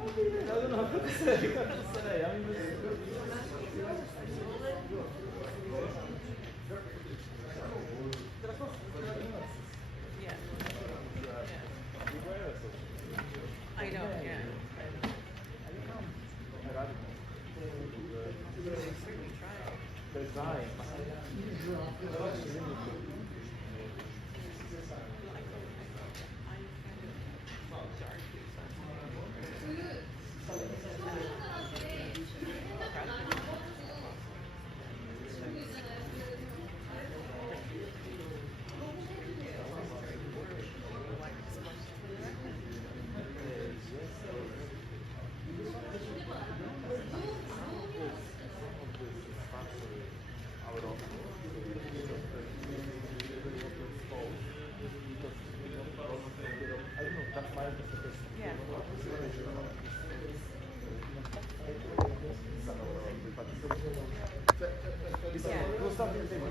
I don't know how to say. How to say. I mean, Yeah. I know, yeah. Design. Yeah. Yeah. Lo sta vedendo,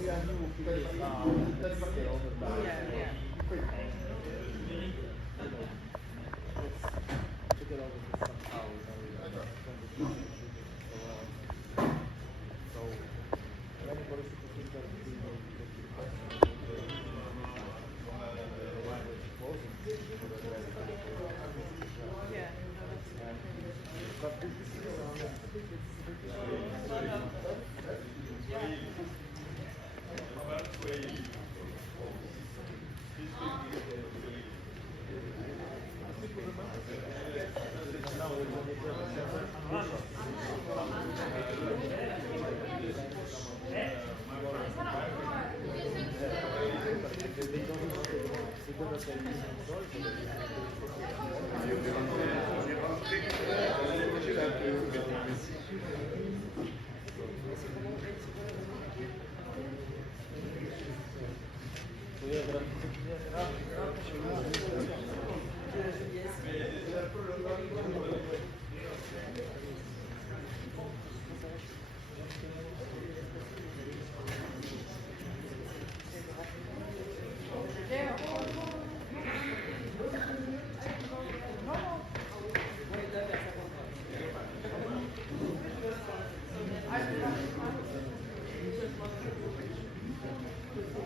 we are new people now, let's not get over that. Yeah, yeah. Quick, to get over this somehow, from the so, anybody who thinks that we will get to the language closing, Yeah. No, that's but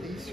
this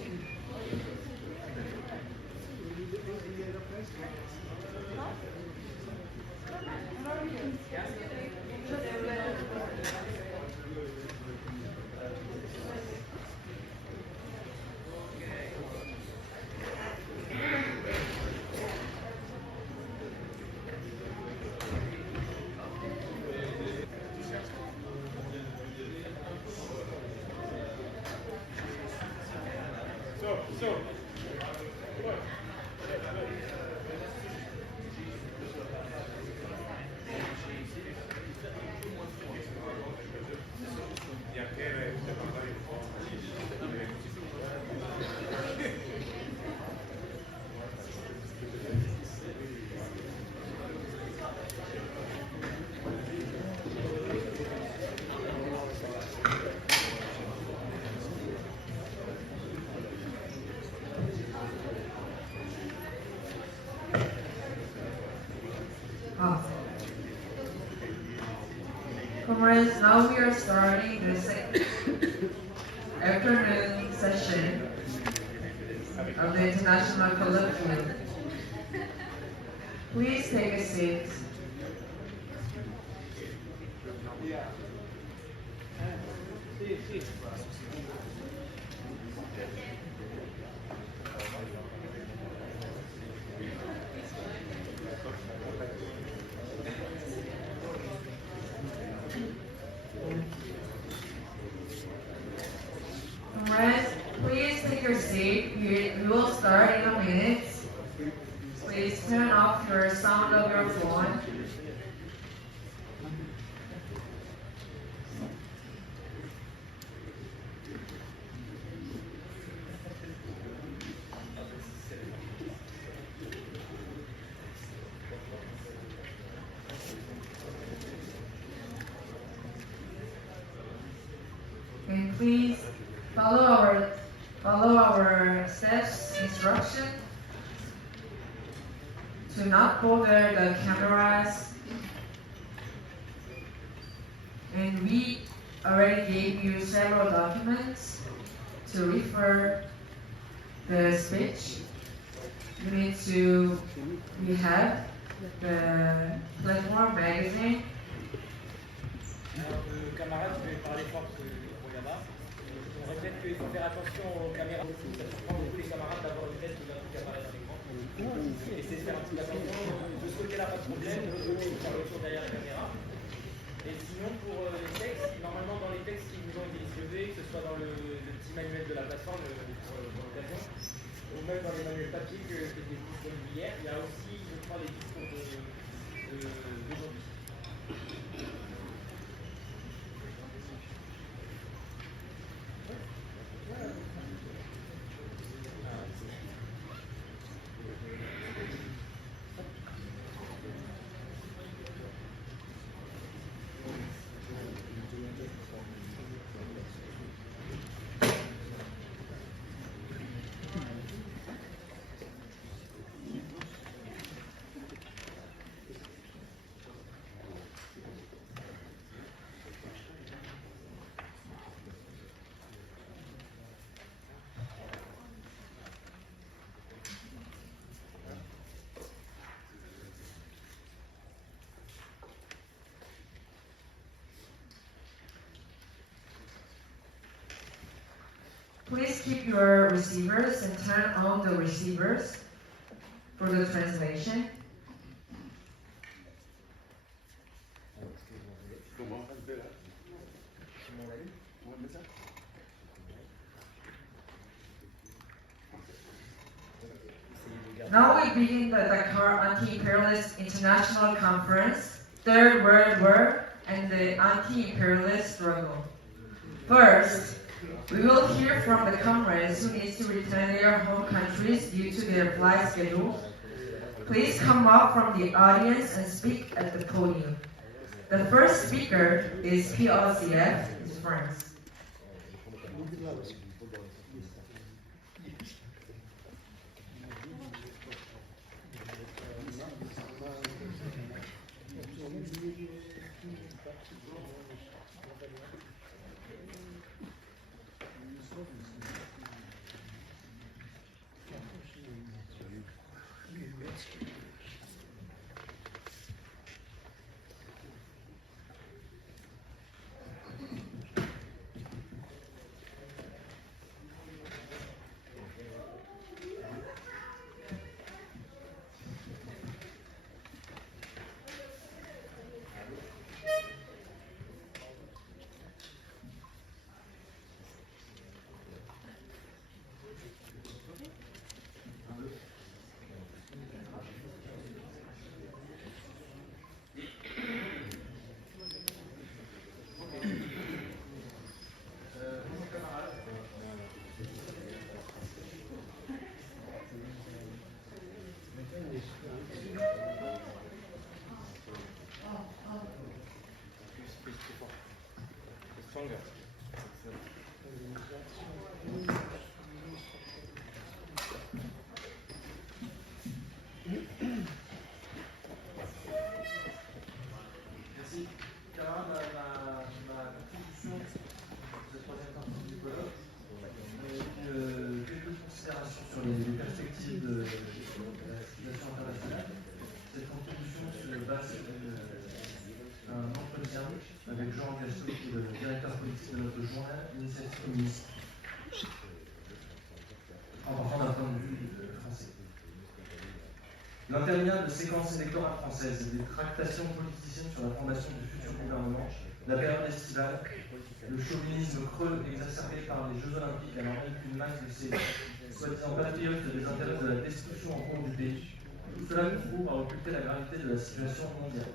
Awesome. Comrades, now we are starting the second afternoon session of the International Colloquium. Please take a seat. Comrades, please take your seat. We will start in a minute. Please turn off your sound of your phone. And please follow our steps instruction to to not bother the cameras. And we already gave you several documents to refer the speech. We have the platform magazine. Alors, le camarade, je vais parler fort parce qu'il est là-bas. On répète qu'il faut faire attention aux caméras. Ça prend beaucoup les camarades d'avoir une tête d'un truc qui apparaît dans l'écran. Essayez de faire un petit attention. De ce côté-là, pas de problème. De l'autre côté, faire le tour derrière la caméra. Et sinon, pour les textes, normalement, dans les textes qui vous ont été distribués, que ce soit dans le petit manuel de la plateforme pour l'occasion, ou même dans les manuels papier qui étaient disponibles hier, il y a aussi, je crois, les discours d'aujourd'hui. Please keep your receivers and turn on the receivers for the translation. Now we begin the Dakar Anti-Imperialist International Conference, Third World War, and the anti-imperialist struggle. First, we will hear from the comrades who need to return their home countries due to their flight schedule. Please come up from the audience and speak at the podium. The first speaker is PLCF, his friends. Merci. Camarade, ma contribution sur cette troisième partie du colloque, quelques considérations sur les perspectives de la situation internationale. Cette contribution se base sur un entretien avec Jean Gaston, qui est le directeur politique de notre journal Initiative communiste, en partant d'un point de vue français. L'interminable séquence électorale française et des tractations politiciennes sur la formation du futur gouvernement, la période estivale, le chauvinisme creux exacerbé par les Jeux Olympiques alors même qu'une masse de ces soi-disant patriotes des intérêts de la destruction en cours du pays, tout cela nous prouve à occulter la gravité de la situation mondiale.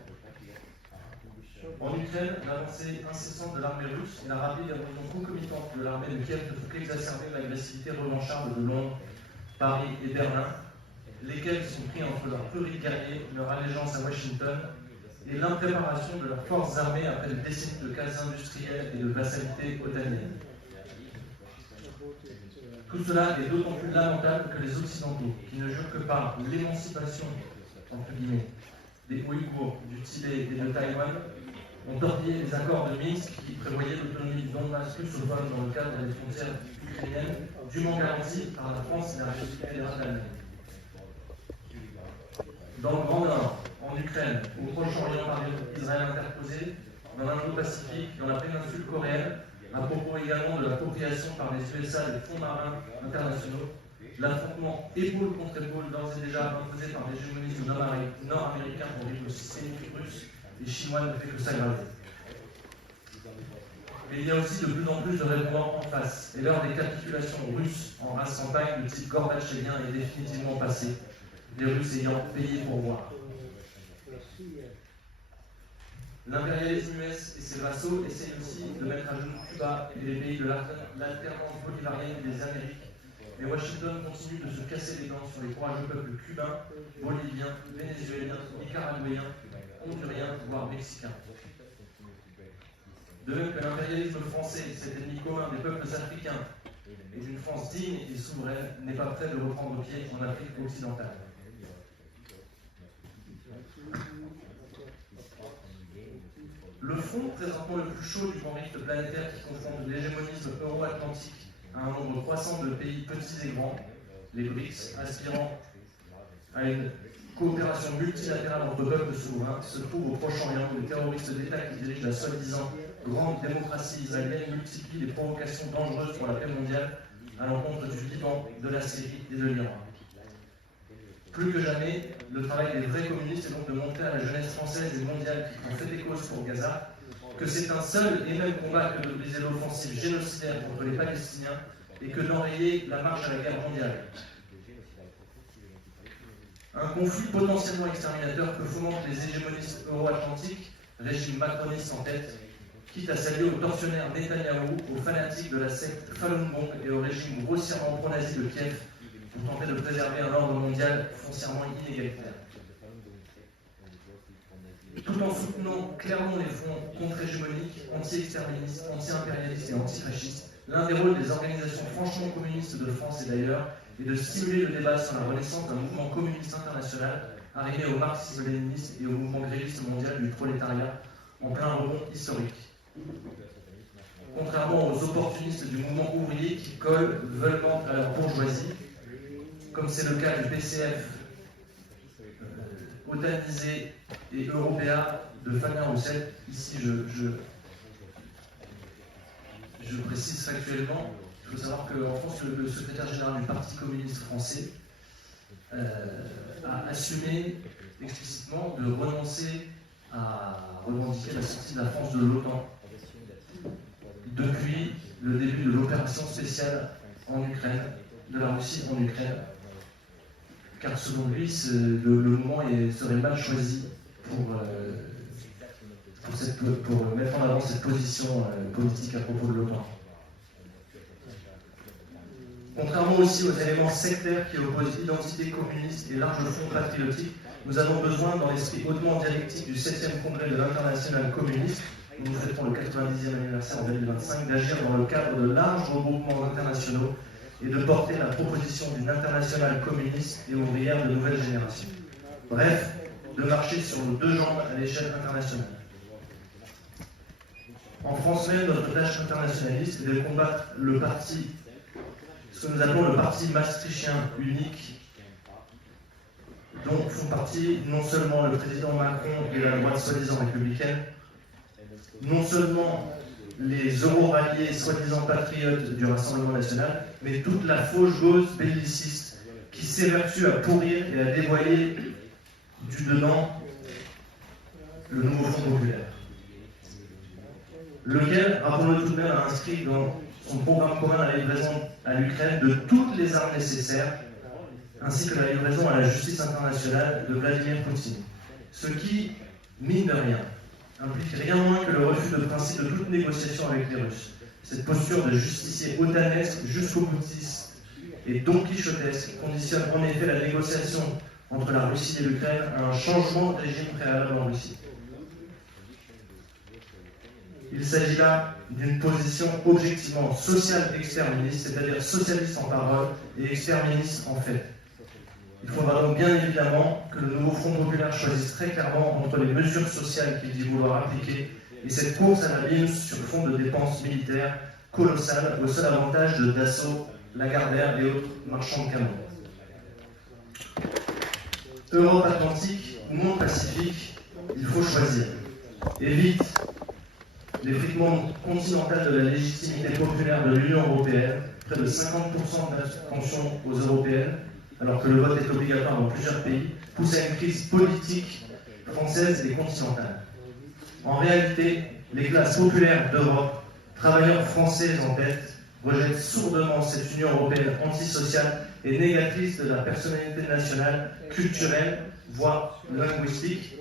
En Ukraine, l'avancée incessante de l'armée russe et la rapide érosion concomitante de l'armée de Kiev ne font qu'exacerber l'agressivité revancharde de Londres, Paris et Berlin, lesquels sont pris entre leurs prurits guerriers, leur allégeance à Washington et l'impréparation de leurs forces armées après des décennies de cases industrielles et de vassalité otanienne. Tout cela est d'autant plus lamentable que les Occidentaux, qui ne jurent que par l'émancipation entre guillemets, des Ouïghours, du Tibet et de Taïwan ont torpillé les accords de Minsk qui prévoyaient l'autonomie du Donbass russophone dans le cadre des frontières ukrainiennes, dûment garanties par la France et la République fédérale d'Allemagne. Dans le Grand Nord, en Ukraine, au Proche-Orient par Israël interposé, dans l'Indo-Pacifique, dans la péninsule coréenne, à propos également de l'appropriation par les USA des fonds marins internationaux, l'affrontement épaule contre épaule d'ores et déjà imposé par l'hégémonisme nord-américain pour rythme systémique russe et chinois ne fait que s'aggraver. Mais il y a aussi de plus en plus de répondants en face, et l'heure des capitulations russes en race campagne de type gorbatchevien est définitivement passée, les Russes ayant payé pour voir. L'impérialisme US et ses vassaux essayent aussi de mettre à genoux Cuba et les pays de l'alternance bolivarienne des Amériques. Mais Washington continue de se casser les dents sur les courageux peuples cubains, boliviens, vénézuéliens, nicaraguayens, honduriens, voire mexicains. De même que l'impérialisme français, cet ennemi commun des peuples africains et d'une France digne et souveraine, n'est pas prêt de reprendre pied en Afrique occidentale. Le front présentement le plus chaud du conflit planétaire qui confronte l'hégémonisme euro-atlantique à un nombre croissant de pays petits et grands, les BRICS, aspirant à une coopération multilatérale entre peuples souverains, se trouve au Proche-Orient où les terroristes d'État qui dirigent la soi-disant grande démocratie israélienne multiplient les provocations dangereuses pour la paix mondiale à l'encontre du Liban, de la Syrie et de l'Iran. Plus que jamais, le travail des vrais communistes est donc de montrer à la jeunesse française et mondiale qui ont fait des causes pour Gaza que c'est un seul et même combat que de briser l'offensive génocidaire contre les Palestiniens et que d'enrayer la marche à la guerre mondiale. Un conflit potentiellement exterminateur que fomentent les hégémonistes euro-atlantiques, régime macroniste en tête, quitte à s'allier aux tortionnaires Netanyahou, aux fanatiques de la secte Falun Gong et au régime grossièrement pro-nazi de Kiev pour tenter de préserver un ordre mondial foncièrement inégalitaire. Tout en soutenant clairement les fronts contre-hégémoniques, anti-exterministes, anti-impérialistes et antifascistes, l'un des rôles des organisations franchement communistes de France et d'ailleurs est de stimuler le débat sur la renaissance d'un mouvement communiste international arrivé au marxisme-léninisme et au mouvement gréviste mondial du prolétariat en plein rebond historique. Contrairement aux opportunistes du mouvement ouvrier qui collent veulement à leur bourgeoisie, comme c'est le cas du PCF otanisé et européen de Fabien Roussel. Ici, je précise factuellement, il faut savoir qu'en France, le secrétaire général du Parti communiste français a assumé explicitement de renoncer à revendiquer la sortie de la France de l'OTAN depuis le début de l'opération spéciale en Ukraine, de la Russie en Ukraine, car selon lui, le moment serait mal choisi pour mettre en avant cette position politique à propos de l'OTAN. Contrairement aussi aux éléments sectaires qui opposent identité communiste et large fond patriotique, nous avons besoin, dans l'esprit hautement dialectique du 7e congrès de l'Internationale communiste, où nous fêtons le 90e anniversaire en 2025, d'agir dans le cadre de larges regroupements internationaux et de porter la proposition d'une internationale communiste et ouvrière de nouvelle génération. Bref, de marcher sur nos deux jambes à l'échelle internationale. En France même, notre tâche internationaliste est de combattre le parti, ce que nous appelons le parti maastrichtien unique, dont font partie non seulement le président Macron et la droite soi-disant républicaine, non seulement les euro-ralliés soi-disant patriotes du Rassemblement national, mais toute la fauche gauche belliciste qui s'évertue à pourrir et à dévoyer du dedans le nouveau Front populaire. Lequel, rappelons-le tout de même, a inscrit dans son programme commun la livraison à l'Ukraine de toutes les armes nécessaires, ainsi que la livraison à la justice internationale de Vladimir Poutine. Ce qui, mine de rien, implique rien moins que le refus de principe de toute négociation avec les Russes. Cette posture de justicier otanesque jusqu'au boutiste et don quichotesque conditionne en effet la négociation entre la Russie et l'Ukraine à un changement de régime préalable en Russie. Il s'agit là d'une position objectivement sociale exterministe, c'est-à-dire socialiste en parole et exterministe en fait. Il faudra donc bien évidemment que le nouveau Front populaire choisisse très clairement entre les mesures sociales qu'il dit vouloir appliquer et cette course à l'abîme sur fond de dépenses militaires colossales au seul avantage de Dassault, Lagardère et autres marchands de canons. Europe Atlantique ou monde Pacifique, il faut choisir. Et vite, l'effritement continental de la légitimité populaire de l'Union européenne, près de 50% d'abstention aux européennes, alors que le vote est obligatoire dans plusieurs pays, pousse à une crise politique française et continentale. En réalité, les classes populaires d'Europe, travailleurs français en tête, rejettent sourdement cette Union européenne antisociale et négatrice de la personnalité nationale, culturelle, voire linguistique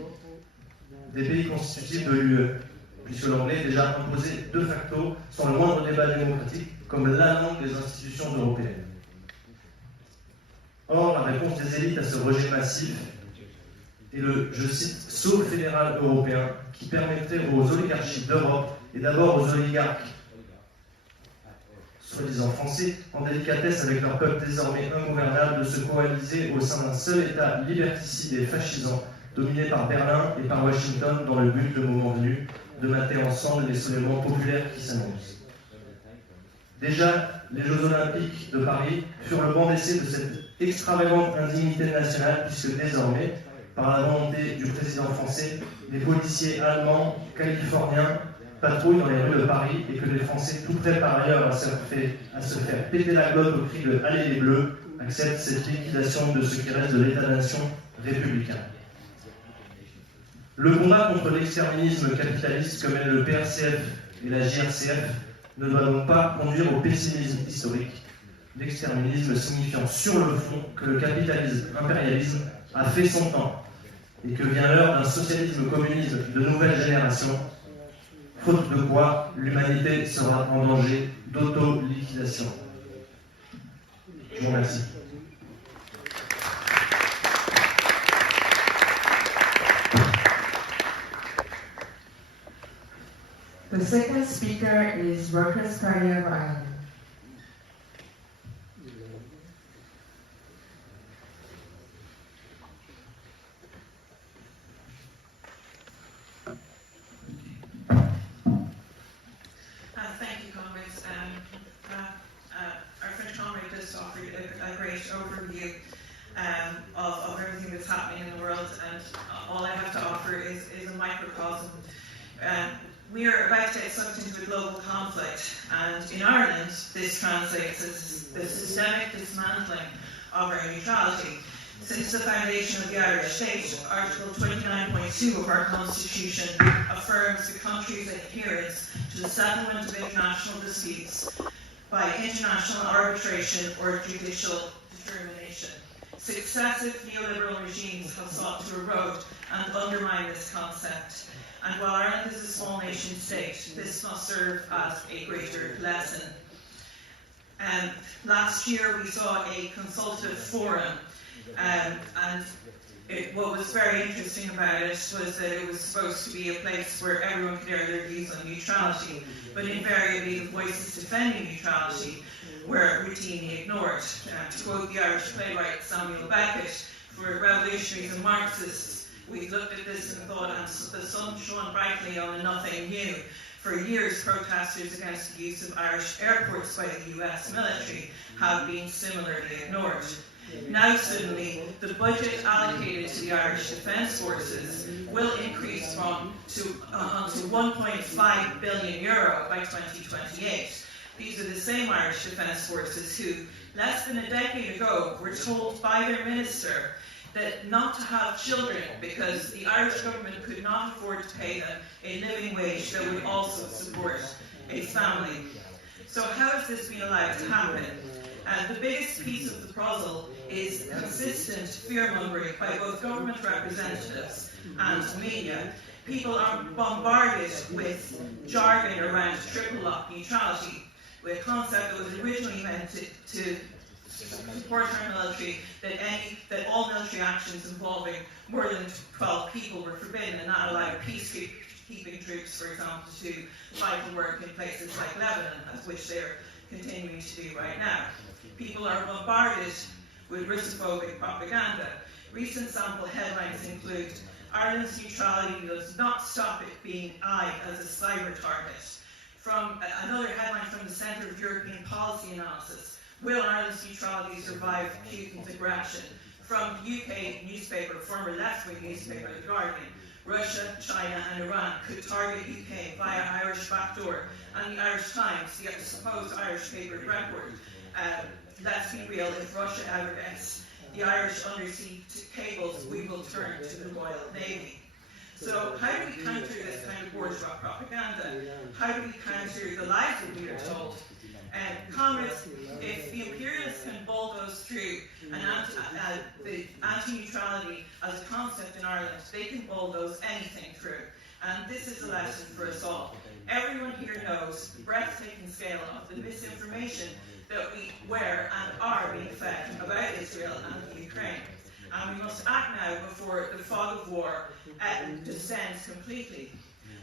des pays constitutifs de l'UE, puisque l'anglais est déjà imposé de facto sans le moindre débat démocratique comme la langue des institutions européennes. Or, la réponse des élites à ce rejet massif est le, je cite, saut fédéral européen qui permettrait aux oligarchies d'Europe, et d'abord aux oligarques soi-disant français, en délicatesse avec leur peuple désormais ingouvernable, de se coaliser au sein d'un seul État liberticide et fascisant, dominé par Berlin et par Washington, dans le but, le moment venu, de mater ensemble les soulèvements populaires qui s'annoncent. Déjà, les Jeux Olympiques de Paris furent le banc d'essai de cette extravagante indignité nationale, puisque désormais, par la volonté du président français, les policiers allemands, californiens, patrouillent dans les rues de Paris et que les Français, tout prêts par ailleurs à se faire péter la glotte au cri de « Allez les Bleus », acceptent cette liquidation de ce qui reste de l'État-nation républicain. Le combat contre l'exterminisme capitaliste que mènent le PRCF et la JRCF ne doit donc pas conduire au pessimisme historique, l'exterminisme signifiant sur le fond que le capitalisme impérialisme a fait son temps et que vient l'heure d'un socialisme communiste de nouvelle génération, faute de quoi l'humanité sera en danger d'auto-liquidation. Je vous remercie. The second speaker is Workers' Party of Ireland. Thank you, comrades. Our French comrade just offered a great overview of everything that's happening in the world, and all I have to offer is a microcosm. We are about to get sucked into a global conflict, and in Ireland, this translates as the systemic dismantling of our neutrality. Since the foundation of the Irish state, Article 29.2 of our Constitution affirms the country's adherence to the settlement of international disputes by international arbitration or judicial determination. Successive neoliberal regimes have sought to erode and undermine this concept. And while Ireland is a small nation state, this must serve as a greater lesson. Last year we saw a consultative forum, and what was very interesting about it was that it was supposed to be a place where everyone could air their views on neutrality, but invariably the voices defending neutrality were routinely ignored. To quote the Irish playwright Samuel Beckett, for revolutionaries and Marxists, we looked at this and thought, and the sun shone brightly on nothing new. For years, protesters against the use of Irish airports by the US military have been similarly ignored. Now suddenly, the budget allocated to the Irish Defence Forces will increase to 1.5 billion euro by 2028. These are the same Irish Defence Forces who, less than a decade ago, were told by their minister that not to have children because the Irish government could not afford to pay them a living wage that would also support a family. So how has this been allowed to happen? The biggest piece of the puzzle is consistent fear-mongering by both government representatives and media. People are bombarded with jargon around triple lock neutrality, with a concept that was originally meant to support our military, that all military actions involving more than 12 people were forbidden, and that allowed peacekeeping troops, for example, to fight and work in places like Lebanon, which they're continuing to do right now. People are bombarded with Russophobic propaganda. Recent sample headlines include Ireland's neutrality does not stop it being eyed as a cyber target. From another headline from the Centre of European Policy Analysis, will Ireland's neutrality survive Putin's aggression? From UK newspaper, former left-wing newspaper, The Guardian, Russia, China and Iran could target UK via Irish backdoor. And the Irish Times, the supposed Irish paper record, let's be real, if Russia ever gets the Irish undersea cables, we will turn to the Royal Navy. So how do we counter this kind of bourgeois propaganda? How do we counter the lies that we are told? Comrades, if the imperialists can bulldoze through the anti-neutrality as a concept in Ireland, they can bulldoze anything through. And this is a lesson for us all. Everyone here knows the breathtaking scale of the misinformation that we were and are being fed about Israel and the Ukraine. And we must act now before the fog of war descends completely.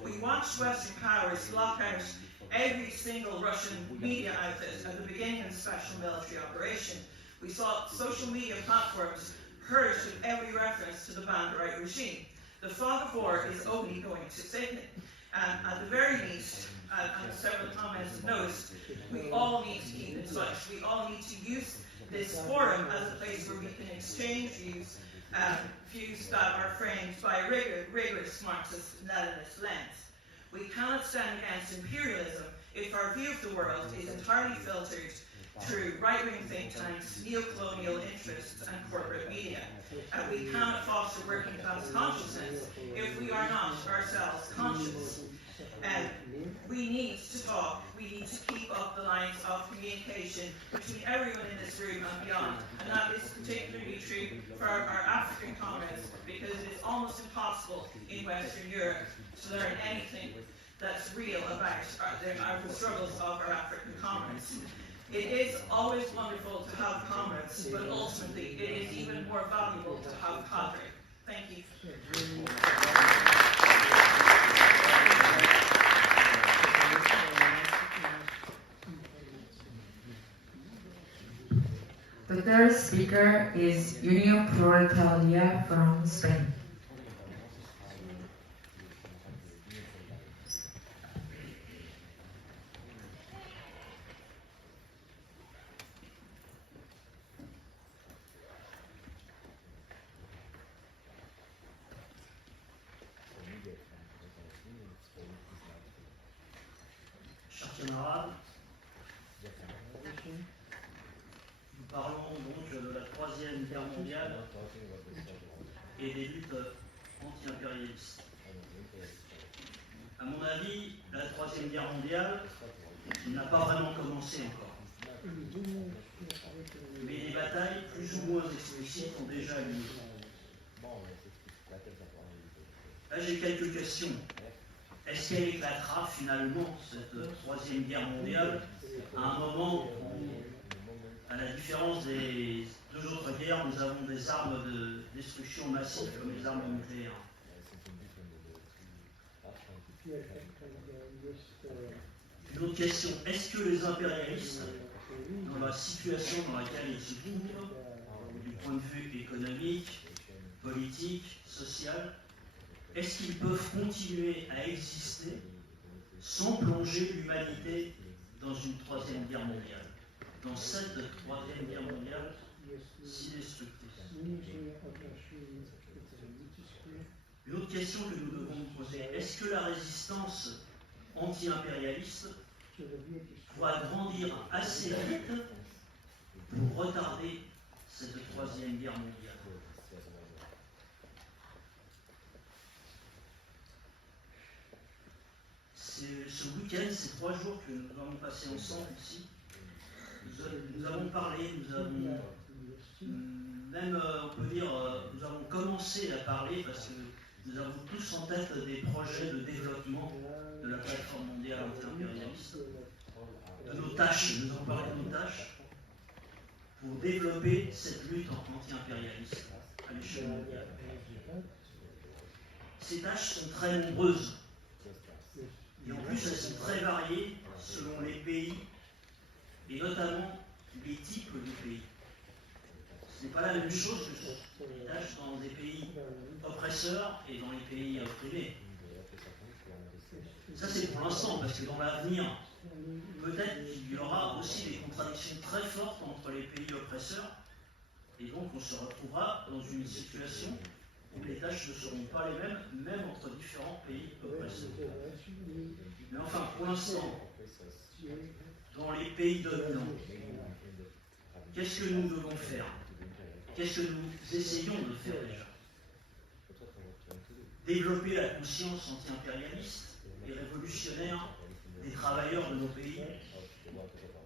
We watched Western powers lock out every single Russian media outlet at the beginning of the special military operation. We saw social media platforms purged of every reference to the Banderite regime. The fog of war is only going to thicken. And at the very least, and several comments noticed, we all need to keep in touch. We all need to use this forum as a place where we can exchange views, views that are framed by a rigorous Marxist-Leninist lens. We cannot stand against imperialism if our view of the world is entirely filtered through right-wing think tanks, neo-colonial interests and corporate media. We cannot foster working class consciousness if we are not ourselves conscious. We need to talk, we need to keep up the lines of communication between everyone in this room and beyond. And that is particularly true for our African comrades, because it is almost impossible in Western Europe to learn anything that's real about the struggles of our African comrades. It is always wonderful to have comrades, but ultimately it is even more valuable to have cadre. Thank you. The third speaker is Union Proletaria from Spain. Chers camarades, nous parlons donc de la Troisième Guerre mondiale et des luttes anti-impérialistes. À mon avis, la Troisième Guerre mondiale n'a pas vraiment commencé encore. Mais les batailles plus ou moins explicites ont déjà eu lieu. Là, j'ai quelques questions. Est-ce qu'elle éclatera finalement, cette Troisième Guerre mondiale, à un moment où, à la différence des deux autres guerres, nous avons des armes de destruction massive comme les armes nucléaires? Une autre question, est-ce que les impérialistes, dans la situation dans laquelle ils se trouvent, du point de vue économique, politique, social, est-ce qu'ils peuvent continuer à exister sans plonger l'humanité dans une Troisième Guerre mondiale, dans cette Troisième Guerre mondiale si destructrice? Une autre question que nous devons nous poser, est-ce que la résistance anti-impérialiste pourra grandir assez vite pour retarder cette Troisième Guerre mondiale? Ce week-end, ces 3 jours que nous avons passés ensemble ici, nous avons parlé, nous avons même, on peut dire, nous avons commencé à parler parce que nous avons tous en tête des projets de développement de la plateforme mondiale anti-impérialiste, de nos tâches, nous avons parlé de nos tâches pour développer cette lutte anti-impérialiste à l'échelle mondiale. Ces tâches sont très nombreuses. Et en plus, elles sont très variées selon les pays, et notamment les types de pays. Ce n'est pas la même chose que les tâches dans des pays oppresseurs et dans les pays opprimés. Ça c'est pour l'instant, parce que dans l'avenir, peut-être qu'il y aura aussi des contradictions très fortes entre les pays oppresseurs, et donc on se retrouvera dans une situation où les tâches ne seront pas les mêmes, même entre différents pays oppresseurs. Mais enfin, pour l'instant, dans les pays dominants, qu'est-ce que nous devons faire? Qu'est-ce que nous essayons de faire déjà? Développer la conscience anti-impérialiste et révolutionnaire des travailleurs de nos pays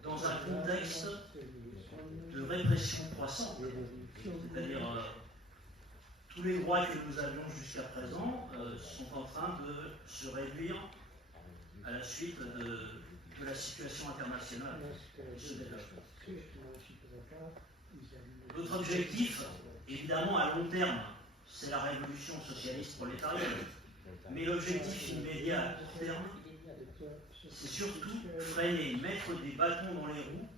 dans un contexte de répression croissante, c'est-à-dire tous les droits que nous avions jusqu'à présent sont en train de se réduire à la suite de la situation internationale qui se développe. Notre objectif, évidemment à long terme, c'est la révolution socialiste prolétarienne. Mais l'objectif immédiat à court terme, c'est surtout freiner, mettre des bâtons dans les roues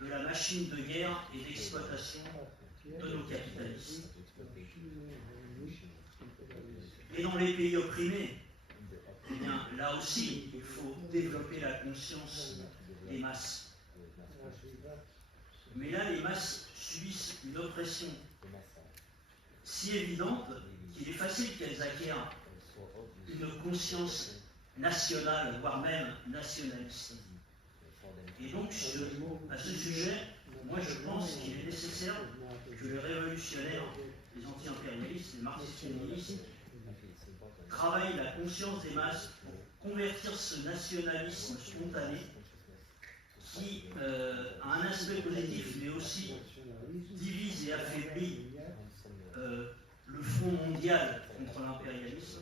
de la machine de guerre et d'exploitation de nos capitalistes. Et dans les pays opprimés, eh bien, là aussi, il faut développer la conscience des masses. Mais là, les masses subissent une oppression si évidente qu'il est facile qu'elles acquièrent une conscience nationale, voire même nationaliste. Et donc, à ce sujet, moi je pense qu'il est nécessaire que les révolutionnaires, les anti-impérialistes, les marxistes-léninistes, travaillent la conscience des masses pour convertir ce nationalisme spontané qui a un aspect positif, mais aussi divise et affaiblit le front mondial contre l'impérialisme,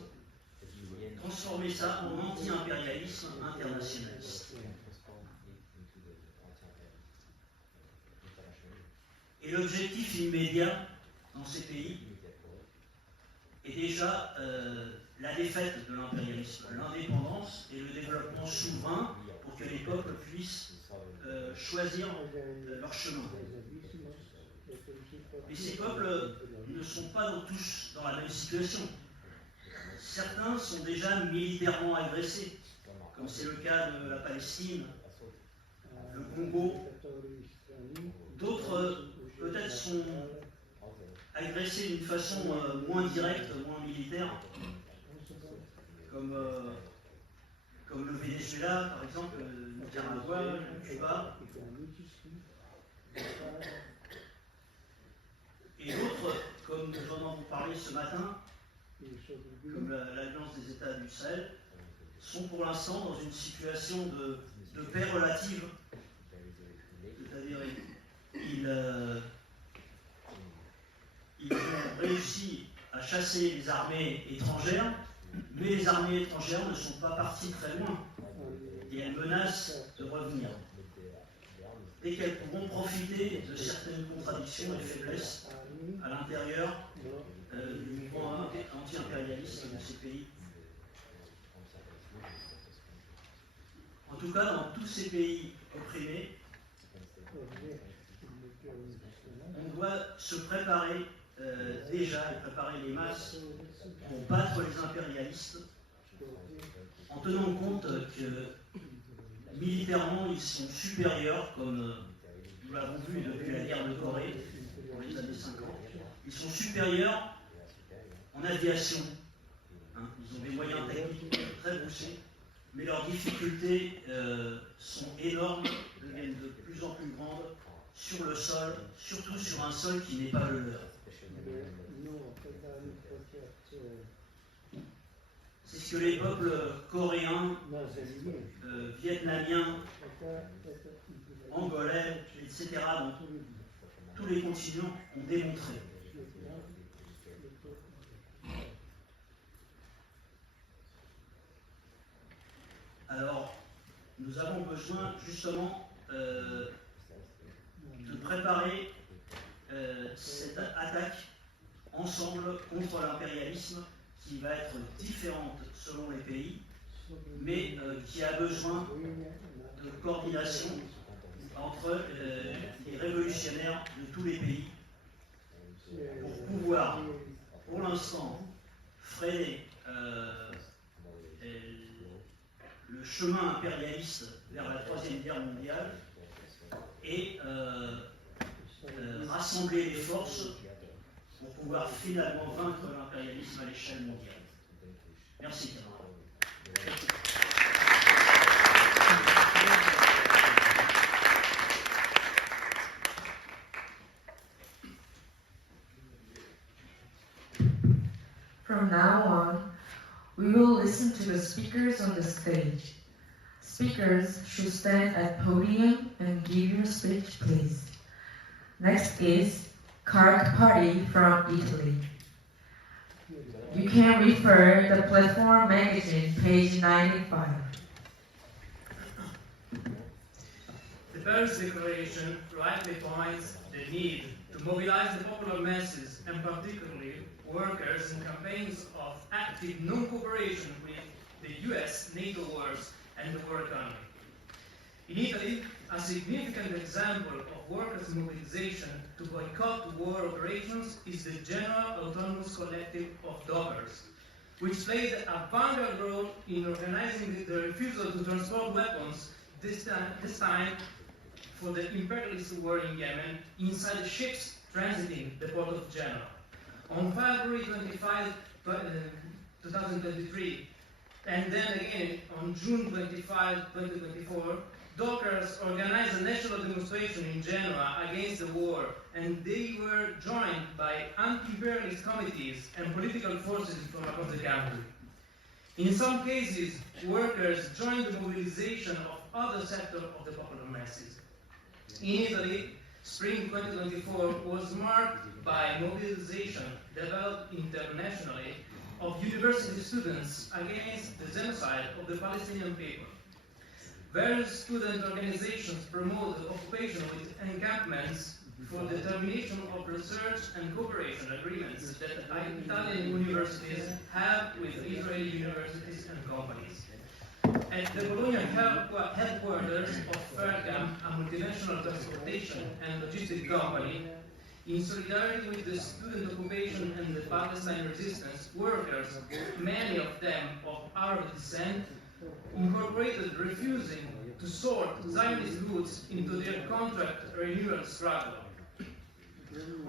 transformer ça en anti-impérialisme internationaliste. Et l'objectif immédiat dans ces pays est déjà la défaite de l'impérialisme, l'indépendance et le développement souverain pour que les peuples puissent choisir leur chemin. Et ces peuples ne sont pas tous dans la même situation. Certains sont déjà militairement agressés, comme c'est le cas de la Palestine, le Congo. D'autres, peut-être, sont agressés d'une façon moins directe, moins militaire, comme le Venezuela, par exemple, le Nicaragua, le Cuba. Et d'autres, comme nous en avons parlé ce matin, comme l'Alliance des États du Sahel, sont pour l'instant dans une situation de paix relative. C'est-à-dire, ils ont réussi à chasser les armées étrangères, mais les armées étrangères ne sont pas parties très loin et elles menacent de revenir. Et qu'elles pourront profiter de certaines contradictions et faiblesses à l'intérieur du mouvement anti-impérialiste de ces pays. En tout cas, dans tous ces pays opprimés, on doit se préparer déjà et préparer les masses pour battre les impérialistes en tenant compte que militairement ils sont supérieurs, comme nous l'avons vu depuis la guerre de Corée dans les années 50, ils sont supérieurs en aviation. Ils ont des moyens techniques très poussés, mais leurs difficultés sont énormes, deviennent de plus en plus grandes sur le sol, surtout sur un sol qui n'est pas le leur. C'est ce que les peuples coréens, vietnamiens, angolais, etc., dans tous les continents ont démontré. Alors, nous avons besoin justement de préparer cette attaque ensemble contre l'impérialisme qui va être différente selon les pays, mais qui a besoin de coordination entre les révolutionnaires de tous les pays pour pouvoir, pour l'instant, freiner le chemin impérialiste vers la Troisième Guerre mondiale et rassembler les forces pour pouvoir finalement vaincre l'impérialisme à l'échelle mondiale. Merci, camarades. From now on, we will listen to the speakers on the stage. Speakers should stand at podium and give your speech, please. Next is Card Party from Italy. You can refer the Platform magazine, page 95. The Paris Declaration rightly points the need to mobilize the popular masses, and particularly workers, in campaigns of active non-cooperation with the US, NATO wars, and the war economy. In Italy, a significant example of workers' mobilization to boycott war operations is the General Autonomous Collective of Dockers, which played a vanguard role in organizing the refusal to transport weapons, this time for the imperialist war in Yemen, inside the ships transiting the port of Genoa. On February 25, 2023, and then again on June 25, 2024, Dockers organized a national demonstration in Genoa against the war, and they were joined by anti-imperialist committees and political forces from across the country. In some cases, workers joined the mobilization of other sectors of the popular masses. In Italy, spring 2024 was marked by mobilization developed internationally of university students against the genocide of the Palestinian people. Various student organizations promote the occupation with encampments for the termination of research and cooperation agreements that Italian universities have with Israeli universities and companies. At the Bologna headquarters of Fergam, a multinational transportation and logistic company, in solidarity with the student occupation and the Palestine resistance, workers, many of them of Arab descent, incorporated refusing to sort Zionist goods into their contract renewal struggle.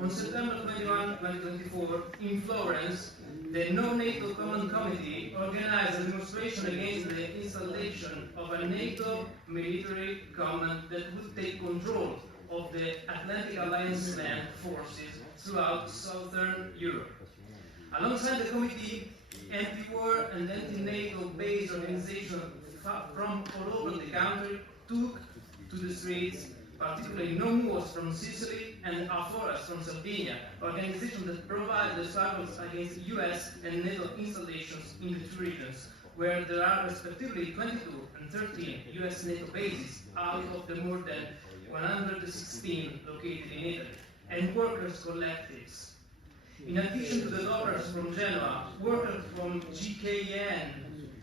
On September 21, 2024, in Florence, the No-NATO Common Committee organized a demonstration against the installation of a NATO military command that would take control of the Atlantic Alliance land forces throughout southern Europe. Alongside the committee, anti-war and anti-NATO based organizations from all over the country took to the streets, particularly No Moors from Sicily and Aforas from Sardinia, organizations that provide the struggles against US and NATO installations in the two regions, where there are respectively 22 and 13 US NATO bases out of the more than 116 located in Italy, and workers' collectives. In addition to the Dockers from Genoa, workers from GKN,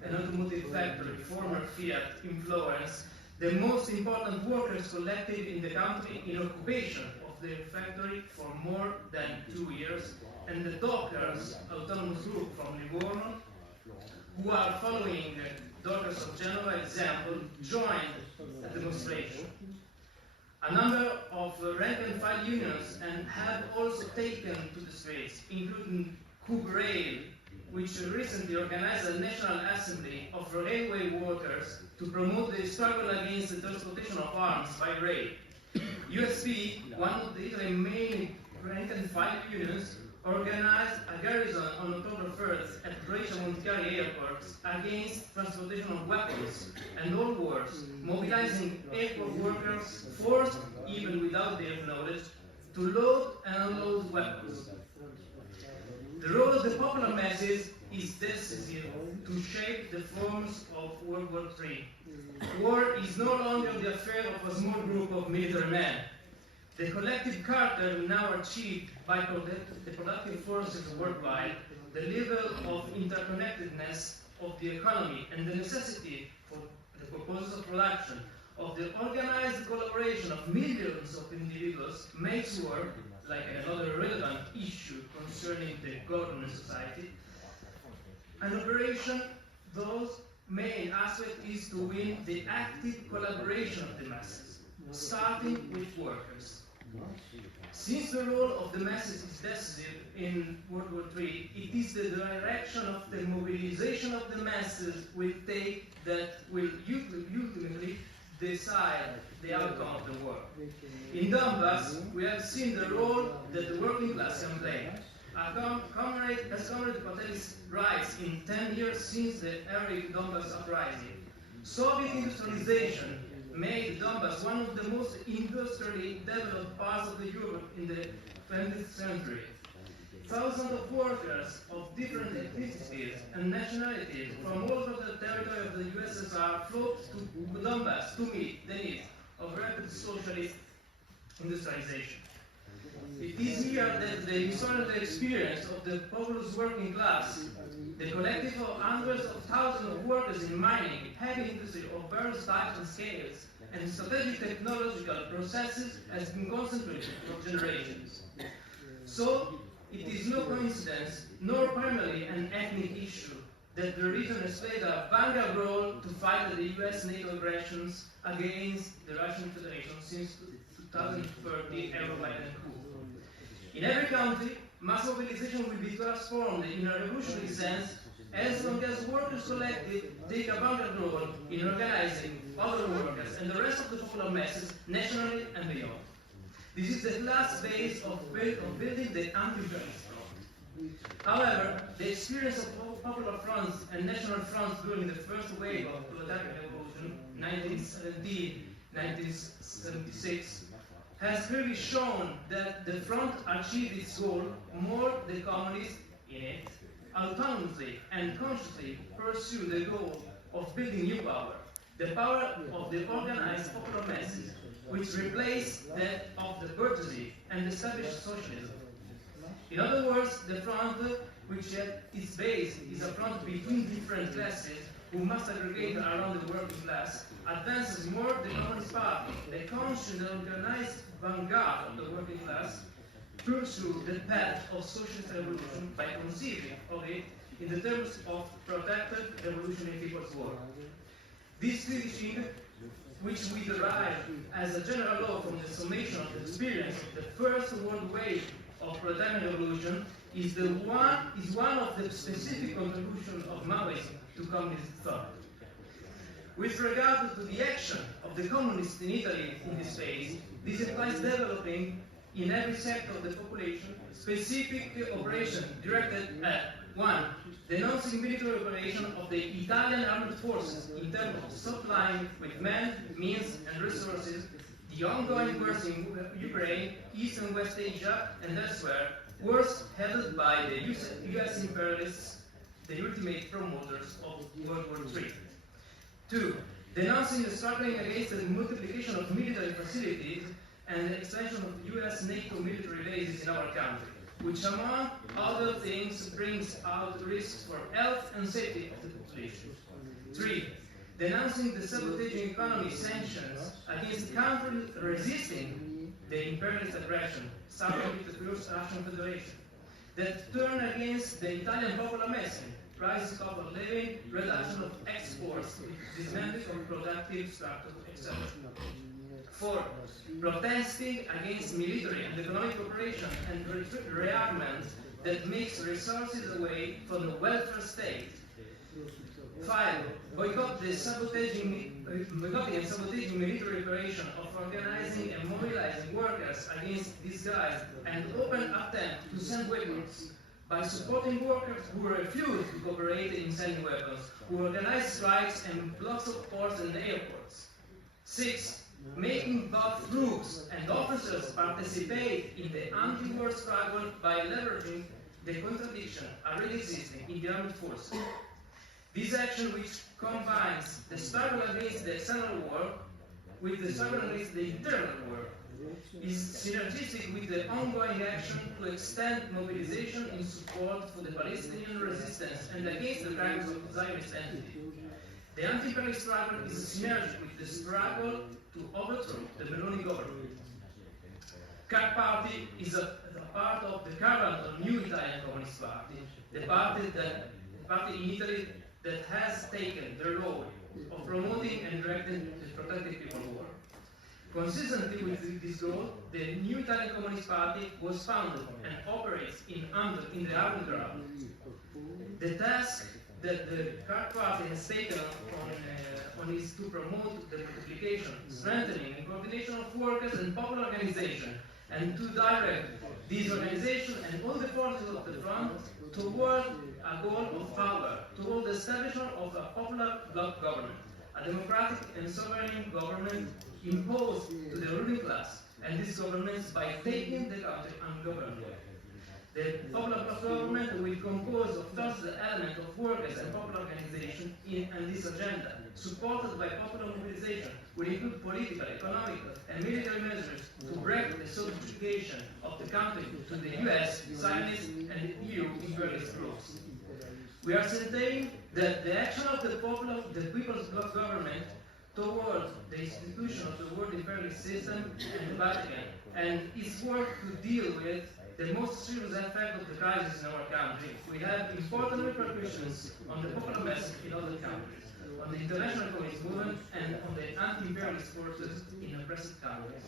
an automotive factory, former Fiat, in Florence, the most important workers' collective in the country in occupation of their factory for more than 2 years, and the Dockers autonomous group from Livorno, who are following Dockers of Genoa example, joined the demonstration. A number of rank-and-file unions and have also taken to the streets, including Rail, which recently organized a national assembly of railway workers to promote the struggle against the transportation of arms by rail. USP, one of the Italy's main rank-and-file unions, organized a garrison on October 1st at Brescia Montichiari Airport against transportation of weapons and all wars, mobilizing airport workers forced, even without their knowledge, to load and unload weapons. The role of the popular masses is decisive to shape the forms of World War III. War is no longer the affair of a small group of military men. The collective character now achieved by the productive forces worldwide, the level of interconnectedness of the economy, and the necessity for the purposes of production of the organized collaboration of millions of individuals makes war like another relevant issue concerning the government society. An operation, those main aspect is to win the active collaboration of the masses, starting with workers. Since the role of the masses is decisive in World War III, it is the direction of the mobilization of the masses will take that will ultimately decide the outcome of the war. In Donbass, we have seen the role that the working class can play. As Comrade Patel's rise in 10 years since the heroic Donbass uprising, Soviet industrialization made Donbass one of the most industrially developed parts of the Europe in the 20th century. Thousands of workers of different ethnicities and nationalities from all over the territory of the USSR flocked to Donbass to meet the needs of rapid socialist industrialization. It is here that the historical experience of the populous working class, the collective of hundreds of thousands of workers in mining, heavy industry of various types and scales, and strategic technological processes has been concentrated for generations. So, it is no coincidence, nor primarily an ethnic issue, that the region has played a vanguard role to fight the US NATO aggressions against the Russian Federation since 2013 Euromaidan coup. In every country, mass mobilization will be transformed in a revolutionary sense as long as workers collective take a vanguard role in organizing other workers and the rest of the popular masses nationally and beyond. This is the last phase of building the anti-imperialist front. However, the experience of popular fronts and national fronts during the first wave of proletarian revolution, 1917-1976, has clearly shown that the front achieved its goal more the communists in it autonomously and consciously pursue the goal of building new power, the power of the organized popular masses, which replaced that of the bourgeoisie and established socialism. In other words, the front, which at its base is a front between different classes who must aggregate around the working class, advances more the Communist Party, the conscious and organized vanguard of the working class, pursue the path of socialist revolution by conceiving of it in the terms of protected revolution in people's war. This teaching, which we derive as a general law from the summation of the experience of the first world wave of proletarian revolution, is one of the specific contributions of Maoism to communist thought. With regard to the action of the communists in Italy in this phase, this implies developing in every sector of the population specific operation directed at 1. Denouncing military operation of the Italian armed forces in terms of supplying with men, means and resources the ongoing wars in Ukraine, East and West Asia and elsewhere, wars headed by the US imperialists, the ultimate promoters of World War III. 2. Denouncing the struggling against the multiplication of military facilities and the expansion of US NATO military bases in our country, which among other things brings out risks for health and safety of the population. 3. Denouncing the sabotaging economy sanctions against countries resisting the imperialist aggression, starting with the first Russian Federation, that turn against the Italian popular masses, rise of cost of living, reduction of exports, dismantling of productive structures, etc. 4. Protesting against military and economic cooperation and rearmament that makes resources away from the welfare state. 5. Boycotting and sabotaging military operation of organizing and mobilizing workers against these guys and open attempt to send weapons by supporting workers who refuse to cooperate in sending weapons, who organize strikes and blocks of ports and airports. 6. Making both troops and officers participate in the anti-war struggle by leveraging the contradiction already existing in the armed forces. This action, which combines the struggle against the external war with the struggle against the internal war, is synergistic with the ongoing action to extend mobilization in support for the Palestinian resistance and against the crimes of Zionist entity. The anti-imperialist struggle is synergic with the struggle to overthrow the Meloni government. CAC party is a part of the current or new Italian Communist Party, the party in Italy that has taken the role of promoting and directing the protected people war. Consistently with this goal, the new Italian Communist Party was founded and operates in the underground. The task that the CAC party has taken on is to promote the multiplication, strengthening, and coordination of workers and popular organizations, and to direct these organizations and all the forces of the front toward a goal of power, toward the establishment of a popular bloc government, a democratic and sovereign government imposed to the ruling class, and these governments by taking the country ungovernable. The popular bloc government will compose of first the element of workers and popular organizations in this agenda, supported by popular mobilization, will include political, economic, and military measures to break the subjugation of the country to the US, Zionist, and the EU imperialist groups. We are saying that the action of the People's Bloc government towards the institution of the world imperialist system and the Vatican, and its work to deal with the most serious effect of the crisis in our country, we have important repercussions on the popular message in other countries, on the international communist movement, and on the anti-imperialist forces in oppressed countries.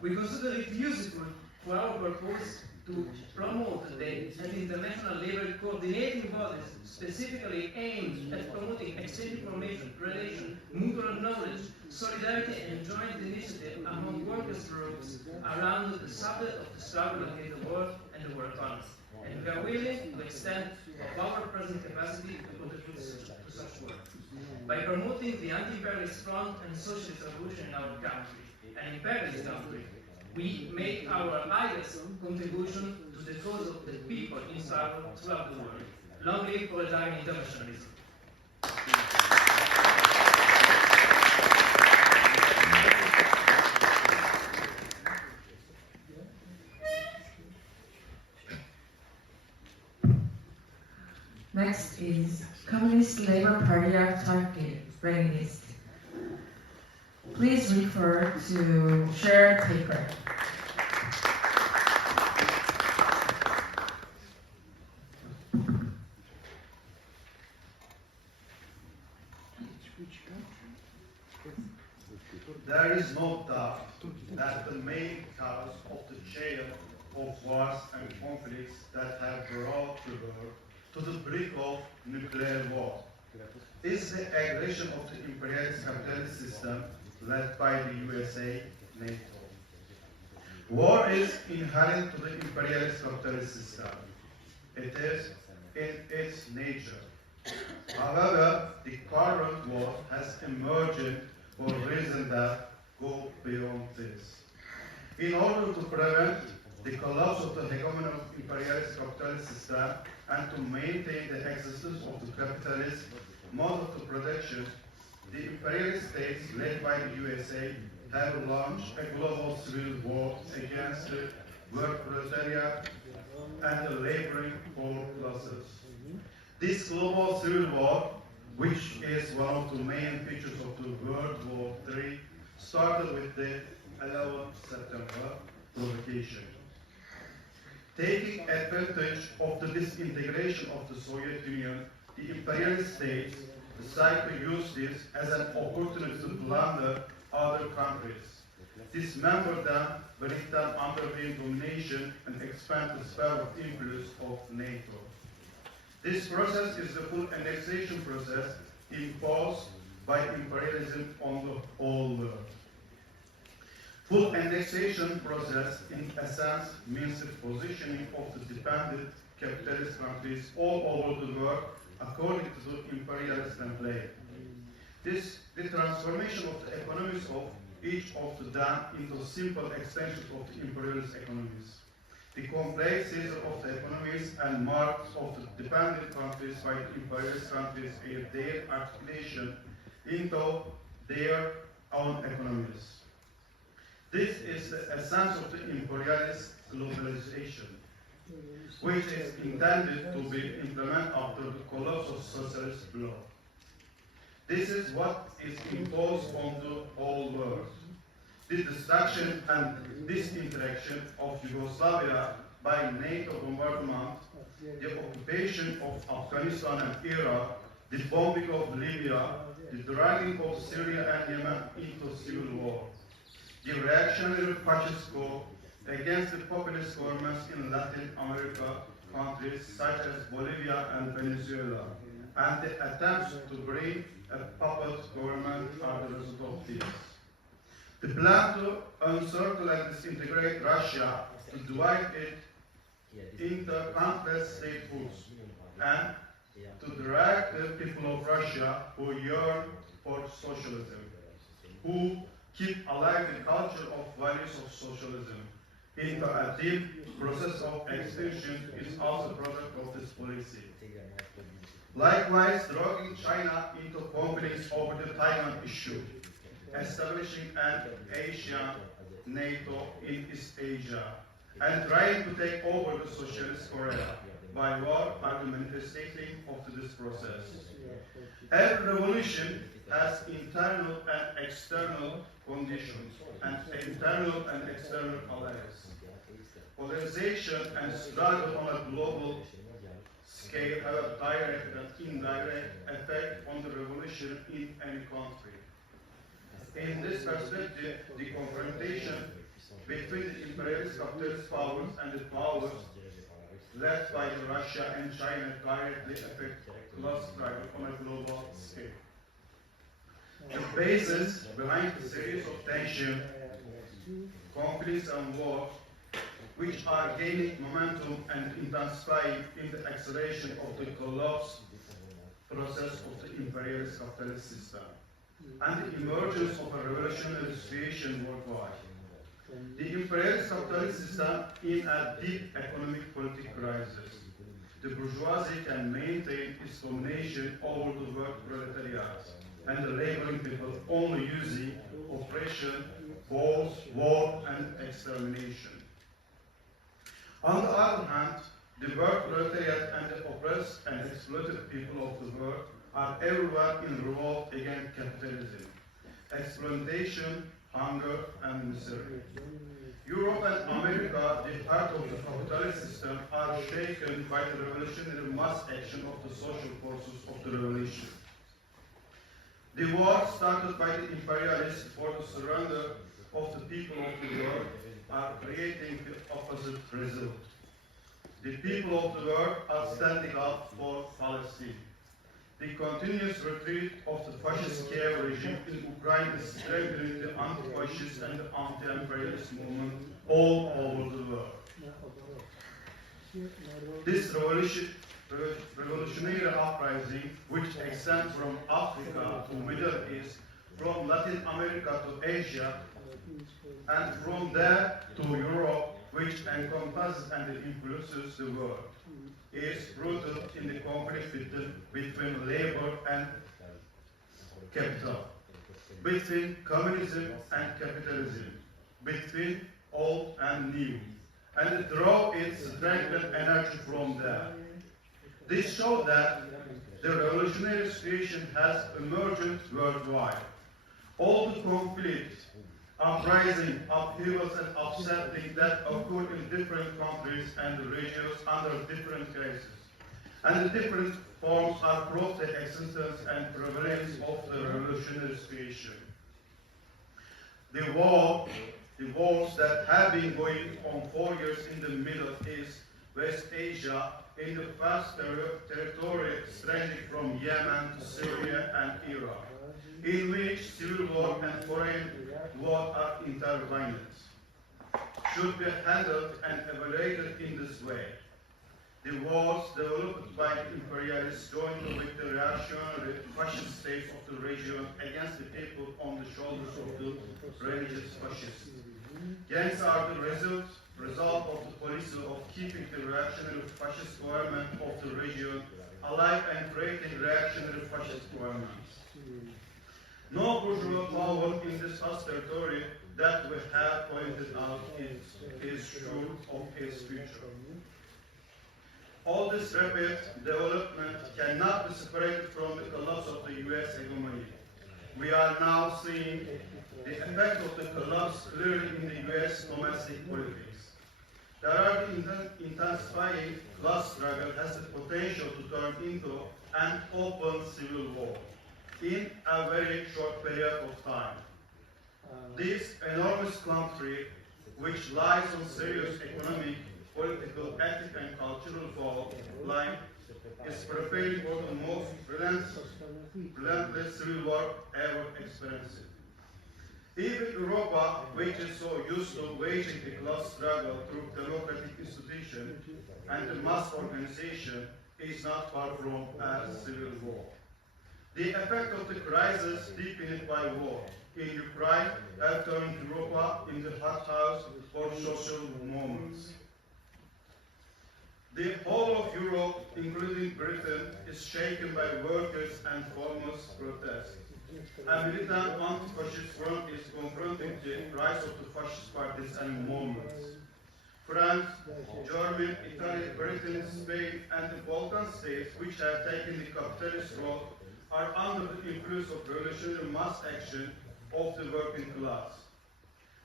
We consider it useful for our purpose to promote the international labor coordinating bodies specifically aimed at promoting exchange information, relation, mutual knowledge, solidarity, and joint initiative among workers' groups around the subject of the struggle against the war and the war economy. And we are willing to extend our present capacity to contribute to such work. By promoting the anti-imperialist front and socialist revolution in our country, an imperialist country, we make our highest contribution to the cause of the people in struggle throughout the world. Long live proletarian internationalism. Next is Communist Labour Party of Turkey, Regnist. Please refer to shared paper. There is no doubt that the main cause of the chain of wars and conflicts that have brought the world to the brink of nuclear war is the aggression of the imperialist capitalist system led by the USA, NATO. War is inherent to the imperialist capitalist system. It is in its nature. However, the current war has emerged for reasons that go beyond this. In order to prevent the collapse of the hegemony of imperialist capitalist system and to maintain the existence of the capitalist mode of production, the imperialist states led by the USA have launched a global civil war against the work proletariat and the laboring poor classes. This global civil war, which is one of the main features of the World War III, started with the 11th September provocation. Taking advantage of the disintegration of the Soviet Union, the imperialist states decided to use this as an opportunity to plunder other countries, dismember them, bring them under their domination, and expand the sphere of influence of NATO. This process is the full annexation process imposed by imperialism on the whole world. Full annexation process, in essence, means the positioning of the dependent capitalist countries all over the world according to the imperialist template. The transformation of the economies of each of them into simple extensions of the imperialist economies. The complexity of the economies and marks of the dependent countries by the imperialist countries and their articulation into their own economies. This is the essence of the imperialist globalization, which is intended to be implemented after the collapse of socialist bloc. This is what is imposed on the whole world. the destruction and disintegration of Yugoslavia by NATO bombardment, the occupation of Afghanistan and Iraq, the bombing of Libya, the dragging of Syria and Yemen into civil war, the reactionary fascist coup against the populist governments in Latin America countries such as Bolivia and Venezuela, and the attempts to bring a puppet government are the result of this. The plan to encircle and disintegrate Russia, to divide it into countless statehoods, and to drag the people of Russia who yearn for socialism, who keep alive the culture of values of socialism, into a deep process of extinction is also a product of this policy. Likewise, dragging China into conflicts over the Taiwan issue, establishing an Asian NATO in East Asia, and trying to take over the socialist Korea by war are the manifestation of this process. Every revolution has internal and external conditions, and internal and external allies. Polarization and struggle on a global scale have a direct and indirect effect on the revolution in any country. In this perspective, the confrontation between the imperialist capitalist powers and the powers led by Russia and China directly affect class struggle on a global scale. The basis behind the series of tension, conflicts and wars, which are gaining momentum and intensifying in the acceleration of the collapse process of the imperialist capitalist system, and the emergence of a revolutionary situation worldwide. The imperialist capitalist system in a deep economic political crisis. The bourgeoisie can maintain its domination over the work proletariat and the laboring people only using oppression, force, war, and extermination. On the other hand, the work proletariat and the oppressed and exploited people of the world are everywhere in revolt against capitalism, exploitation, hunger, and misery. Europe and America, the heart of the capitalist system, are shaken by the revolutionary mass action of the social forces of the revolution. The war started by the imperialists for the surrender of the people of the world are creating the opposite result. The people of the world are standing up for Palestine. The continuous retreat of the fascist Kiev regime in Ukraine is strengthening the anti-fascist and the anti-imperialist movement all over the world. This revolutionary uprising, which extends from Africa to Middle East, from Latin America to Asia, and from there to Europe, which encompasses and influences the world, is rooted in the conflict between labor and capital, between communism and capitalism, between old and new, and draw its strength and energy from there. This shows that the revolutionary situation has emerged worldwide. All the conflicts, uprising, upheavals, and upsetting that occur in different countries and regions under different crises, and the different forms are brought the existence and prevalence of the revolutionary situation. The wars that have been going on 4 years in the Middle East, West Asia, in the vast territory stretching from Yemen to Syria and Iraq, in which civil war and foreign war are intertwined, should be handled and evaluated in this way. The wars developed by the imperialists joined with the reactionary fascist states of the region against the people on the shoulders of the religious fascists. Gangs are the result of the policy of keeping the reactionary fascist government of the region alive and creating reactionary fascist governments. No bourgeois power in this vast territory that we have pointed out is sure of its future. All this rapid development cannot be separated from the collapse of the US hegemony. we are now seeing the effect of the collapse clearly in the US domestic politics. There are the intensifying class struggle has the potential to turn into an open civil war in a very short period of time. This enormous country, which lies on serious economic, political, ethic, and cultural fault line, is preparing for the most relentless civil war ever experienced. Even Europa, which is so used to waging the class struggle through democratic institutions and the mass organization, is not far from a civil war. The effect of the crisis deepened by war in Ukraine have turned Europa into the hothouse for social movements. The whole of Europe, including Britain, is shaken by workers and farmers' protests. A militant anti-fascist front is confronting the rise of the fascist parties and movements. France, Germany, Italy, Britain, Spain, and the Balkan states, which have taken the capitalist road, are under the influence of revolutionary mass action of the working class.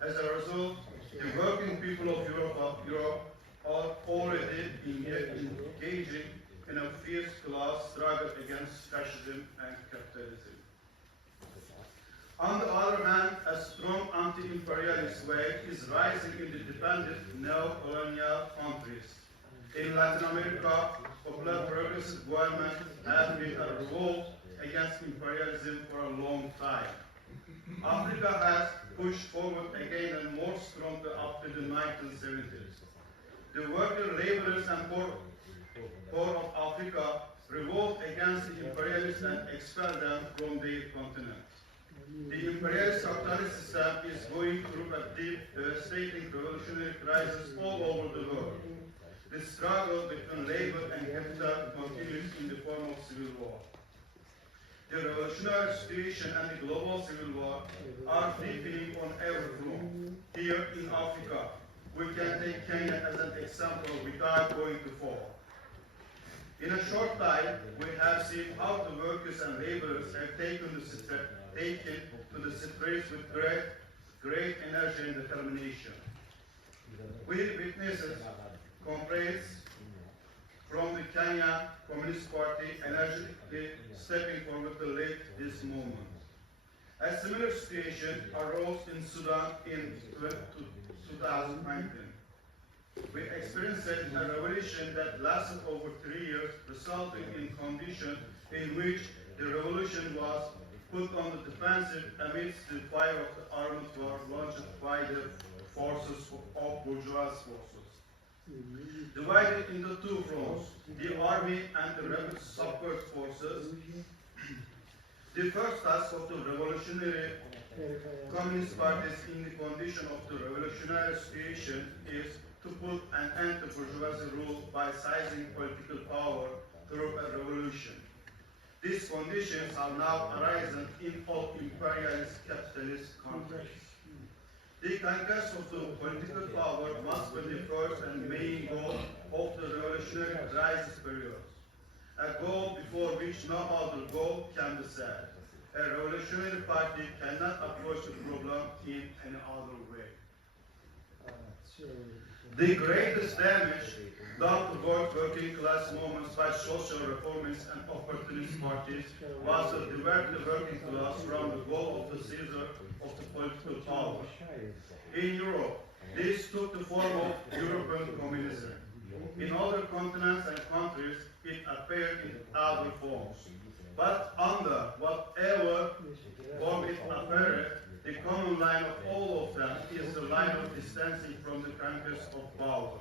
As a result, the working people of Europe are already engaging in a fierce class struggle against fascism and capitalism. On the other hand, a strong anti-imperialist wave is rising in the dependent neo-colonial countries. In Latin America, popular progressive governments have been a revolt against imperialism for a long time. Africa has pushed forward again and more strongly after the 1970s. The worker, laborers, and poor of Africa revolt against the imperialists and expel them from their continent. The imperialist capitalist system is going through a deep, devastating revolutionary crisis all over the world. The struggle between labor and capital continues in the form of civil war. The revolutionary situation and the global civil war are deepening on every front. Here in Africa, we can take Kenya as an example without going too far. In a short time, we have seen how the workers and laborers have taken to the streets with great energy and determination. We witnessed complaints from the Kenya Communist Party energetically stepping forward to lead this movement. A similar situation arose in Sudan in 2019. We experienced a revolution that lasted over 3 years, resulting in conditions in which the revolution was put on the defensive amidst the fire of the armed war launched by the forces of bourgeois forces. Divided into two fronts, the army and the rebel support forces. The first task of the revolutionary communist parties in the condition of the revolutionary situation is to put an end to bourgeoisie rule by seizing political power through a revolution. These conditions have now arisen in all imperialist capitalist countries. The conquest of the political power must be the first and main goal of the revolutionary crisis period, a goal before which no other goal can be set. A revolutionary party cannot approach the problem in any other way. The greatest damage done to working class movements by social reformists and opportunist parties was to divert the working class from the goal of the seizure of the political power. In Europe, this took the form of European communism. In other continents and countries, it appeared in other forms. But under whatever form it appeared, the common line of all of them is the line of distancing from the conquest of power.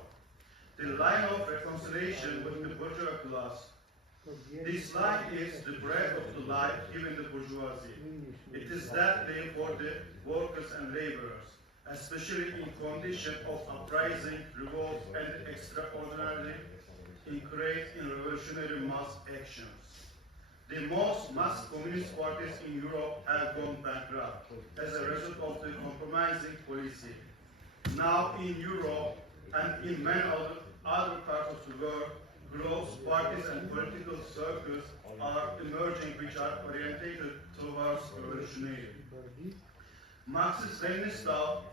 The line of reconciliation with the bourgeois class. This line is the bread of the life given the bourgeoisie. It is that day for the workers and laborers, especially in condition of uprising, revolt, and extraordinary increase in revolutionary mass actions. The most mass communist parties in Europe have gone bankrupt as a result of the compromising policy. Now in Europe and in many other parts of the world, groups, parties, and political circles are emerging which are oriented to bourgeois revolutionary. Marxist-Leninist style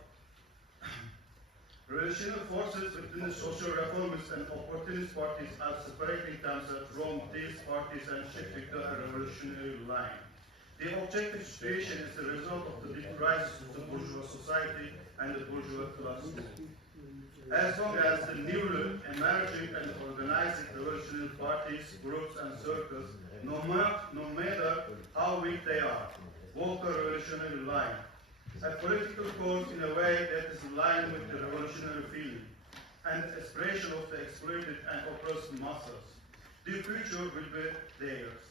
revolutionary forces within the social reformist and opportunist parties are separating themselves from these parties and shifting to a revolutionary line. The objective situation is the result of the deep crisis of the bourgeois society and the bourgeois class movement. As long as the newly emerging and organizing revolutionary parties, groups and circles, no matter how weak they are, walk a revolutionary line, a political cause in a way that is in line with the revolutionary feeling and aspiration of the exploited and oppressed masses, the future will be theirs.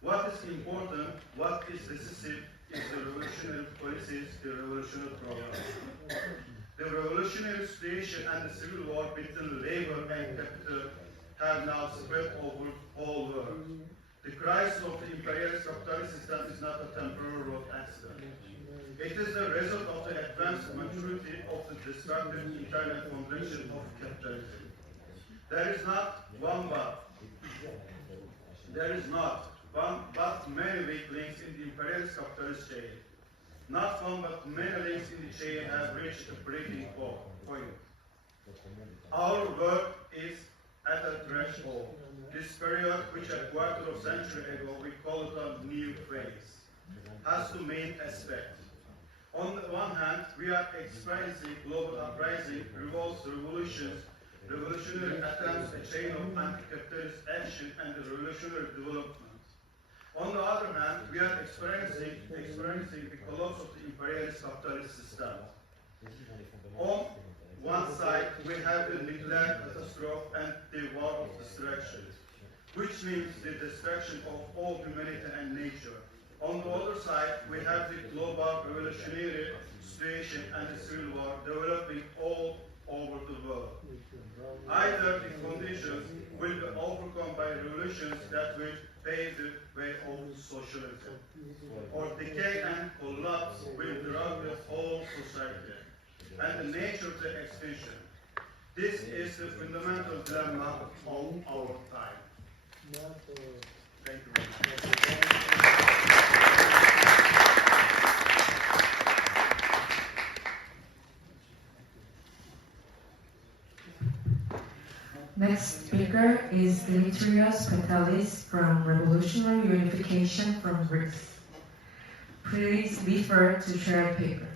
What is important, what is decisive, is the revolutionary policies, the revolutionary program. The revolutionary situation and the civil war between labor and capital have now spread over all world. The crisis of the imperialist capitalist system is not a temporary accident. It is the result of the advanced maturity of the destructive internal foundation of capitalism. There is not one but many weak links in the imperialist capitalist chain. Not one but many links in the chain have reached a breaking point. Our work is at a threshold. This period, which a quarter of a century ago we called a new phase, has two main aspects. On the one hand, we are experiencing global uprising, revolts, revolutions, revolutionary attempts, a chain of anti-capitalist action, and the revolutionary development. On the other hand, we are experiencing the collapse of the imperialist capitalist system. On one side, we have the nuclear catastrophe and the war of destruction, which means the destruction of all humanity and nature. On the other side, we have the global revolutionary situation and the civil war developing all over the world. Either the conditions will be overcome by revolutions that will pave the way of socialism, or decay and collapse will drag the whole society, and the nature of the extinction. This is the fundamental dilemma of our time. Thank you very much. Next speaker is Dimitrios Patalis from Revolutionary Unification from Greece. Please refer to shared paper.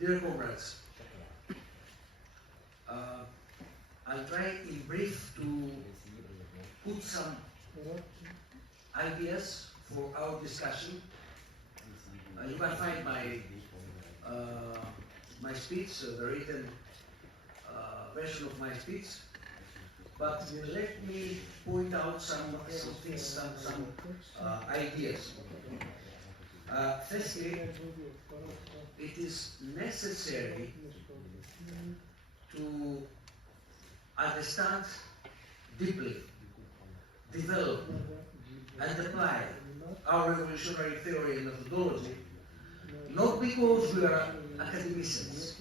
Dear comrades, I'll try in brief to put some ideas for our discussion. You can find my speech, the written version of my speech, but let me point out some ideas. Firstly, it is necessary to understand deeply, develop, and apply our revolutionary theory and methodology, not because we are academicians,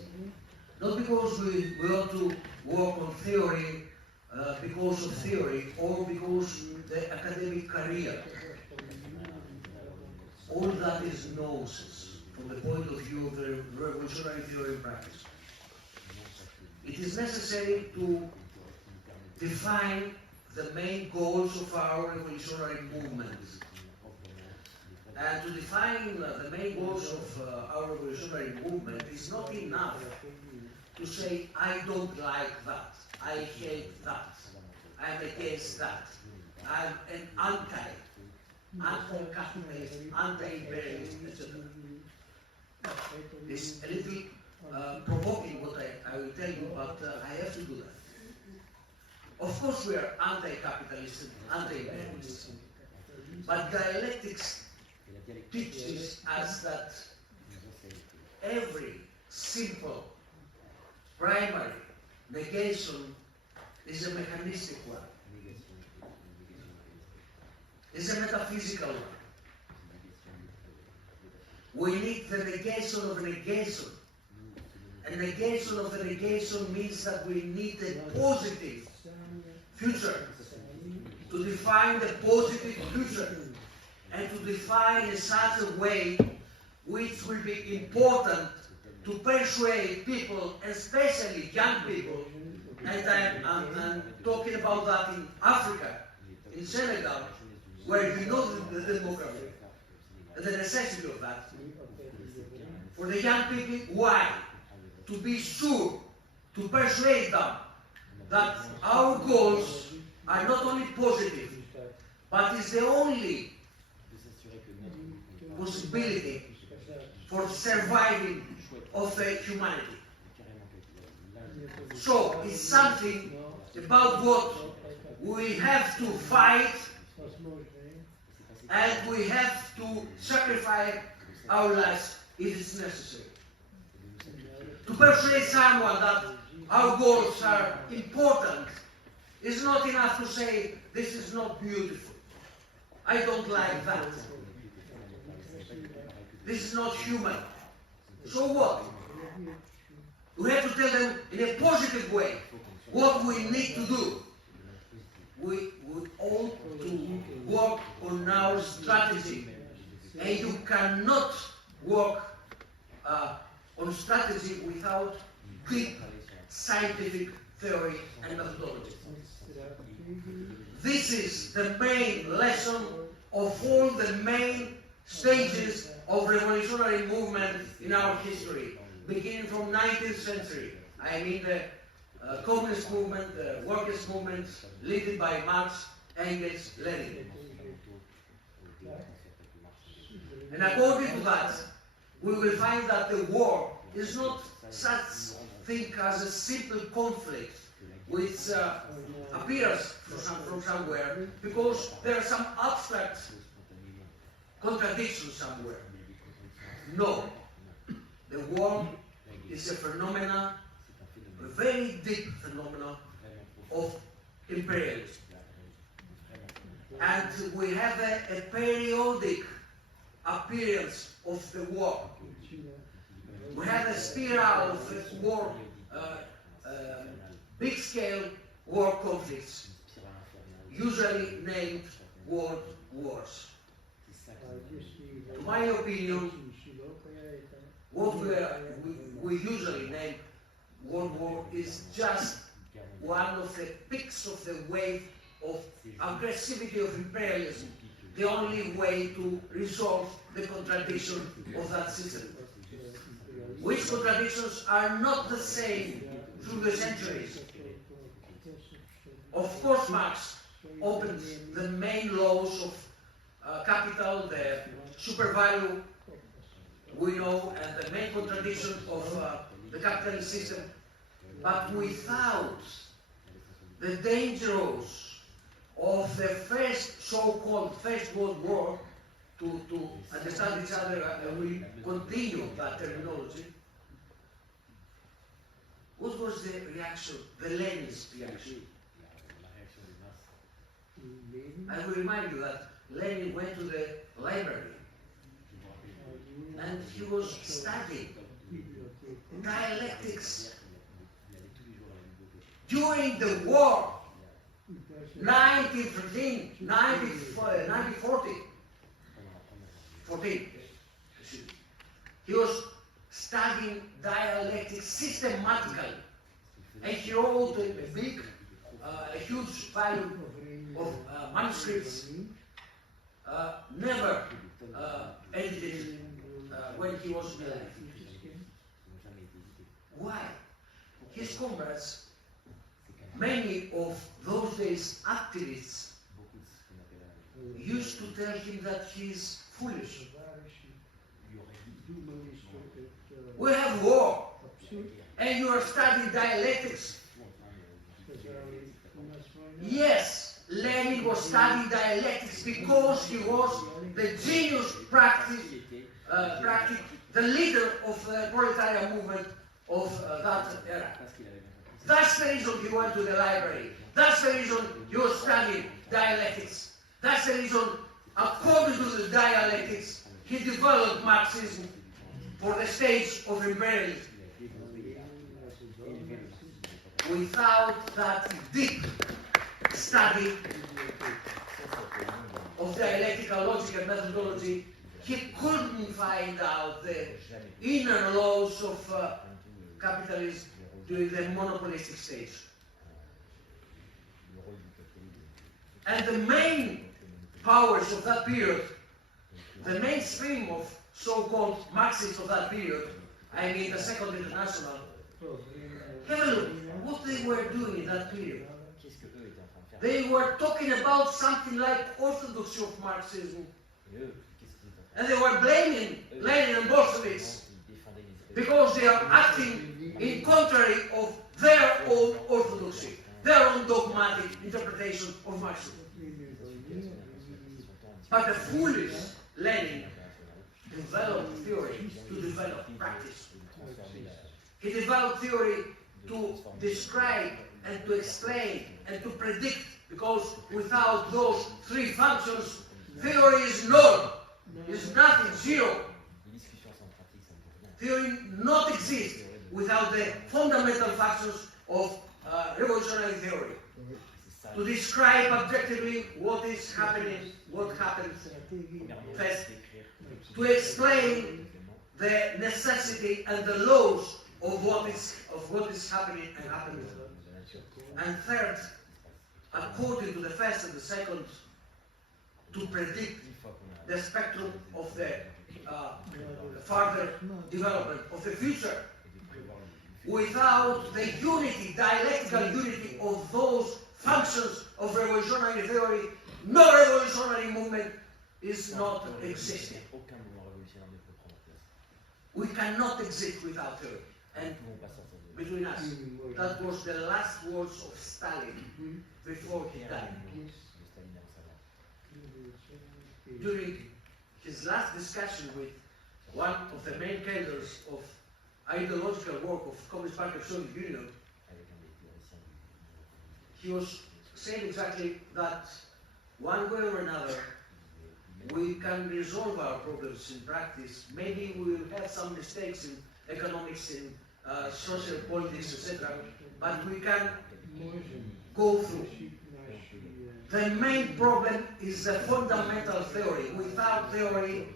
not because we want to work on theory because of theory or because the academic career. All that is nonsense from the point of view of the revolutionary theory and practice. It is necessary to define the main goals of our revolutionary movement. And to define the main goals of our revolutionary movement is not enough to say, I don't like that, I hate that, I'm against that, I'm an anti-capitalist, anti-imperialist, etc. It's a little provoking what I will tell you, but I have to do that. Of course we are anti-capitalist and anti-imperialist, but dialectics us that every simple primary negation is a mechanistic one, is a metaphysical one. We need the negation of a negation. A negation of a negation means that we need a positive future, to define the positive future, and to define in such a way which will be important to persuade people, especially young people, and I'm talking about that in Africa, in Senegal, where you know the demography, and the necessity of that. For the young people, why? To be sure, to persuade them that our goals are not only positive, but is the only possibility for surviving of humanity. So it's something about what we have to fight, and we have to sacrifice our lives if it's necessary. To persuade someone that our goals are important is not enough to say, this is not beautiful. I don't like that. This is not human. So what? We have to tell them in a positive way what we need to do. We ought to work on our strategy. And you cannot work on strategy without deep scientific theory and methodology. This is the main lesson of all the main stages of revolutionary movement in our history, beginning from 19th century. I mean the communist movement, the workers' movement, led by Marx, Engels, Lenin. And according to that, we will find that the war is not such thing as a simple conflict which appears from somewhere, because there are some abstract contradictions somewhere. No, the war is a phenomenon, a very deep phenomenon of imperialism. And we have a periodic appearance of the war. We have a spiral of war, big-scale war conflicts, usually named world wars. To my opinion, what we usually name world war is just one of the peaks of the wave of aggressivity of imperialism, the only way to resolve the contradiction of that system, which contradictions are not the same through the centuries. Of course, Marx opened the main laws of capital, the super value we know, and the main contradiction of the capitalist system, but without the dangers of the first so-called First World War, to understand each other, we continue that terminology. What was the reaction, the Leninist reaction? I will remind you that Lenin went to the library and he was studying dialectics during the war, 1913, 1914. He was studying dialectics systematically, and he wrote a huge volume of manuscripts, never edited when he was alive. Why? His comrades, many of those days activists, used to tell him that he is foolish. We have war, and you are studying dialectics. Yes, Lenin was studying dialectics because he was the genius the leader of the proletarian movement of that era. That's the reason he went to the library. That's the reason he was studying dialectics. That's the reason, according to the dialectics, he developed Marxism for the stage of imperialism. Without that deep study of dialectical logic and methodology, he couldn't find out the inner laws of capitalism during the monopolistic stage. And the main powers of that period, the mainstream of so-called Marxists of that period, I mean the Second International, have a look what they were doing in that period. They were talking about something like orthodoxy of Marxism. And they were blaming Lenin and Bolsheviks because they are acting in contrary of their own orthodoxy, their own dogmatic interpretation of Marxism. But the foolish Lenin developed theory to develop practice. He developed theory to describe and to explain and to predict, because without those three functions, theory is null, is nothing, zero. Theory not exist without the fundamental functions of revolutionary theory. To describe objectively what is happening, what happens first, to explain the necessity and the laws of what is happening and happening. And third, according to the first and the second, to predict the spectrum of the further development of the future. Without the unity, dialectical unity of those functions of revolutionary theory, no revolutionary movement is not existing. We cannot exist without theory. And between us, that was the last words of Stalin before he died. During his last discussion with one of the main cadres of ideological work of Communist Party of Soviet Union, he was saying exactly that one way or another we can resolve our problems in practice. Maybe we will have some mistakes in economics, in social politics, etc., but we can go through. The main problem is the fundamental theory. Without theory,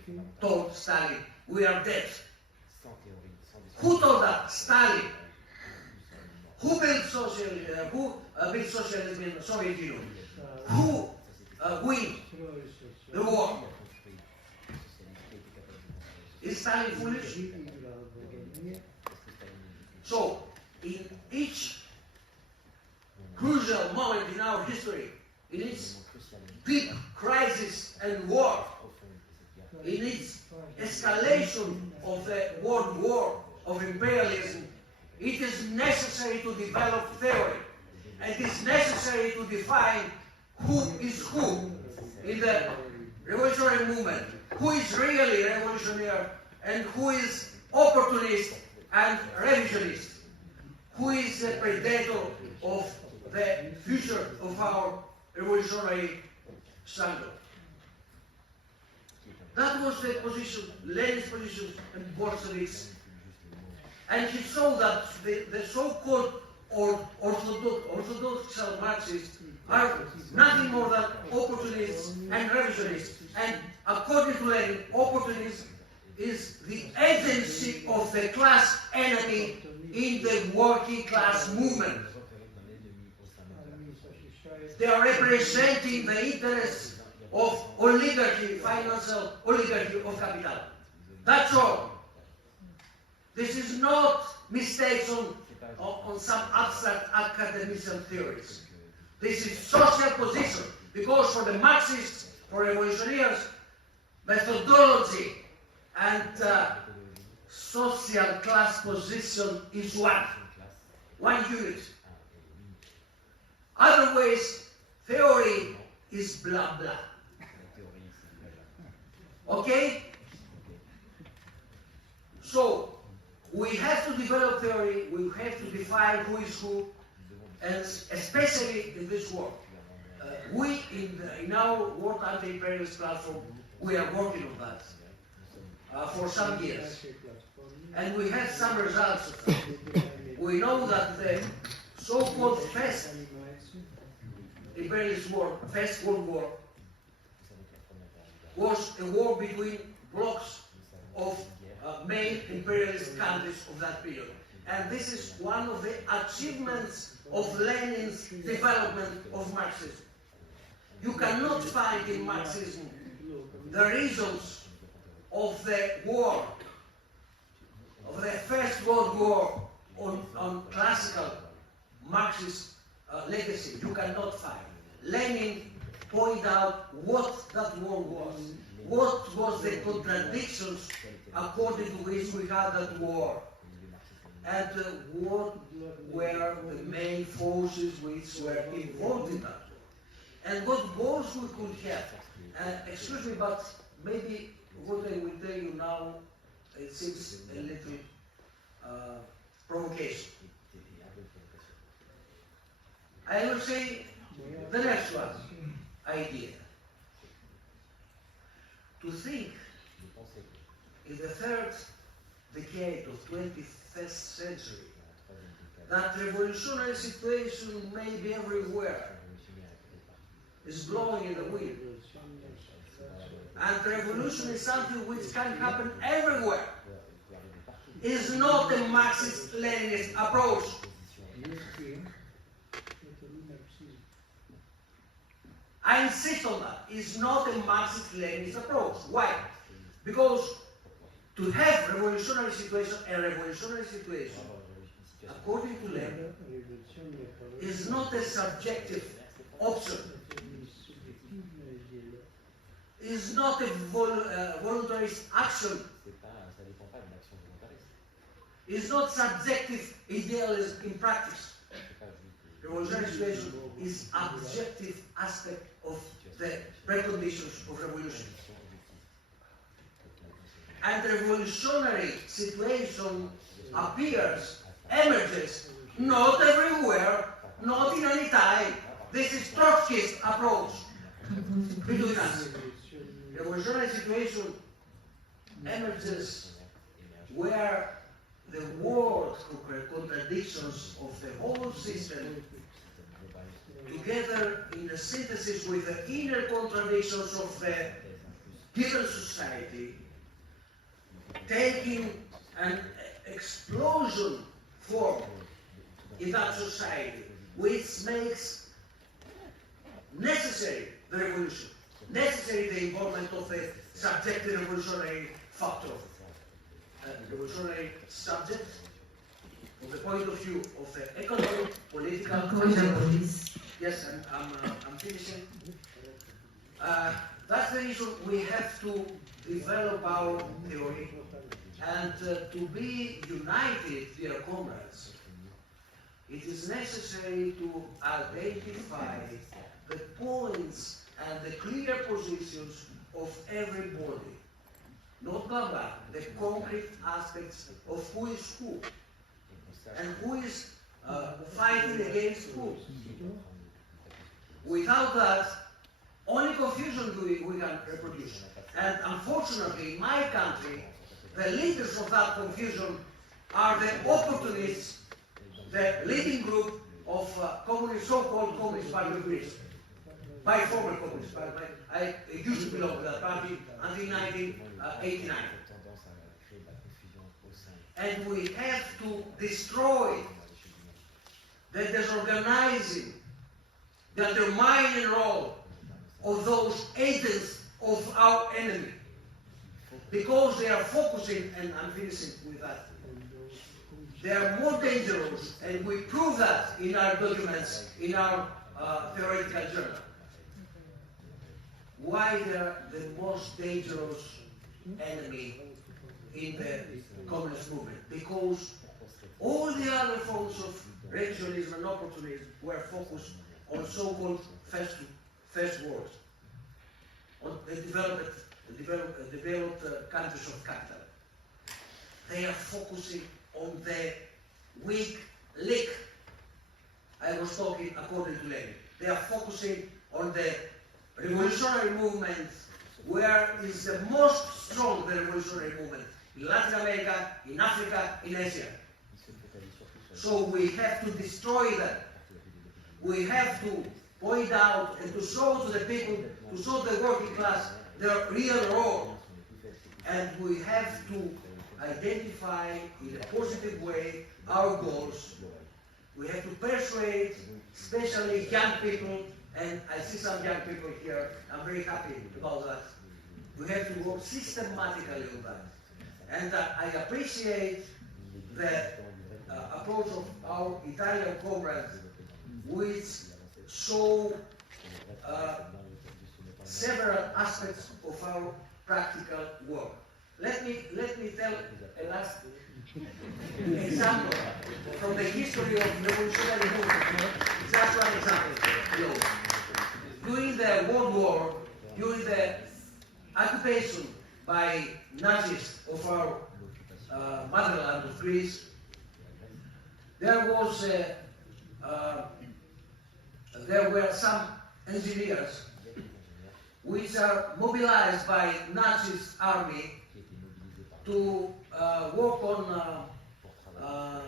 told Stalin, we are dead. Who told that? Stalin. Who built socialism? Who built socialism in the Soviet Union? Who win the war? Is Stalin foolish? So, in each crucial moment in our history, in its deep crisis and war, in its escalation of the world war of imperialism, it is necessary to develop theory, and it is necessary to define who is who in the revolutionary movement, who is really revolutionary and who is opportunist and revisionist, who is the predator of the future of our revolutionary struggle. That was the position, Lenin's position, and Bolsheviks. And he saw that the so-called orthodox Marxists are nothing more than opportunists and revisionists. And according to Lenin, opportunism is the agency of the class enemy in the working class movement. They are representing the interests of oligarchy, financial oligarchy of capital. That's all. This is not mistakes on some abstract academician theories. This is social position, because for the Marxists, for revolutionaries, methodology and social class position is one unit. Otherwise, theory is blah blah. Okay? So, we have to develop theory, we have to define who is who, and especially in this war. We, in our World Anti-Imperialist Platform, we are working on that for some years. And we have some results of that. We know that the so-called first imperialist war, First World War, was a war between blocks of main imperialist countries of that period. And this is one of the achievements of Lenin's development of Marxism. You cannot find in Marxism the reasons of the war, of the First World War on classical Marxist legacy. You cannot find. Lenin pointed out what that war was. What was the contradictions according to which we had that war? And what were the main forces which were involved in that war? And what goals we could have. Excuse me, but maybe what I will tell you now, it seems a little provocation. I will say the next one, idea. To think in the third decade of 21st century that revolutionary situation may be everywhere is blowing in the wind. And revolution is something which can happen everywhere. Is not a Marxist-Leninist approach. I insist on that. It's not a Marxist-Leninist approach. Why? Because to have revolutionary situation, a revolutionary situation, according to Lenin, is not a subjective option. Is not a voluntarist action. Is not subjective idealism in practice. Revolutionary situation is objective aspect of the preconditions of revolution. And the revolutionary situation appears, emerges, not everywhere, not in any time. This is Trotsky's approach between us. The revolutionary situation emerges where the world contradictions of the whole system together in a synthesis with the inner contradictions of the given society, taking an explosion form in that society, which makes necessary the revolution, necessary the involvement of the subjective revolutionary factor, revolutionary subject, from the point of view of the economic, political, yes, I'm finishing. That's the reason we have to develop our theory and to be united, dear comrades. It is necessary to identify the points and the clear positions of everybody. Not blah blah, the concrete aspects of who is who and who is fighting against who. Without that, only confusion we can reproduce. And unfortunately, in my country, the leaders of that confusion are the opportunists, the leading group of so-called Communist Party of Greece. By former Communist Party. I used to belong to that party until 1989. And we have to destroy the disorganizing, the undermining role of those agents of our enemy. Because they are focusing, and I'm finishing with that, they are more dangerous, and we prove that in our documents, in our theoretical journal. Why they are the most dangerous enemy in the communist movement? Because all the other forms of revisionism and opportunism were focused on so-called first world, on the developed countries of capital. they are focusing on the weak link. I was talking according to Lenin. They are focusing on the revolutionary movement where is the most strong the revolutionary movement in Latin America, in Africa, in Asia. So we have to destroy them. We have to point out and to show to the people, to show the working class their real role. And we have to identify in a positive way our goals. We have to persuade, especially young people, and I see some young people here, I'm very happy about that. We have to work systematically on that. And I appreciate the approach of our Italian comrades, which show several aspects of our practical work. Let me tell a last example from the history of revolutionary movement. Just one example. During the World War, during the occupation by Nazis of our motherland of Greece, there were some engineers which are mobilized by Nazis army to work on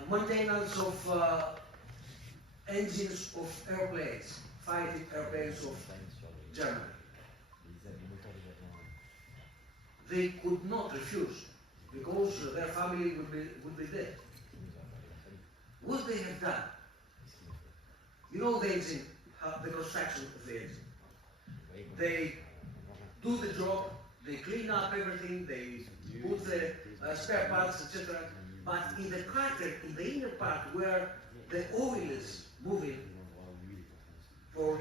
maintenance of engines of airplanes, fighting airplanes of Germany. They could not refuse because their family would be dead. What they have done? You know the engine, the construction of the engine. They do the job, they clean up everything, they put the spare parts, etc. But in the crater, in the inner part where the oil is moving for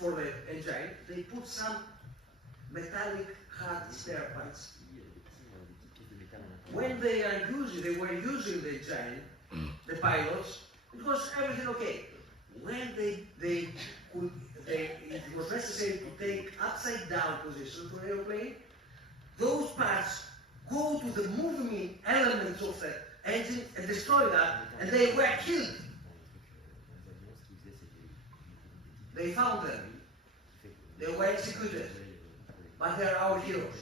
the engine, they put some metallic hard spare parts. When they were using the engine, the pilots, it was everything okay. When it was necessary to take upside down position for the airplane, those parts go to the moving elements of the engine and destroy that, and they were killed. They found them. They were executed. But they are our heroes.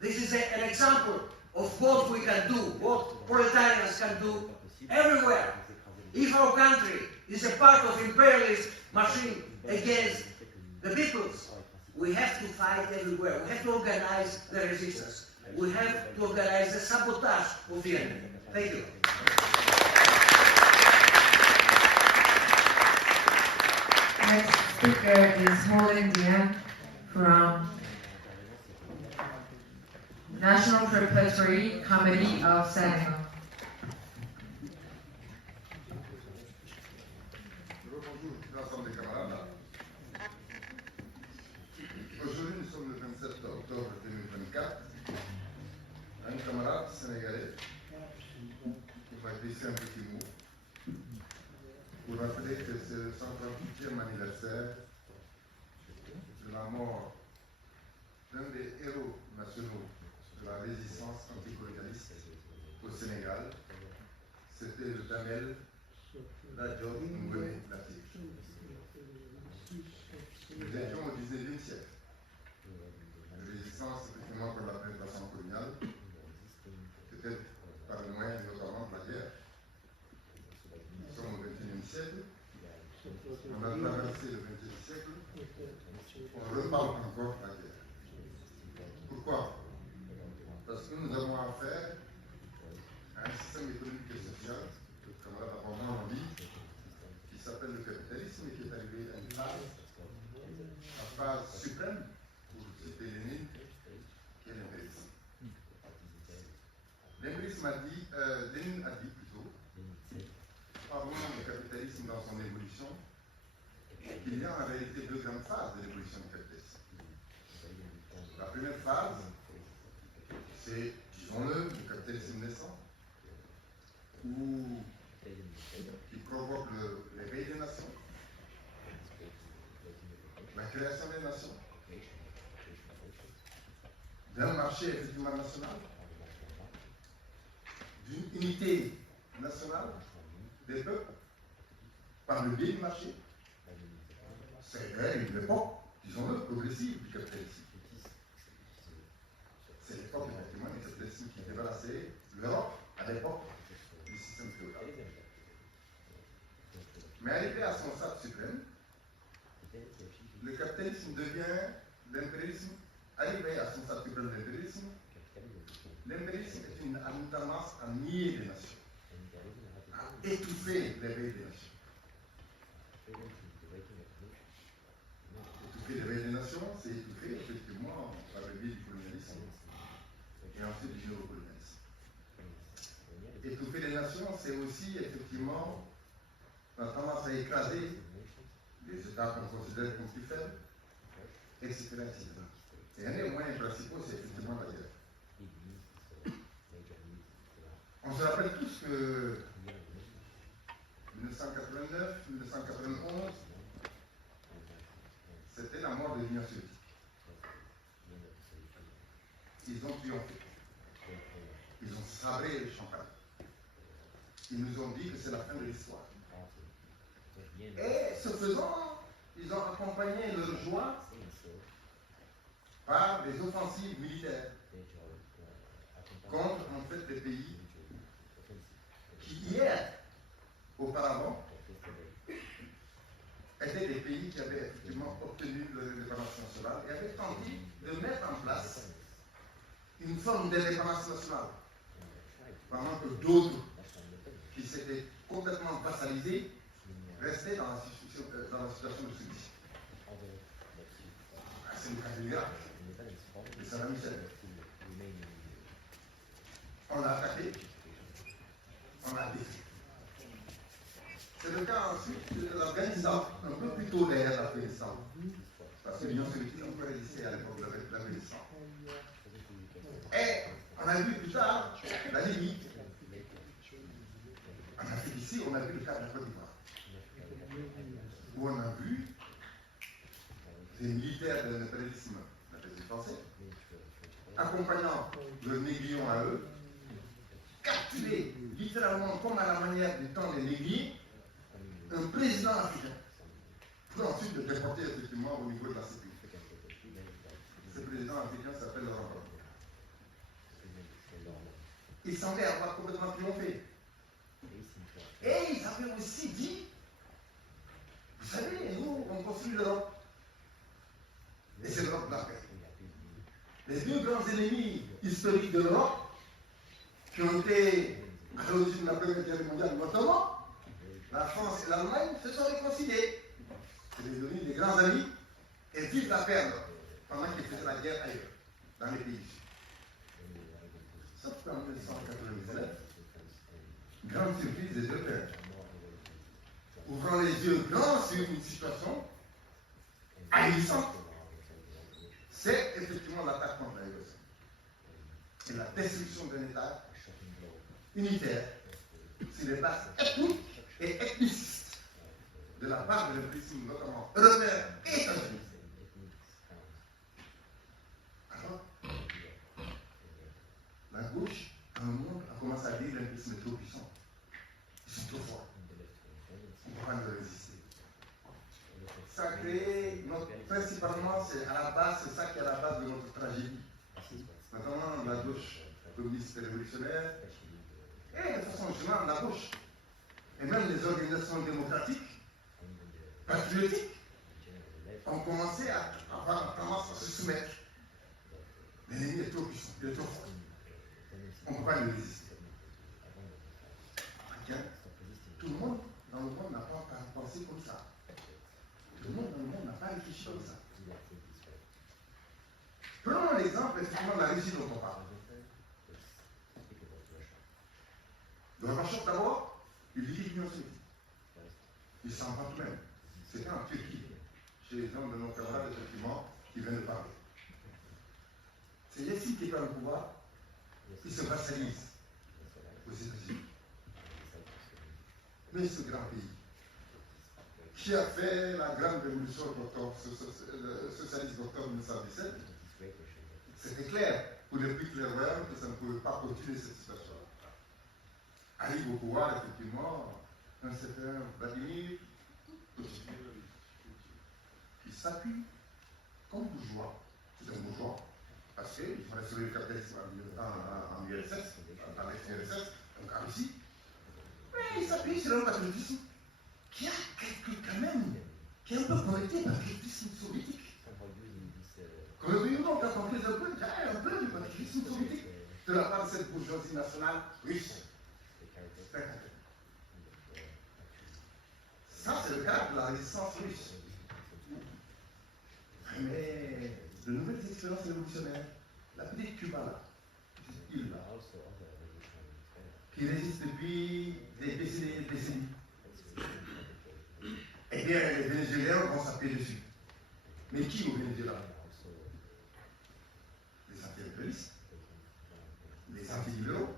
This is an example of what we can do, what proletarians can do everywhere. If our country is a part of imperialist machine against the peoples, we have to fight everywhere. We have to organize the resistance. We have to organize the sabotage of the enemy. Thank you. Next speaker is Holden Dian from National Preparatory Committee of Senegal. Bonjour, l'ensemble des camarades. Aujourd'hui, nous sommes le 27 octobre 2024. Un camarade sénégalais qui m'a glissé un petit mot pour rappeler que c'est le 138e anniversaire de la mort d'un des héros nationaux de la résistance anticolonialiste au Sénégal. C'était le Damel Ladjor Ngoné Latyr. Nous étions au 19e siècle. La résistance, effectivement, pour la pénétration coloniale, peut-être par le moyen notamment de la guerre. Nous sommes au 21e siècle. On a traversé le 20e siècle. On reparle encore de la guerre. Pourquoi? Parce que nous avons affaire à un système économique et social, comme l'a apparemment dit, qui s'appelle le capitalisme et qui est arrivé à une phase, la phase suprême, pour citer Lénine, qui est l'impérialisme. L'impérialisme a dit, Lénine a dit plutôt, parlant du capitalisme dans son évolution, qu'il y a en réalité deux grandes phases de l'évolution du capitalisme. La première phase, c'est, disons-le, le capitalisme naissant, qui provoque l'éveil des nations, la création des nations, d'un marché effectivement national, d'une unité nationale des peuples par le biais du marché. C'est une époque, disons-le, progressive du capitalisme. C'est l'époque, effectivement, du capitalisme qui débarrassait l'Europe à l'époque du système féodal. Mais arrivé à son stade suprême, le capitalisme devient l'impérialisme. Arrivé à son stade suprême de l'impérialisme, l'impérialisme est une tendance à nier les nations, à étouffer l'éveil des nations. Étouffer l'éveil des nations, c'est étouffer effectivement par le biais du colonialisme et ensuite du néocolonialisme. Étouffer les nations, c'est aussi effectivement la tendance à écraser les États qu'on considère comme plus faibles, etc. etc. Et un des moyens principaux, c'est effectivement la guerre. On se rappelle tous que 1989, 1991, c'était la mort de l'Union soviétique. Ils ont triomphé. Ils ont sabré le champagne. Ils nous ont dit que c'est la fin de l'histoire. Et ce faisant, ils ont accompagné leur joie par des offensives militaires contre en fait des pays qui hier, auparavant, étaient des pays qui avaient effectivement obtenu leur indépendance nationale et avaient tenté de mettre en place une forme d'indépendance nationale, pendant que d'autres qui s'étaient complètement vassalisés restaient dans la situation de soumission. C'est le cas de l'Irak, de Saddam Hussein. On l'a attaqué, on l'a détruit. C'est le cas ensuite de l'Afghanistan, un peu plus tôt derrière l'Afghanistan, parce que l'Union soviétique a encore existé à l'époque de l'Afghanistan. Et on a vu plus tard la Libye. En Afrique ici, on a vu le cas de la Côte d'Ivoire, où on a vu des militaires de l'impérialisme français, accompagnant le négrillon à eux, capturer littéralement comme à la manière du temps des négriers, un président africain, pour ensuite le déporter effectivement au niveau de la sécurité. Ce président africain s'appelle Laurent Gbagbo. Il semblait avoir complètement triomphé. Et ils avaient aussi dit, vous savez, nous, on construit l'Europe. Et c'est l'Europe de la paix. Les deux grands ennemis historiques de l'Europe, qui ont été à l'origine de la Première Guerre mondiale, notamment la France et l'Allemagne, se sont réconciliés. C'est devenu des grands amis et vivent la perdre pendant qu'ils faisaient la guerre ailleurs, dans les pays. Sauf qu'en 1999, grande surprise des Européens, ouvrant les yeux grands sur une situation ahurissante, c'est effectivement l'attaque contre la Yougoslavie et la destruction d'un État unitaire sur les bases ethniques et ethnicistes de la part de l'impérialisme notamment européen et états-unis. Alors, la gauche, dans le monde, a commencé à dire que l'impérialisme est trop puissant. Ils sont trop forts. On ne peut pas nous résister. Ça a créé, principalement, c'est à la base, c'est ça qui est à la base de notre tragédie. Notamment la gauche communiste révolutionnaire, et de façon générale la gauche, et même les organisations démocratiques, patriotiques, ont commencé à avoir tendance à se soumettre. L'ennemi est trop puissant, il est trop fort. On ne peut pas le résister. Tout le monde dans le monde n'a pas pensé comme ça. Tout le monde dans le monde n'a pas réfléchi comme ça. Prenons l'exemple effectivement de la Russie dont on parle. Gorbatchev d'abord, il dit l'Union soviétique. Il s'en va tout de même. C'était en Turquie, chez les gens de nos camarades effectivement qui viennent de parler. C'est Yeltsin qui est au pouvoir, il se vassalise aux États-Unis. Mais ce grand pays, qui a fait la grande révolution socialiste d'octobre 1917, c'était clair pour les plus clairvoyants que ça ne pouvait pas continuer cette situation-là. arrive au pouvoir, effectivement, un certain Vladimir Poutine, qui s'appuie comme bourgeois. C'est un bourgeois, parce qu'il faut restaurer le capitalisme en URSS, dans l'ex-URSS, donc en Russie. Mais il s'appuie sur un patriotisme qui a quand même, qui est un peu connecté par le patriotisme soviétique. Comme oui ou non, quand on fait il y a un peu du patriotisme soviétique de la part de cette bourgeoisie nationale russe. Ça, c'est le cas de la résistance russe. Mais de nouvelles expériences révolutionnaires, la petite Cuba là, cette île là, qui résiste depuis des décennies et des décennies, eh bien, les Vénézuéliens vont s'appuyer dessus. Mais qui au Venezuela? Les anti-impérialistes, les anti-libéraux.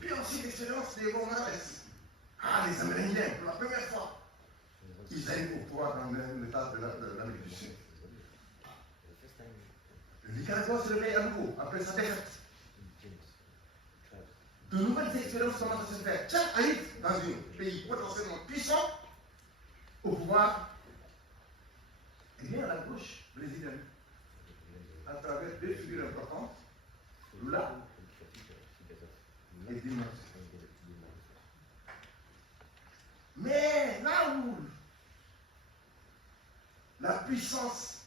Puis ensuite l'expérience des Evo Morales. Ah, les Amérindiens, pour la première fois, ils arrivent au pouvoir dans un état de l'Amérique du Sud. Le Nicaragua se réveille à nouveau après sa défaite. De nouvelles expériences commencent à se faire. Tchad arrive dans un pays potentiellement puissant au pouvoir. Et bien à la gauche brésilienne, à travers deux figures importantes, Lula et Dilma. Mais là où la puissance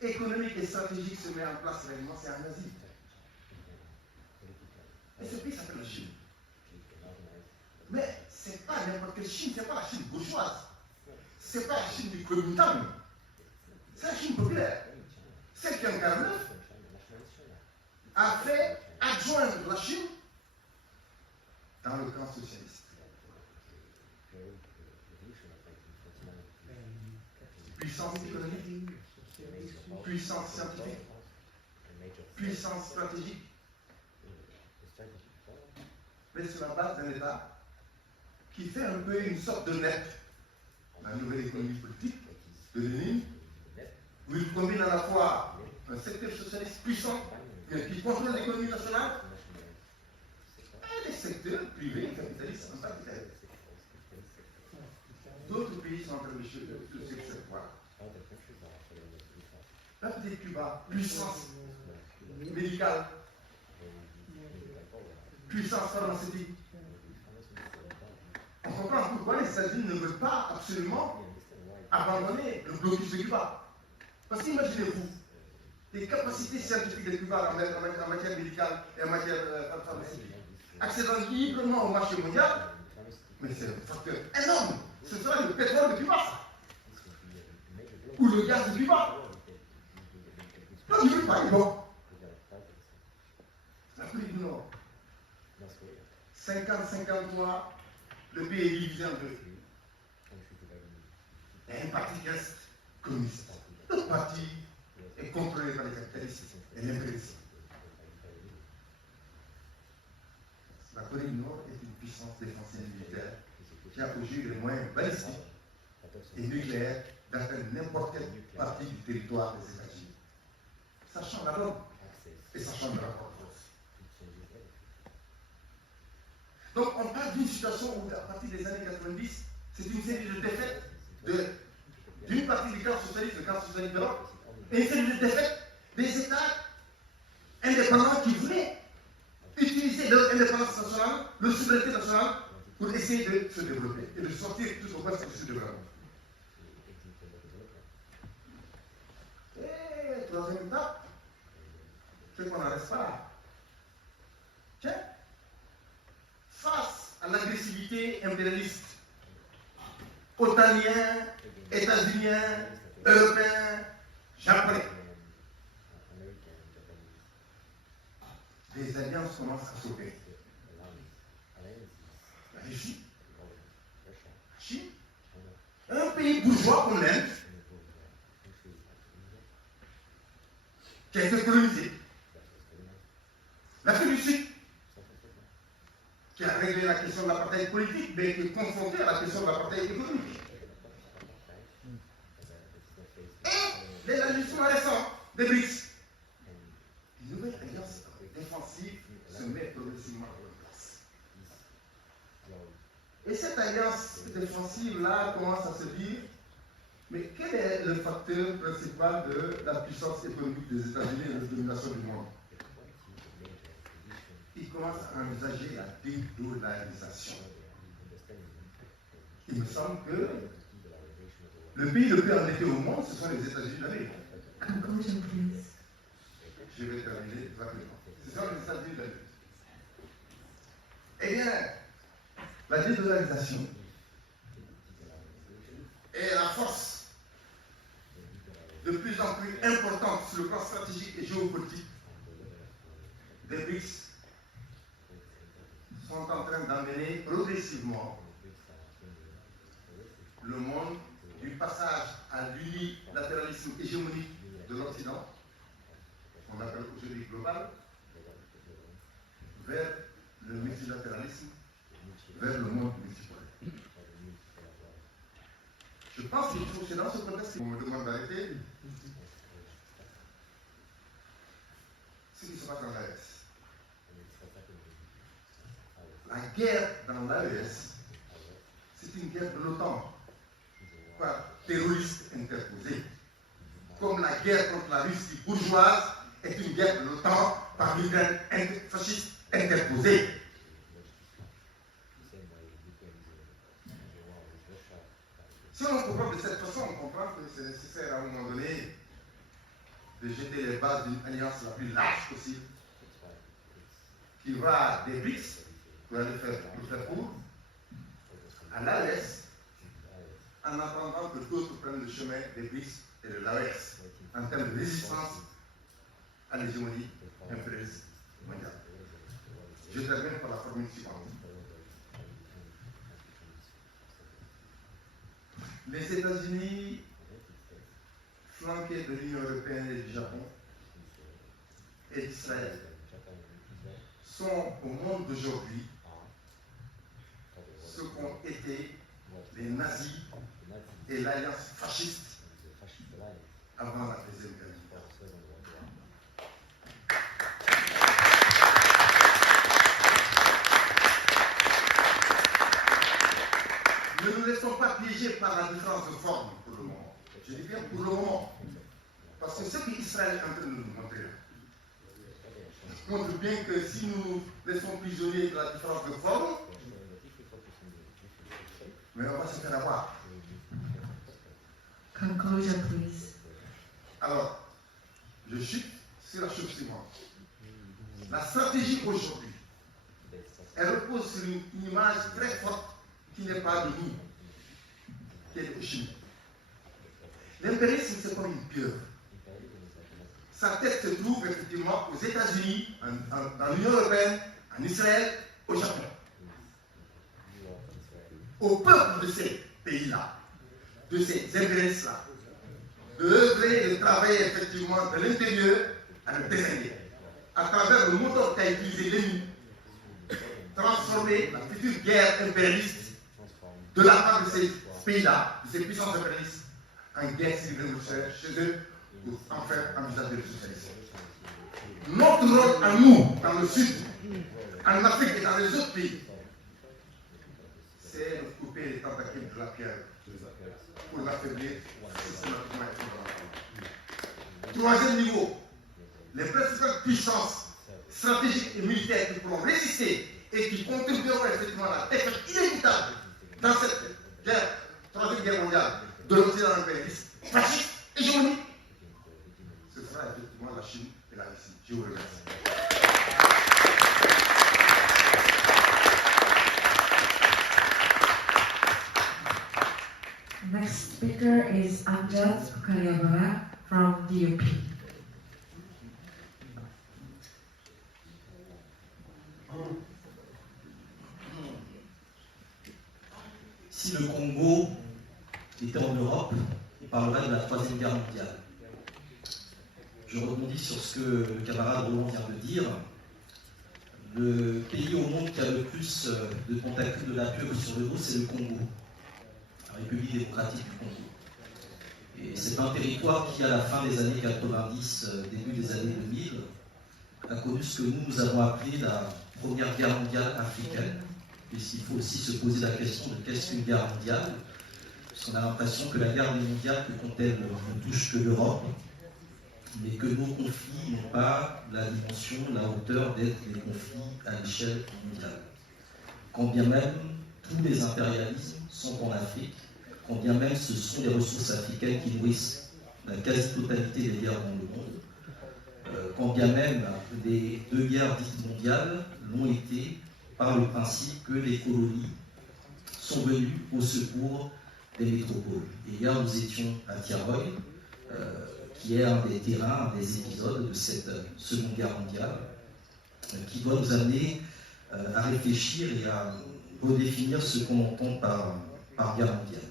économique et stratégique se met en place réellement, c'est en Asie. Et ce pays s'appelle la Chine. Mais ce n'est pas n'importe quelle Chine, ce n'est pas la Chine bourgeoise. Ce n'est pas la Chine du Kuomintang. C'est la Chine populaire. Celle qui, en 1949, a fait adjoindre la Chine dans le camp socialiste. Puissance économique, puissance scientifique, puissance stratégique, mais sur la base d'un État qui fait un peu une sorte de net, la nouvelle économie politique de Lénine, où il combine à la fois un secteur socialiste puissant qui contrôle l'économie nationale et les secteurs privés capitalistes en tant que tels. D'autres pays sont en train de suivre cette voie. La petite Cuba, puissance médicale, puissance pharmaceutique. On comprend pourquoi les États-Unis ne veulent pas absolument abandonner le blocus de Cuba. Parce qu'imaginez-vous, les capacités scientifiques de Cuba en matière médicale et en matière pharmaceutique, accédant librement au marché mondial, mais c'est un facteur énorme. Ce sera le pétrole de Cuba, ou le gaz de Cuba. Non, je ne veux pas, il est bon. L'Afrique du Nord, 50-53, le pays est divisé en deux. Il y a une partie qui reste communiste. L'autre partie est contrôlée par les capitalistes et l'impérialisme. La Corée du Nord est une puissance défensive militaire qui a aujourd'hui les moyens balistiques et nucléaires d'atteindre n'importe quelle partie du territoire des États-Unis. Ça change la donne et ça change le rapport de force. Donc on parle d'une situation où à partir des années 90, c'est une série de défaites d'une partie du camp socialiste, le camp socialiste d'Europe, et une série de défaites des États indépendants qui voulaient utiliser leur indépendance nationale, leur souveraineté nationale, pour essayer de se développer et de sortir tout au moins de ce développement. Et troisième étape, c'est qu'on n'en reste pas là. Tiens, face à l'agressivité impérialiste, otanien, états-unien, européen, japonais, les alliances commencent à s'opérer. La Russie, la Chine, un pays bourgeois comme l'Inde, qui a été colonisé. L'Afrique du Sud, qui a réglé la question de l'apartheid politique, mais qui est confronté à la question de l'apartheid économique. Et l'élargissement récent des BRICS. Une nouvelle alliance défensive se met progressivement en place. Et cette alliance défensive-là commence à se dire, mais quel est le facteur principal de la puissance économique des États-Unis et de la domination du monde? Ils commencent à envisager la dédollarisation. Il me semble que le pays le plus endetté au monde, ce sont les États-Unis d'Amérique. Conclusion, please. Je vais terminer rapidement. Ce sont les États-Unis d'Amérique. Eh bien, la dédollarisation est la force de plus en plus importante sur le plan stratégique et géopolitique des BRICS sont en train d'amener progressivement le monde du passage à l'unilatéralisme hégémonique de l'Occident, qu'on appelle aujourd'hui global, vers le multilatéralisme, vers le monde multipolaire. Je pense qu'il faut, c'est dans ce contexte qu'on me demande d'arrêter ce qui se passe dans l'AES. La guerre dans l'AES, c'est une guerre de l'OTAN par terroristes interposés, comme la guerre contre la Russie bourgeoise est une guerre de l'OTAN par l'Ukraine fasciste interposée. Si on comprend de cette façon, on comprend que c'est nécessaire à un moment donné de jeter les bases d'une alliance la plus large possible, qui va des BRICS, pour aller faire court, à l'AES, en attendant que d'autres prennent le chemin des BRICS et de l'AES, en termes de résistance à l'hégémonie impérialiste mondiale. Je termine par la formule suivante. Les États-Unis, flanqués de l'Union européenne et du Japon, et d'Israël, sont au monde d'aujourd'hui ce qu'ont été les nazis et l'alliance fasciste avant la Deuxième Guerre mondiale. Ne nous laissons pas piéger par la différence de forme pour le moment. Je dis bien pour le moment. Parce que ce qu'Israël est en train de nous montrer montre bien que si nous laissons prisonniers de la différence de forme, mais on va se faire avoir. Conclusion, please. Alors, je chute sur la chose suivante. La stratégie aujourd'hui, elle repose sur une image très forte qui n'est pas de nous, qui est de Chine. L'impérialisme, c'est comme une pieuvre. Sa tête se trouve effectivement aux États-Unis, dans l'Union européenne, en Israël, au Japon. Au peuple de ces pays-là, de ces impérialistes-là, d'œuvrer et de travailler effectivement de l'intérieur à le défendre, à travers le moteur qu'a utilisé l'ennemi, transformer la future guerre impérialiste de la part de ces pays-là, de ces puissances impérialistes, en guerre civile révolutionnaire chez eux, pour en faire envisager le socialisme. Notre rôle à nous, dans le Sud, en Afrique et dans les autres pays, c'est de couper les tentacules de la pierre pour l'affaiblir systématiquement et fondamentalement. Troisième niveau, les principales puissances stratégiques et militaires qui pourront résister et qui contribueront effectivement à la défaite inévitable dans cette guerre, troisième guerre mondiale, de l'Occident impérialiste, fasciste, hégémonique, ce sera effectivement la Chine et la Russie. Je vous remercie. Next speaker is Amjad Kaliabara from DUP. Si le Congo était en Europe, on parlerait de la Troisième Guerre mondiale. Je rebondis sur ce que le camarade Roland vient de dire. Le pays au monde qui a le plus de tentacules de la pieuvre sur le dos, c'est le Congo, la République démocratique du Congo. Et c'est un territoire qui, à la fin des années 90, début des années 2000, a connu ce que nous avons appelé la Première Guerre mondiale africaine, puisqu'il faut aussi se poser la question de qu'est-ce qu'une guerre mondiale, puisqu'on a l'impression que la guerre mondiale, que quand elle ne touche que l'Europe, mais que nos conflits n'ont pas la dimension, la hauteur d'être des conflits à l'échelle mondiale. Quand bien même tous les impérialismes sont en Afrique, quand bien même ce sont les ressources africaines qui nourrissent la quasi-totalité des guerres dans le monde, quand bien même les deux guerres dites mondiales l'ont été par le principe que les colonies sont venues au secours des métropoles. Et hier, nous étions à Tiaroy, qui est un des terrains, un des épisodes de cette Seconde Guerre mondiale, qui doit nous amener à réfléchir et à redéfinir ce qu'on entend par guerre mondiale.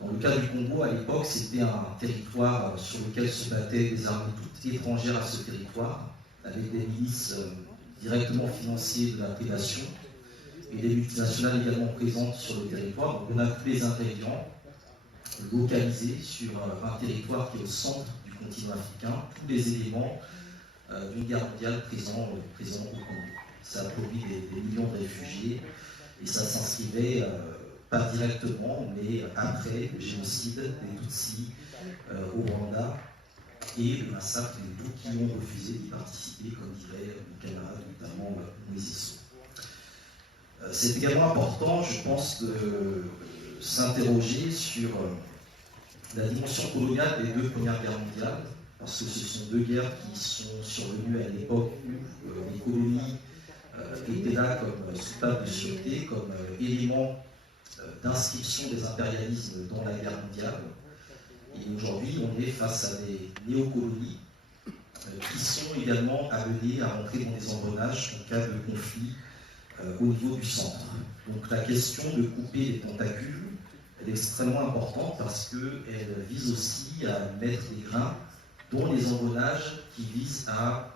Dans le cas du Congo, à l'époque, c'était un territoire sur lequel se battaient des armées toutes étrangères à ce territoire, avec des milices directement financées de la prédation, et des multinationales également présentes sur le territoire. Donc on a tous les ingrédients localisés sur un territoire qui est au centre du continent africain, tous les éléments d'une guerre mondiale présents au Congo. Ça a produit des millions de réfugiés, et ça s'inscrivait pas directement, mais après le génocide des Tutsis au Rwanda et le massacre des Hutus qui ont refusé d'y participer, comme dirait mon camarade, notamment Moïse. C'est également important, je pense, de s'interroger sur la dimension coloniale des deux premières guerres mondiales, parce que ce sont deux guerres qui sont survenues à l'époque où les colonies étaient là comme soupape de sûreté, comme élément d'inscription des impérialismes dans la guerre mondiale. Et aujourd'hui, on est face à des néocolonies qui sont également amenées à rentrer dans des engrenages en cas de conflit au niveau du centre. Donc la question de couper les tentacules, elle est extrêmement importante parce qu'elle vise aussi à mettre des grains dans les engrenages qui visent à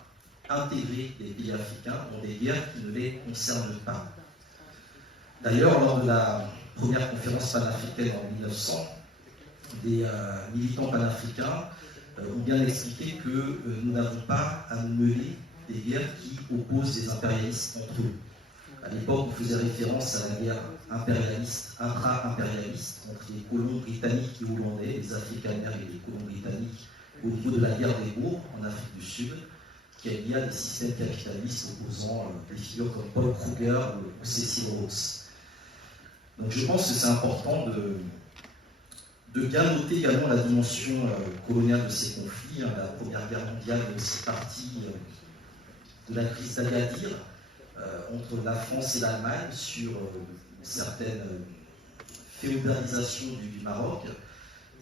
intégrer les pays africains dans des guerres qui ne les concernent pas. D'ailleurs, lors de la première conférence panafricaine en 1900, des militants panafricains ont bien expliqué que nous n'avons pas à mener des guerres qui opposent les impérialistes entre eux. À l'époque, on faisait référence à la guerre impérialiste, intra-impérialiste, entre les colons britanniques et hollandais, les Afrikaners et les colons britanniques, au niveau de la guerre des Boers en Afrique du Sud, qui est liée à des systèmes capitalistes opposant des figures comme Paul Kruger ou Cecil Rhodes. Donc je pense que c'est important de bien noter également la dimension coloniale de ces conflits. La Première Guerre mondiale est aussi partie de la crise d'Agadir entre la France et l'Allemagne sur certaines féodalisations du Maroc.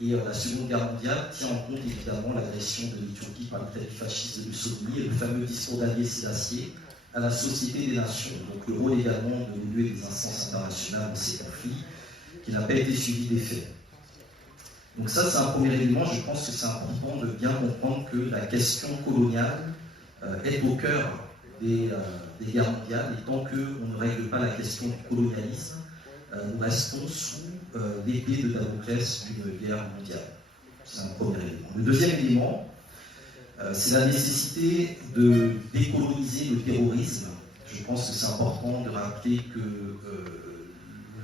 Et la Seconde Guerre mondiale tient en compte évidemment l'agression de l'Éthiopie par le fasciste de Mussolini et le fameux discours d'Haïlé Sélassié à la Société des Nations. Donc le rôle également de l'ONU et des instances internationales dans ces conflits, qui n'a pas été suivi des faits. Donc ça, c'est un premier élément. Je pense que c'est important de bien comprendre que la question coloniale est au cœur des guerres mondiales, et tant qu'on ne règle pas la question du colonialisme, nous restons sous l'épée de Damoclès d'une guerre mondiale. C'est un premier élément. Le deuxième élément, c'est la nécessité de décoloniser le terrorisme. Je pense que c'est important de rappeler que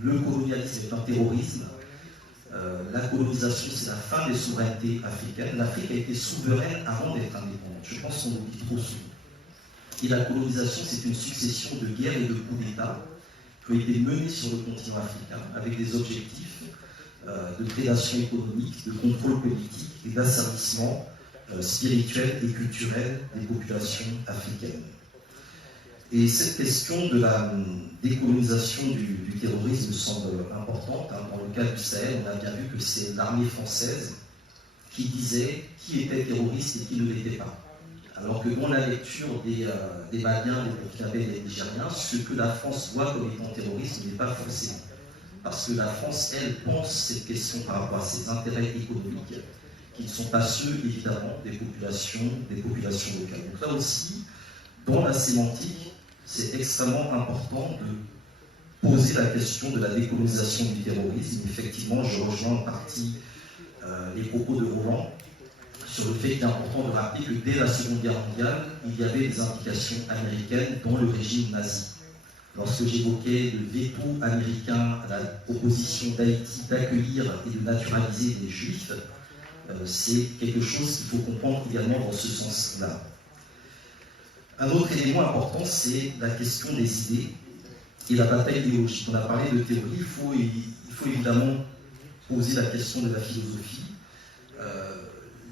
le colonialisme est un terrorisme. La colonisation, c'est la fin des souverainetés africaines. L'Afrique a été souveraine avant d'être indépendante. Je pense qu'on oublie trop souvent. Et la colonisation, c'est une succession de guerres et de coups d'État qui ont été menés sur le continent africain avec des objectifs de prédation économique, de contrôle politique et d'asservissement spirituel et culturel des populations africaines. Et cette question de la décolonisation du terrorisme semble importante. Dans le cas du Sahel, on a bien vu que c'est l'armée française qui disait qui était terroriste et qui ne l'était pas. Alors que dans la lecture des Maliens, des Burkinabés et des Nigériens, ce que la France voit comme étant terroriste n'est pas forcément. Parce que la France, elle, pense cette question par rapport à ses intérêts économiques, qui ne sont pas ceux, évidemment, des populations locales. Donc là aussi, dans la sémantique, c'est extrêmement important de poser la question de la décolonisation du terrorisme. Effectivement, je rejoins en partie les propos de Roland sur le fait qu'il est important de rappeler que dès la Seconde Guerre mondiale, il y avait des implications américaines dans le régime nazi. lorsque j'évoquais le veto américain à la proposition d'Haïti d'accueillir et de naturaliser des juifs, c'est quelque chose qu'il faut comprendre également dans ce sens-là. Un autre élément important, c'est la question des idées et la bataille idéologique. On a parlé de théorie, il faut évidemment poser la question de la philosophie.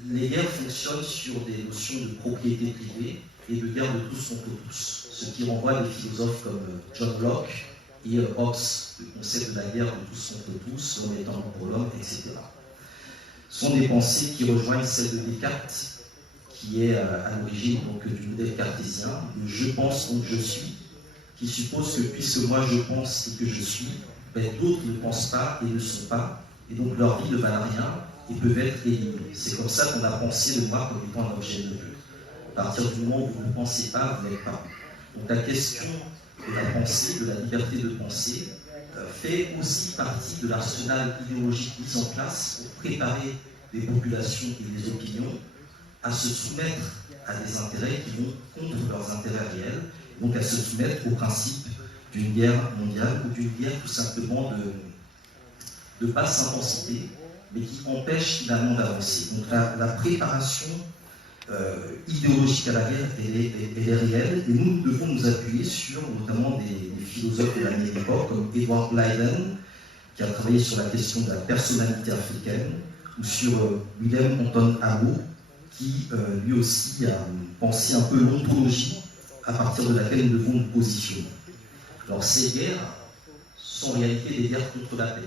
Les guerres fonctionnent sur des notions de propriété privée et de guerre de tous contre tous, ce qui renvoie à des philosophes comme John Locke et Hobbes, le concept de la guerre de tous contre tous, l'homme étant pour l'homme, etc. Ce sont des pensées qui rejoignent celle de Descartes, qui est à l'origine du modèle cartésien, le je pense donc je suis, qui suppose que puisque moi je pense et que je suis, d'autres ne pensent pas et ne sont pas, et donc leur vie ne valent rien et peuvent être éliminés. C'est comme ça qu'on a pensé le moi comme étant un objet de Dieu. À partir du moment où vous ne pensez pas, vous n'êtes pas. Donc la question de la pensée, de la liberté de penser, fait aussi partie de l'arsenal idéologique mis en place pour préparer des populations et des opinions à se soumettre à des intérêts qui vont contre leurs intérêts réels, donc à se soumettre au principe d'une guerre mondiale ou d'une guerre tout simplement de basse intensité, mais qui empêche finalement d'avancer. Donc la préparation idéologique à la guerre, elle est réelle, et nous devons nous appuyer sur notamment des philosophes de la même époque, comme Edward Leiden, qui a travaillé sur la question de la personnalité africaine, ou sur William Anton Amo, qui lui aussi a pensé un peu l'ontologie à partir de laquelle nous devons nous positionner. Alors ces guerres sont en réalité des guerres contre la paix,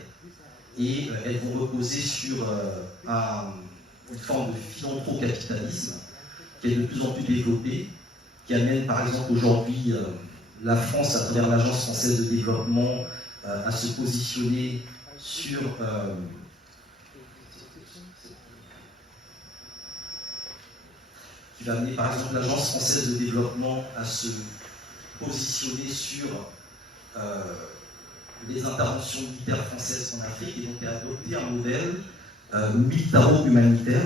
et elles vont reposer sur une forme de philanthro-capitalisme qui est de plus en plus développée, qui amène par exemple aujourd'hui la France à travers l'Agence française de développement à se positionner sur qui va amener par exemple l'Agence française de développement à se positionner sur les interventions militaires françaises en Afrique et donc à adopter un modèle militaro-humanitaire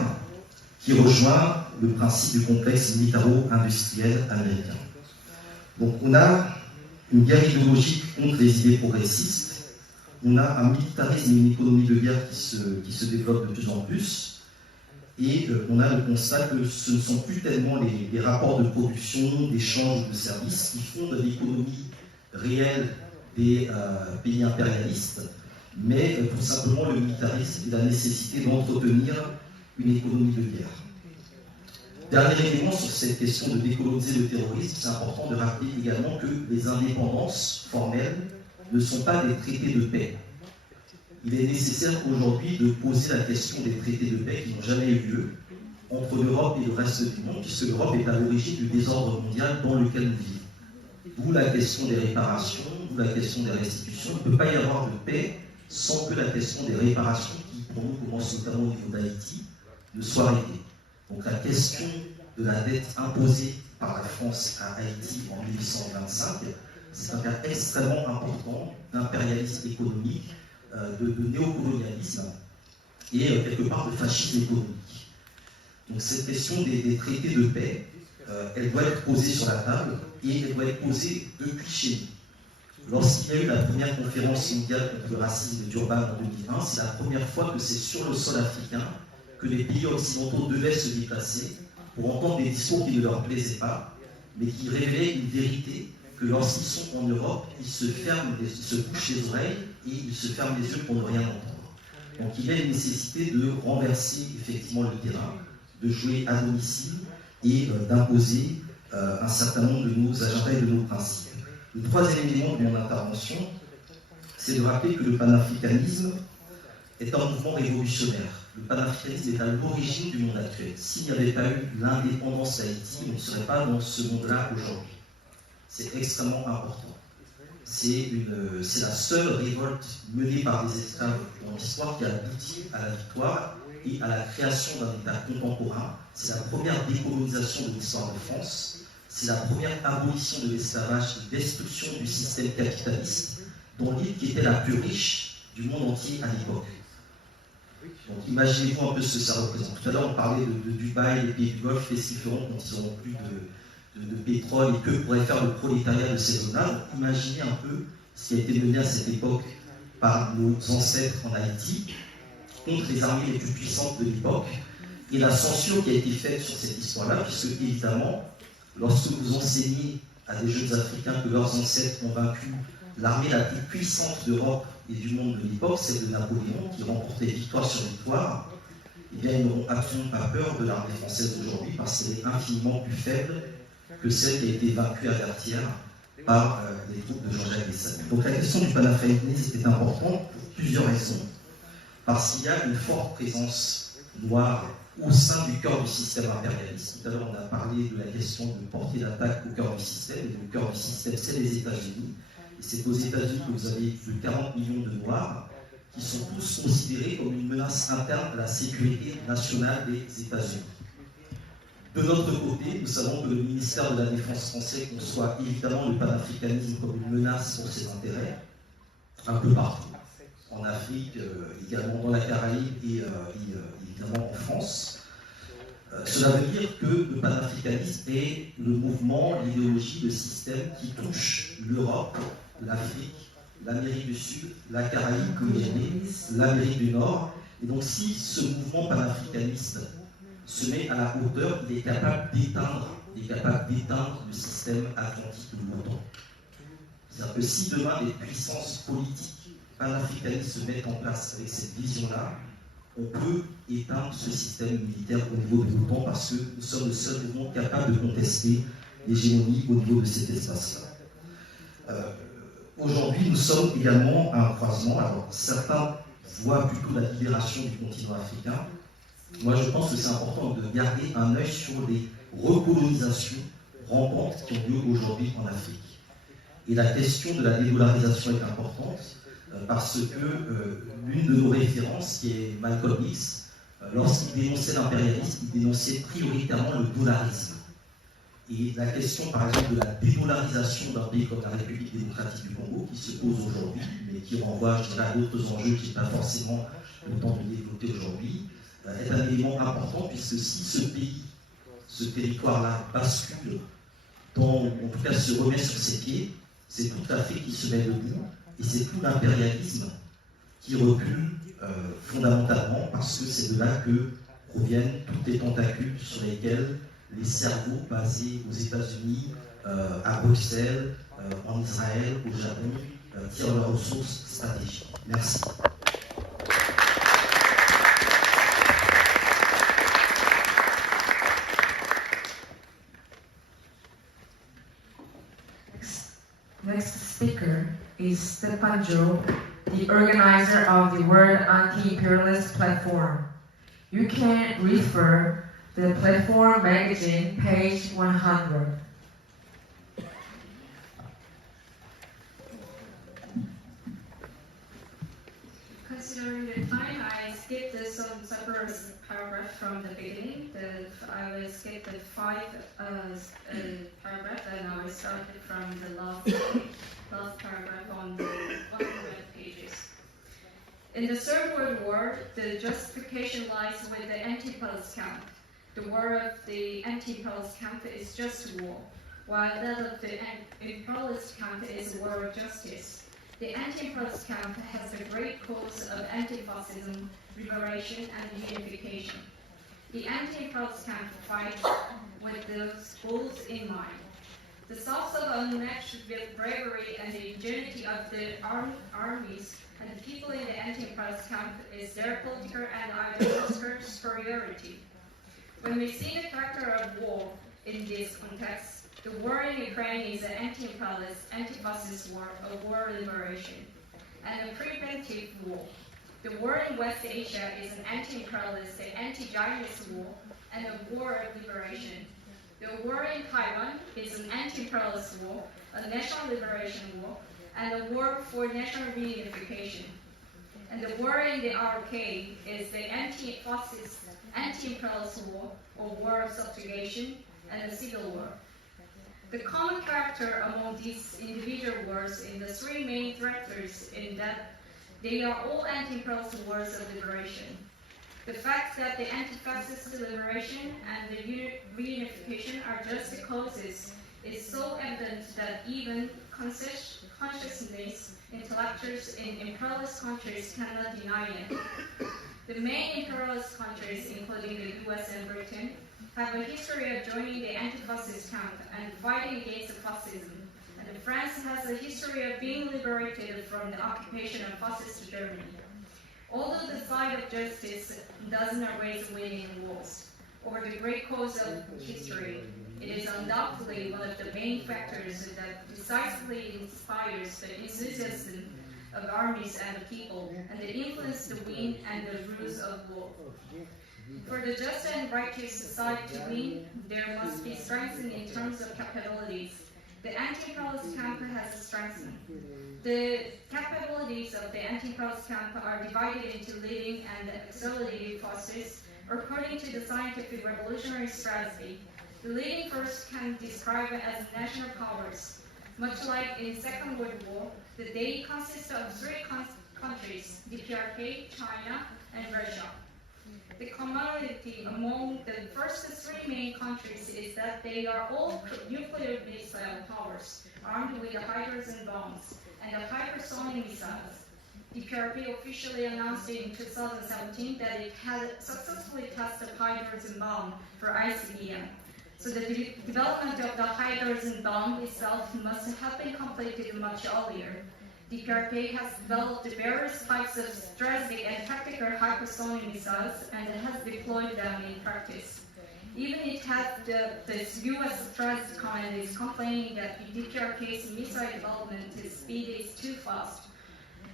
qui rejoint le principe du complexe militaro-industriel américain. Donc on a une guerre idéologique contre les idées progressistes, on a un militarisme et une économie de guerre qui se développent de plus en plus, et on a le constat que ce ne sont plus tellement les rapports de production, d'échange de services qui fondent l'économie réelle des pays impérialistes, mais tout simplement le militarisme et la nécessité d'entretenir une économie de guerre. Dernier élément sur cette question de décoloniser le terrorisme, c'est important de rappeler également que les indépendances formelles ne sont pas des traités de paix. Il est nécessaire aujourd'hui de poser la question des traités de paix qui n'ont jamais eu lieu entre l'Europe et le reste du monde, puisque l'Europe est à l'origine du désordre mondial dans lequel nous vivons. D'où la question des réparations, d'où la question des restitutions. Il ne peut pas y avoir de paix sans que la question des réparations, qui pour nous commence notamment au niveau d'Haïti, ne soit réglée. Donc la question de la dette imposée par la France à Haïti en 1825, c'est un cas extrêmement important d'impérialisme économique, de néocolonialisme et quelque part de fascisme économique. Donc cette question des traités de paix, elle doit être posée sur la table et elle doit être posée depuis chez nous. Lorsqu'il y a eu la première conférence mondiale contre le racisme d'Urban en 2001, c'est la première fois que c'est sur le sol africain que les pays occidentaux devaient se déplacer pour entendre des discours qui ne leur plaisaient pas, mais qui révélaient une vérité que lorsqu'ils sont en Europe, ils se bouchent les oreilles et ils se ferment les yeux pour ne rien entendre. Donc il y a une nécessité de renverser effectivement le terrain, de jouer à domicile et d'imposer un certain nombre de nos agendas et de nos principes. Le troisième élément de mon intervention, c'est de rappeler que le panafricanisme est un mouvement révolutionnaire. Le panafricanisme est à l'origine du monde actuel. S'il n'y avait pas eu l'indépendance d'Haïti, on ne serait pas dans ce monde-là aujourd'hui. C'est extrêmement important. C'est la seule révolte menée par des esclaves dans l'histoire qui a abouti à la victoire et à la création d'un État contemporain. C'est la première décolonisation de l'histoire de France. C'est la première abolition de l'esclavage et destruction du système capitaliste dans l'île qui était la plus riche du monde entier à l'époque. Donc imaginez-vous un peu ce que ça représente. Tout à l'heure on parlait de Dubaï, les pays du Golfe, qu'est-ce qu'ils feront quand ils n'auront plus de pétrole et que pourrait faire le prolétariat de ces zones-là. Imaginez un peu ce qui a été mené à cette époque par nos ancêtres en Haïti contre les armées les plus puissantes de l'époque et la censure qui a été faite sur cette histoire-là, puisque évidemment, lorsque vous enseignez à des jeunes Africains que leurs ancêtres ont vaincu l'armée la plus puissante d'Europe et du monde de l'époque, celle de Napoléon, qui remportait victoire sur victoire, eh bien, ils n'auront absolument pas peur de l'armée française d'aujourd'hui parce qu'elle est infiniment plus faible que celle qui a été vaincue à Vertières par les troupes de Jean-Jacques Dessalines. Donc la question du panafricanisme est importante pour plusieurs raisons. Parce qu'il y a une forte présence noire au sein du cœur du système impérialiste. Tout à l'heure, on a parlé de la question de porter l'attaque au cœur du système, et le cœur du système, c'est les États-Unis. Et c'est aux États-Unis que vous avez plus de 40 millions de Noirs qui sont tous considérés comme une menace interne à la sécurité nationale des États-Unis. De notre côté, nous savons que le ministère de la Défense français conçoit évidemment le panafricanisme comme une menace pour ses intérêts, un peu partout. En Afrique, également dans la Caraïbe et évidemment en France. Cela veut dire que le panafricanisme est le mouvement, l'idéologie, le système qui touche l'Europe, l'Afrique, l'Amérique du Sud, la Caraïbe, l'Amérique du Nord. Et donc si ce mouvement panafricaniste se met à la hauteur, il est capable d'éteindre le système atlantique de l'OTAN. C'est-à-dire que si demain des puissances politiques panafricanistes se mettent en place avec cette vision-là, on peut éteindre ce système militaire au niveau de l'OTAN parce que nous sommes le seul mouvement capable de contester l'hégémonie au niveau de cet espace-là. Aujourd'hui, nous sommes également à un croisement. Alors, certains voient plutôt la libération du continent africain. Moi, je pense que c'est important de garder un œil sur les recolonisations rampantes qui ont lieu aujourd'hui en Afrique. Et la question de la dédollarisation est importante parce que l'une de nos références, qui est Malcolm X, lorsqu'il dénonçait l'impérialisme, il dénonçait prioritairement le dollarisme. Et la question, par exemple, de la dédollarisation d'un pays comme la République démocratique du Congo, qui se pose aujourd'hui, mais qui renvoie, je dirais, à d'autres enjeux qui n'ont pas forcément le temps de développer aujourd'hui, est un élément important, puisque si ce pays, ce territoire-là, bascule, en tout cas se remet sur ses pieds, c'est toute l'Afrique qui se met debout, et c'est tout l'impérialisme qui recule fondamentalement, parce que c'est de là que proviennent toutes les tentacules sur lesquelles les cerveaux basés aux États-Unis, à Bruxelles, en Israël, au Japon, tirent leurs ressources stratégiques. Merci. Next speaker is Stepan Joe, the organizer of the World Anti-Imperialist Platform. You can refer the Platform magazine, page 100. Considering the time, I skipped some separate paragraph from the beginning. I will skip the 5 paragraph, and I will start from the last paragraph on the 100 pages. In the Third World War, the justification lies with the anti-imperialist camp. The war of the anti-imperialist camp is just war, while that of the imperialist camp is war of justice. The anti-imperialist camp has the great cause of anti-fascism, liberation, and unification. The anti-imperialist camp fights with those goals in mind. The source of unmatched bravery and the ingenuity of the armies and the people in the anti-imperialist camp is their political and ideological superiority. When we see the character of war in this context, the war in Ukraine is an anti-imperialist, anti-fascist war, a war of liberation, and a preventive war. The war in West Asia is an anti-imperialist, an anti-Zionist war, and a war of liberation. The war in Taiwan is an anti-imperialist war, a national liberation war, and a war for national reunification. And the war in the RK is the anti-fascist, anti-imperialist war, or war of subjugation, and a civil war. The common character among these individual wars in the 3 main factors in that they are all anti-imperialist wars of liberation. The fact that the anti-fascist liberation and the reunification are just the causes is so evident that even consciousness intellectuals in imperialist countries cannot deny it. The main imperialist countries, including the US and Britain, have a history of joining the anti-fascist camp and fighting against fascism. And France has a history of being liberated from the occupation of fascist Germany. Although the side of justice does not raise winning wars over the great cause of history, it is undoubtedly one of the main factors that decisively inspires the enthusiasm of armies and the people, and the influence the wind and the rules of war. For the just and righteous side to win, there must be strengthened in terms of capabilities. The anti-imperialist camp has strengthened. The capabilities of the anti-imperialist camp are divided into leading and auxiliary forces according to the scientific revolutionary strategy. The leading force can describe it as national powers. Much like in Second World War, they consist of three countries, DPRK, China, and Russia. The commonality among the first three main countries is that they are all nuclear missile powers, armed with hydrogen bombs and hypersonic missiles. DPRK officially announced in 2017 that it had successfully tested hydrogen bomb for ICBM. So the development of the hydrogen bomb itself must have been completed much earlier. DPRK has developed various types of strategic and tactical hypersonic missiles and has deployed them in practice. Even it has the US Strategic Command is complaining that DPRK's missile development speed is too fast.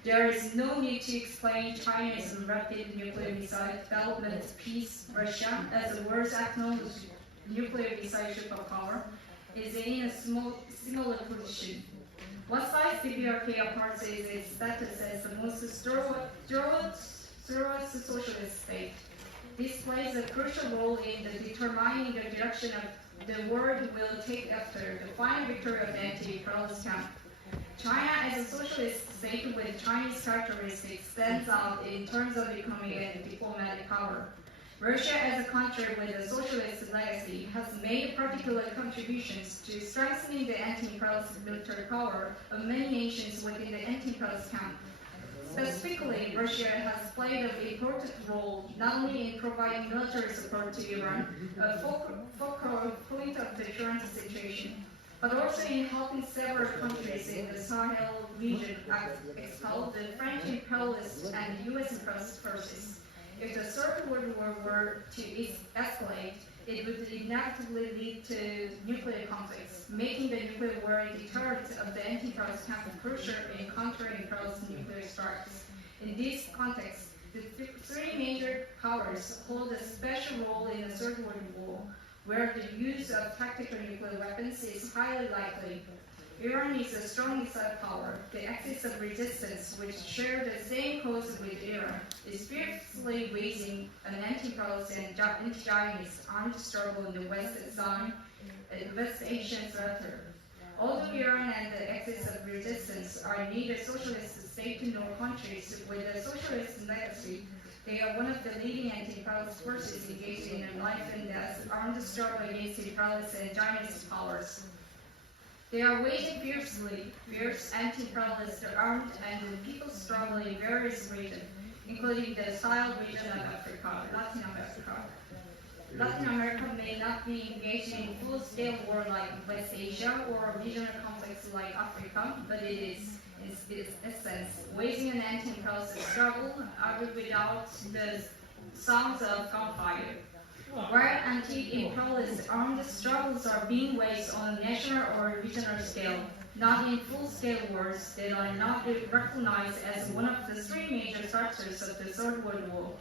There is no need to explain China's rapid nuclear missile development piece. Russia, as the world's acknowledged nuclear missile superpower, is in a similar position. What sets DPRK apart is its status as the most thorough socialist state. This plays a crucial role in determining the direction of the world will take after the final victory of the anti-imperialist camp. China, as a socialist state with Chinese characteristics, stands out in terms of economic and diplomatic power. Russia, as a country with a socialist legacy, has made particular contributions to strengthening the anti-imperialist military power of many nations within the anti-imperialist camp. Specifically, Russia has played an important role not only in providing military support to Iran, a focal point of the current situation, but also in helping several countries in the Sahel region expel the French imperialists and the US imperialist forces. If the Third World War were to escalate, it would inevitably lead to nuclear conflicts, making the nuclear war a deterrent of the anti-imperialist camp crucial in countering imperialist nuclear strikes. In this context, the three major powers hold a special role in the Third World War, where the use of tactical nuclear weapons is highly likely. Iran is a strong missile power. The axis of resistance, which share the same cause with Iran, is fiercely waging an anti-imperialist and anti-Zionist armed struggle in the West Asian theater. Although Iran and the axis of resistance are neither socialist state nor countries with a socialist legacy, they are one of the leading anti-imperialist forces engaged in a life and death armed struggle against imperialist and Zionist powers. They are waging fierce anti-imperialist armed and people struggle in various regions, including the Sahel region of Africa, Latin America. Latin America may not be engaged in full-scale war like West Asia or regional conflicts like Africa, but it is, in its essence, waging an anti-imperialist struggle without the sounds of gunfire. Where anti-imperialist armed struggles are being waged on a national or regional scale, not in full-scale wars that are not recognized as one of the three major factors of the Third World War.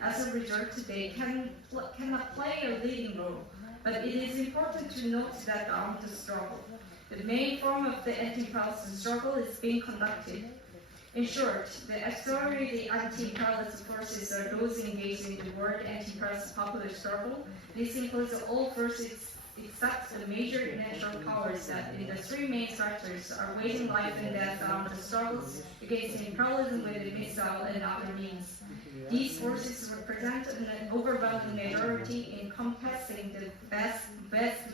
As a result, they cannot play a leading role, but it is important to note that the armed struggle, the main form of the anti-imperialist struggle, is being conducted. In short, the auxiliary anti-imperialist forces are those engaged in the world anti-imperialist popular struggle. This includes all forces except the major international powers that in the three main sectors are waging life and death armed struggles against imperialism with a missile and other means. These forces represent an overwhelming majority encompassing the vast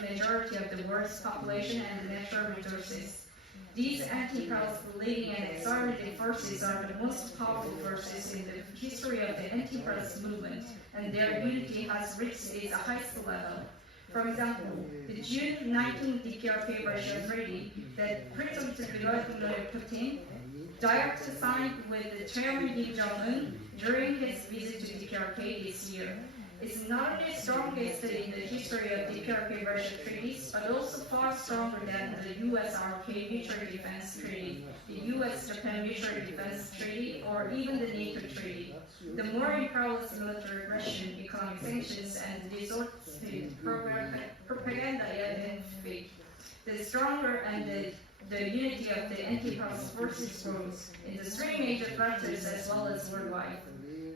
majority of the world's population and the natural resources. These anti-imperialist leading and exonerated forces are the most powerful forces in the history of the anti-imperialist movement, and their unity has reached its highest level. For example, the June 19 DPRK Russia treaty that President Vladimir Putin directly signed with the chairman Kim Jong-un during his visit to DPRK this year is not only the strongest in the history of DPRK Russia treaties, but also far stronger than the US-RK Mutual Defense Treaty, the US-Japan Mutual Defense Treaty, or even the NATO Treaty. The more imperialist military aggression, economic sanctions, and resort to propaganda and fake, the stronger and the unity of the anti-imperialist forces grows in the three major factors as well as worldwide.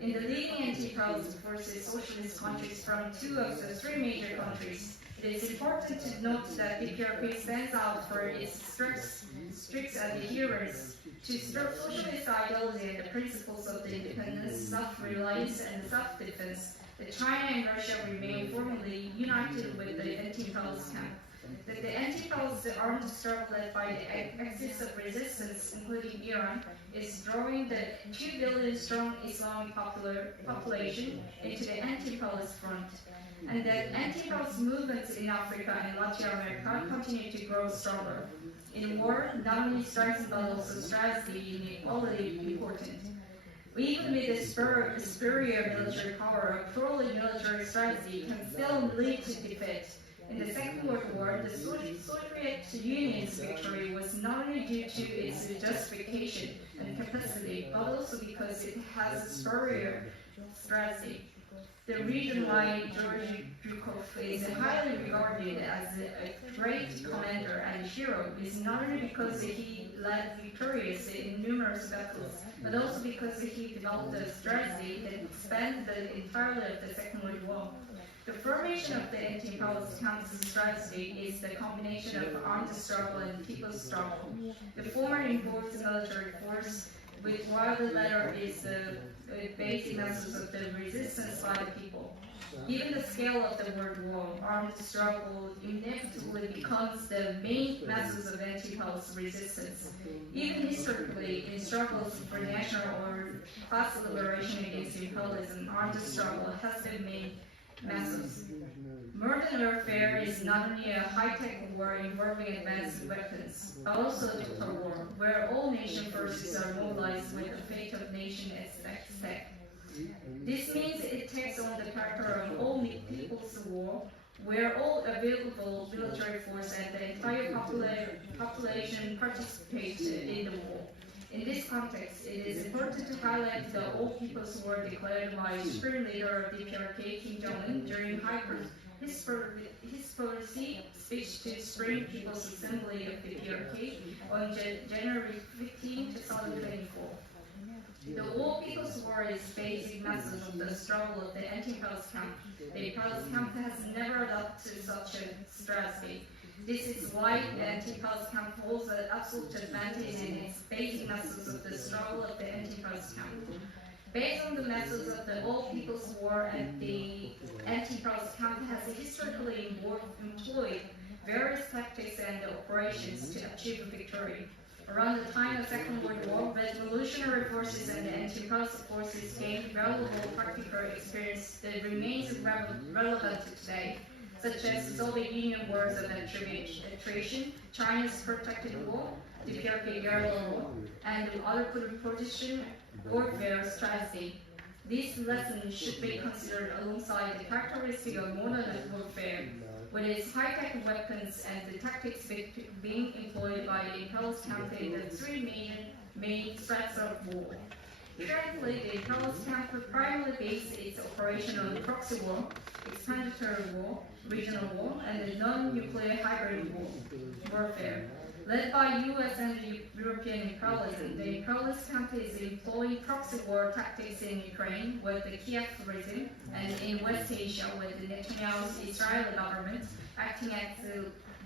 In the leading anti-imperialist forces socialist countries from two of the three major countries, it is important to note that the DPRK stands out for its strict adherence to socialist ideology and the principles of the independence, self-reliance, and self-defense. That China and Russia remain formally united with the anti-imperialist camp. That the anti-imperialist armed struggle led by the axis of resistance, including Iran, is drawing the 2 billion strong Islamic population into the anti-imperialist front, and that anti-imperialist movements in Africa and Latin America continue to grow stronger. In war, not only strength but also strategy and equality important. Even with a superior military power, a purely military strategy can still lead to defeat. In the Second World War, the Soviet Union's victory was not only due to its justification and capacity, but also because it has a superior strategy. The reason why Georgy Zhukov is highly regarded as a great commander and hero is not only because he led victorious in numerous battles, but also because he developed a strategy that expanded entirely of the Second World War. The formation of the anti-imperialist camp's strategy is the combination of armed struggle and people's struggle. The former involves military force, while the latter is the basic methods of the resistance by the people. Given the scale of the World War, armed struggle inevitably becomes the main methods of anti-imperialist resistance. Even historically, in struggles for national or class liberation against imperialism, armed struggle has been main methods. Modern warfare is not only a high-tech war involving advanced weapons, but also a total war, where all nation forces are mobilized with the fate of nation at stake. This means it takes on the character of all people's war, where all available military force and the entire population participate in the war. In this context, it is important to highlight the All People's War declared by Supreme Leader of DPRK Kim Jong-un during his policy speech to Spring People's Assembly of DPRK on January 15, 2024. The All People's War is basic method of the struggle of the anti-imperialist camp. The imperialist camp has never adopted such a strategy. This is why the anti-imperialist camp holds an absolute advantage in its basic methods of the struggle of the anti-imperialist camp. Based on the methods of the All People's War, and the anti-imperialist camp has historically employed various tactics and operations to achieve a victory. Around the time of the Second World War, revolutionary forces and the anti-imperialist forces gained valuable practical experience that remains relevant today, such as the Soviet Union wars of attrition, China's protected war, the DPRK guerrilla war, and other position warfare strategy. These lessons should be considered alongside the characteristic of modern warfare, with its high-tech weapons and the tactics being employed by the imperialist camp in the three main threats of war. Currently, the imperialist camp primarily bases its operation on proxy war, explanatory war, regional war, and the non-nuclear hybrid warfare. Led by US and European imperialism, the imperialist camp is employing proxy war tactics in Ukraine with the Kiev regime, and in West Asia with the Netanyahu's Israeli government acting as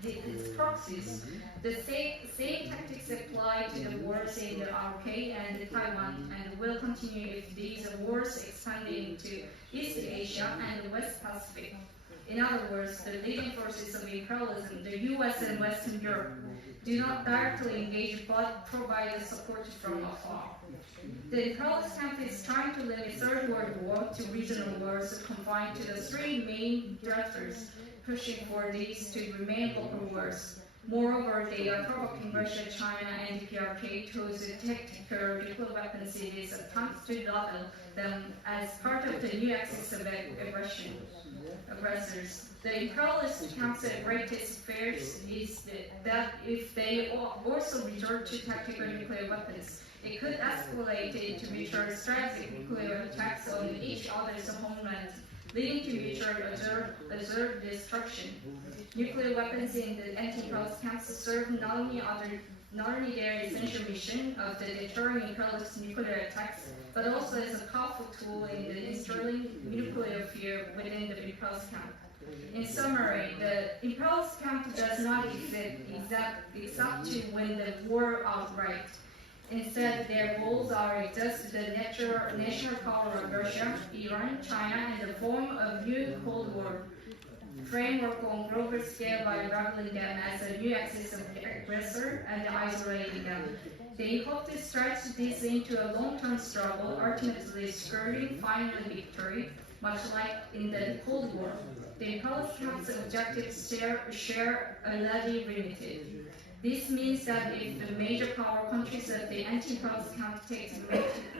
the its proxies. The same tactics apply to the wars in the RK and Taiwan and will continue if these wars expand into East Asia and the West Pacific. In other words, the leading forces of imperialism, the US and Western Europe, do not directly engage but provide support from afar. The imperialist camp is trying to limit Third World War to regional wars confined to the three main directors, pushing for these to remain local wars. Moreover, they are provoking Russia, China, and the PRK to use tactical nuclear weapons in its attempts to level them as part of the new axis of aggressors. The imperialist camp's greatest fears is that if they also resort to tactical nuclear weapons, it could escalate into mutual strategic nuclear attacks on each other's homeland, leading to mutual observed destruction. Nuclear weapons in the anti-imperialist camps serve not only their essential mission of the deterring imperialist nuclear attacks, but also as a powerful tool in the instilling nuclear fear within the imperialist camp. In summary, the imperialist camp does not exist to win the war outright. Instead, their goals are just the national power of Russia, Iran, China, and the form of new Cold War framework on global scale by labeling them as a new axis of the aggressor and isolating them. They hope to stretch this into a long-term struggle, ultimately securing final victory, much like in the Cold War. The imperialist camp's objectives share already limited. This means that if the major power countries of the anti-imperialist camp take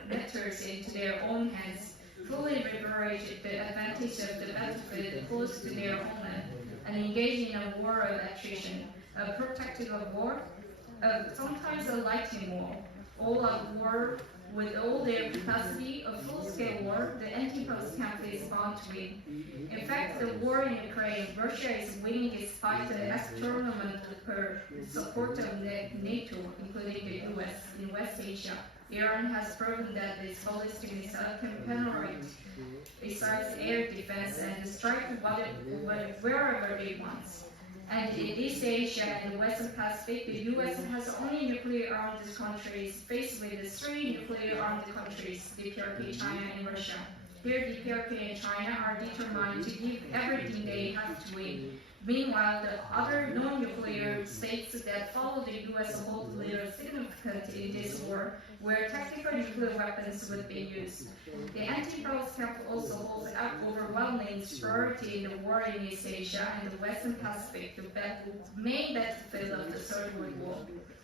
matters into their own hands, fully leverage the advantage of the battlefield close to their homeland, and engage in a war of attrition, a protective war, sometimes a lightning war, all out war with all their capacity of full-scale war, the anti-imperialist camp is bound to win. In fact, the war in Ukraine, Russia is winning despite the astronomical support of NATO, including the US, in West Asia. Iran has proven that its ballistic missile can penetrate besides air defense and strike wherever it wants. And in East Asia and the Western Pacific, the US has only nuclear-armed countries faced with the three nuclear-armed countries, the PRK, China, and Russia. Here, the PRK and China are determined to give everything they have to win. Meanwhile, the other non-nuclear states that follow the US hold little significance in this war, where tactical nuclear weapons would be used. The anti-imperialist camp also holds overwhelming superiority in the war in East Asia and the Western Pacific, the main battlefield of the Third World War.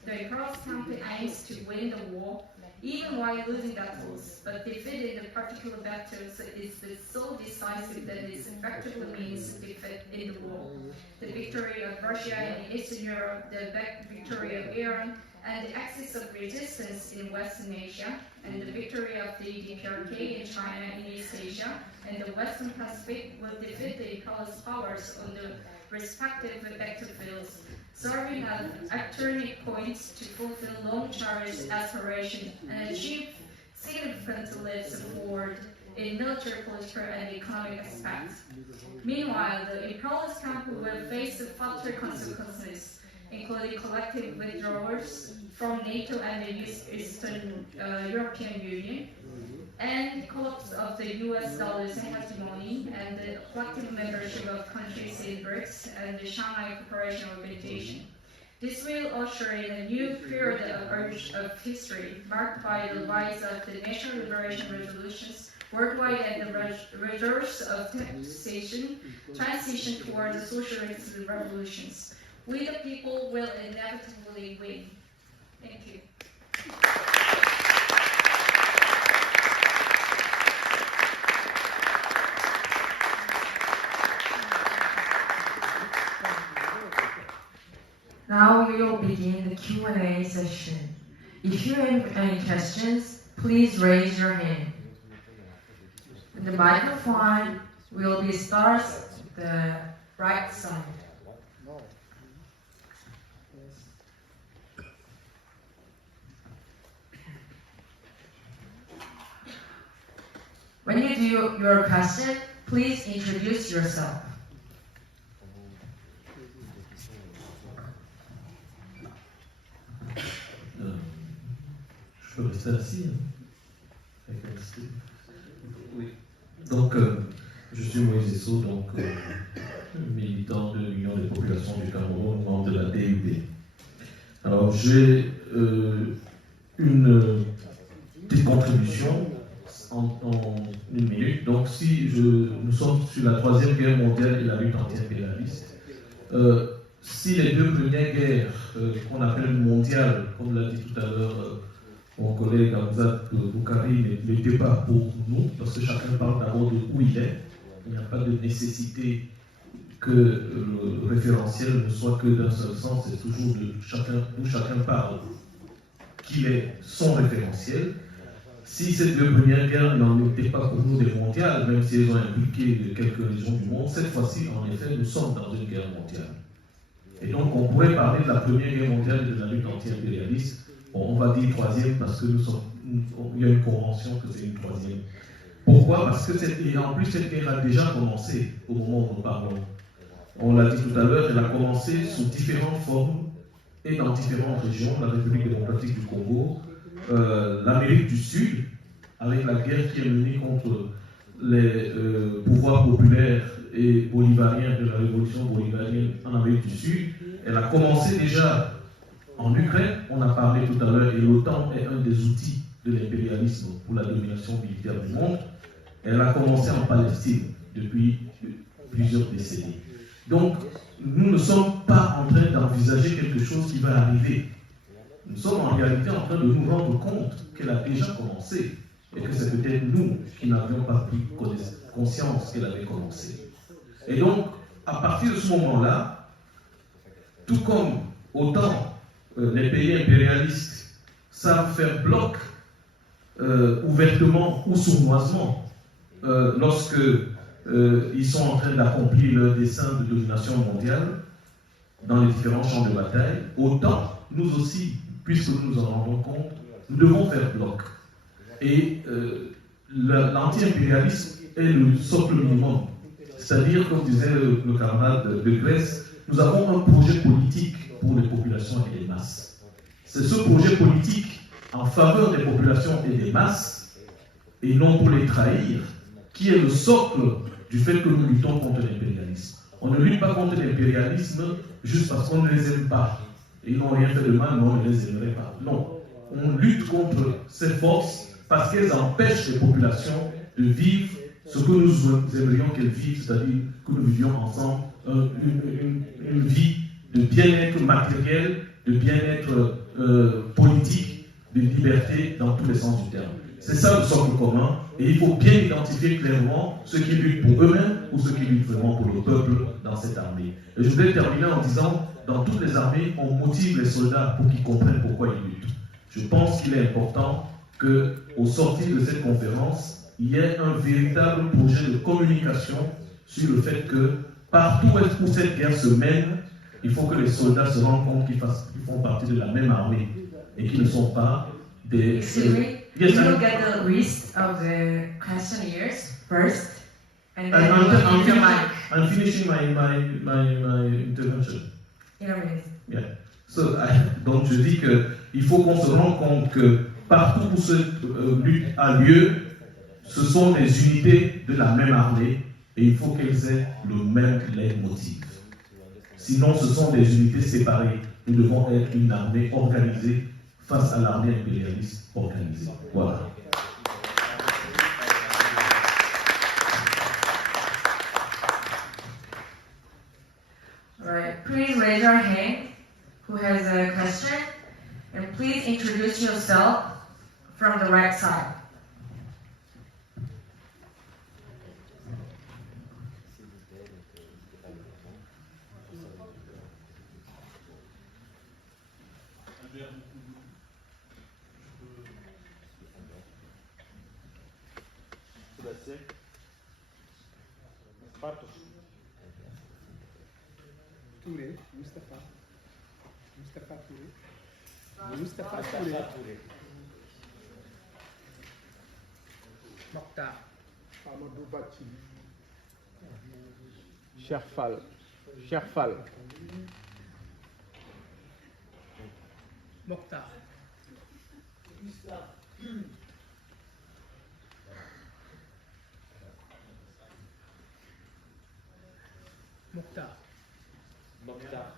The imperialist camp aims to win the war, even while losing battles, but defeating the particular battles is so decisive that it effectively means defeat in the war. The victory of Russia in Eastern Europe, the victory of Iran, and the axis of resistance in Western Asia, and the victory of the DPRK in China in East Asia, and the Western Pacific will defeat the imperialist powers on the respective battlefields, serving as turning points to fulfill long-cherished aspirations and achieve significant leaps forward in military, political, and economic aspects. Meanwhile, the imperialist camp will face fatal consequences, including collective withdrawals from NATO and the Eastern European Union, and collapse of the US dollar's hegemony, and the collective membership of countries in BRICS and the Shanghai Cooperation Organization. This will usher in a new period of history, marked by the rise of the national liberation revolutions worldwide and the reverse of taxation, transition towards socialist revolutions. We the people will inevitably win. Thank you. Now we will begin the Q&A session. If you have any questions, please raise your hand. The microphone will be starts the right side. When you do your question, please introduce yourself. stade-ci. Oui. Donc, je suis Moïse Esso, donc militant de l'Union des populations du Cameroun, membre de la DUP. Alors, j'ai une petite contribution en une minute. Donc, nous sommes sur la Troisième Guerre mondiale et la lutte anti-impérialiste. Si les deux premières guerres qu'on appelle mondiales, comme l'a dit tout à l'heure mon collègue Hamza Boukari, n'étaient pas pour nous, parce que chacun parle d'abord de où il est. Il n'y a pas de nécessité que le référentiel ne soit que d'un seul sens, c'est toujours d'où chacun parle, qu'il est son référentiel. Si ces deux premières guerres n'en étaient pas pour nous des mondiales, même si elles ont impliqué quelques régions du monde, cette fois-ci, en effet, nous sommes dans une guerre mondiale. Et donc, on pourrait parler de la première guerre mondiale et de la lutte anti-impérialiste. Bon, on va dire troisième parce qu'il y a une convention que c'est une troisième. Pourquoi? Parce que en plus, cette guerre a déjà commencé au moment où nous parlons. On l'a dit tout à l'heure, elle a commencé sous différentes formes et dans différentes régions, la République démocratique du Congo, l'Amérique du Sud, avec la guerre qui est menée contre les pouvoirs populaires et bolivariens de la révolution bolivarienne en Amérique du Sud. Elle a commencé déjà en Ukraine, on a parlé tout à l'heure, et l'OTAN est un des outils de l'impérialisme pour la domination militaire du monde. Elle a commencé en Palestine depuis plusieurs décennies. Donc, nous ne sommes pas en train d'envisager quelque chose qui va arriver. Nous sommes en réalité en train de nous rendre compte qu'elle a déjà commencé et que c'est peut-être nous qui n'avions pas pris conscience qu'elle avait commencé. Et donc, à partir de ce moment-là, tout comme autant les pays impérialistes savent faire bloc ouvertement ou sournoisement lorsque ils sont en train d'accomplir leur dessein de domination mondiale dans les différents champs de bataille, autant nous aussi, puisque nous nous en rendons compte, nous devons faire bloc. Et l'anti-impérialisme est le socle minimum. C'est-à-dire, comme disait le camarade de Grèce, nous avons un projet politique pour les populations et les masses. C'est ce projet politique en faveur des populations et des masses, et non pour les trahir, qui est le socle du fait que nous luttons contre l'impérialisme. On ne lutte pas contre l'impérialisme juste parce qu'on ne les aime pas. Et ils n'ont rien fait de mal, mais on ne les aimerait pas. Non. On lutte contre ces forces parce qu'elles empêchent les populations de vivre ce que nous aimerions qu'elles vivent, c'est-à-dire que nous vivions ensemble une vie de bien-être matériel, de bien-être politique, de liberté dans tous les sens du terme. C'est ça le socle commun, et il faut bien identifier clairement ceux qui luttent pour eux-mêmes ou ceux qui luttent vraiment pour le peuple dans cette armée. Et je voudrais terminer en disant, dans toutes les armées, on motive les soldats pour qu'ils comprennent pourquoi ils luttent. Je pense qu'il est important qu'au sortir de cette conférence, il y ait un véritable projet de communication sur le fait que partout où cette guerre se mène, il faut que les soldats se rendent compte qu'ils font partie de la même armée et qu'ils ne sont pas des... Yes, you look at the list of the questionnaires first, and then I'm finishing my intervention. In a minute. Yeah. Donc je dis qu'il faut qu'on se rende compte que partout où cette lutte a lieu, ce sont des unités de la même armée et il faut qu'elles aient le même leitmotiv. Sinon, ce sont des unités séparées. Nous devons être une armée organisée face à l'armée impérialiste organisée. Voilà. All right. Please raise your hand who has a question, and please introduce yourself from the right side. Touré, Mustafa Touré. Mokhtar. Amadou Bati. Cheikh Fall. Mokhtar. Mokhtar.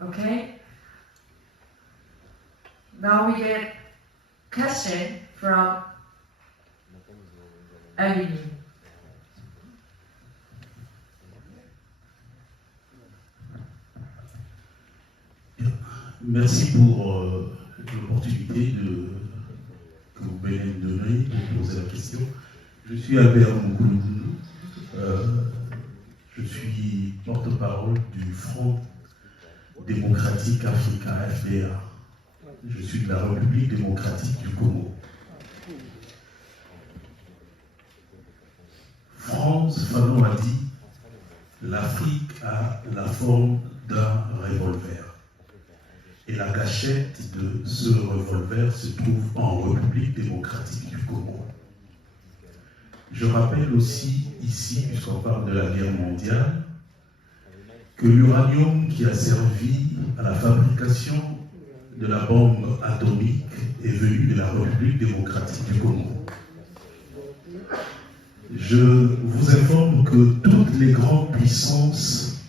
Okay. Now we get question from Avenue. Merci pour l'opportunité que vous venez de me donner pour poser la question. Je suis Albert Moukoulou. Je suis porte-parole du Front démocratique africain, FDA. Je suis de la République démocratique du Congo. Franz Fanon a dit « L'Afrique a la forme d'un revolver. Et la gâchette de ce revolver se trouve en République démocratique du Congo. » Je rappelle aussi ici, puisqu'on parle de la guerre mondiale, que l'uranium qui a servi à la fabrication de la bombe atomique est venu de la République démocratique du Congo. Je vous informe que toutes les grandes puissances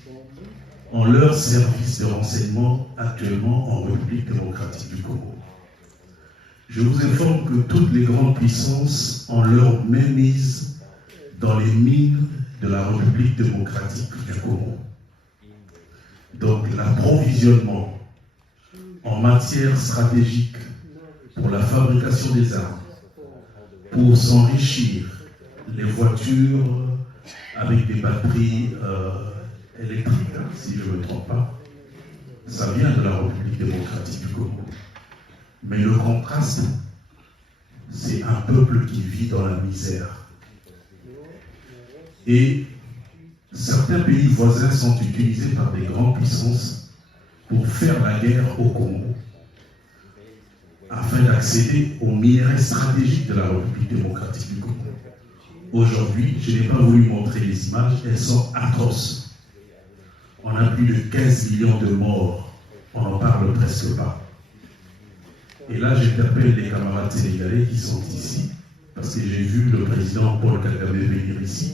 ont leur service de renseignement actuellement en République démocratique du Congo. Je vous informe que toutes les grandes puissances ont leur mainmise dans les mines de la République démocratique du Congo. Donc l'approvisionnement en matière stratégique pour la fabrication des armes, pour s'enrichir les voitures avec des batteries électriques, si je ne me trompe pas, ça vient de la République démocratique du Congo. Mais le contraste, c'est un peuple qui vit dans la misère. Et certains pays voisins sont utilisés par des grandes puissances pour faire la guerre au Congo, afin d'accéder aux minerais stratégiques de la République démocratique du Congo. Aujourd'hui, je n'ai pas voulu montrer les images, elles sont atroces. On a plus de 15 millions de morts, on n'en parle presque pas. Et là, j'interpelle les camarades sénégalais qui sont ici, parce que j'ai vu le président Paul Kagame venir ici.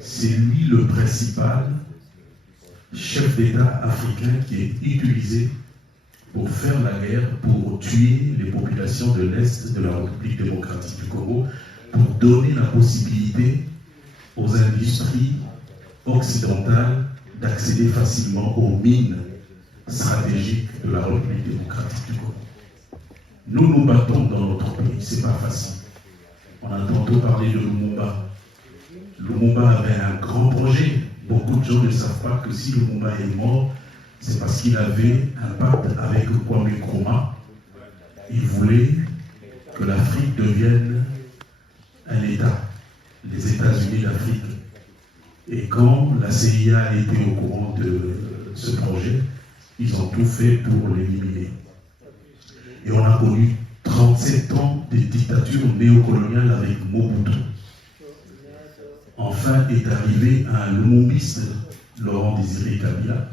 C'est lui le principal chef d'État africain qui est utilisé pour faire la guerre, pour tuer les populations de l'Est de la République démocratique du Congo, pour donner la possibilité aux industries occidentales d'accéder facilement aux mines stratégiques de la République démocratique du Congo. Nous nous battons dans notre pays, c'est pas facile. On a tantôt parlé de Lumumba. Lumumba avait un grand projet. Beaucoup de gens ne savent pas que si Lumumba est mort, c'est parce qu'il avait un pacte avec Kwame Nkrumah. Il voulait que l'Afrique devienne un État, les États-Unis d'Afrique. Et quand la CIA était au courant de ce projet, ils ont tout fait pour l'éliminer. Et on a connu 37 ans de dictature néocoloniale avec Mobutu. Enfin est arrivé un lumumbiste, Laurent Désiré Kabila.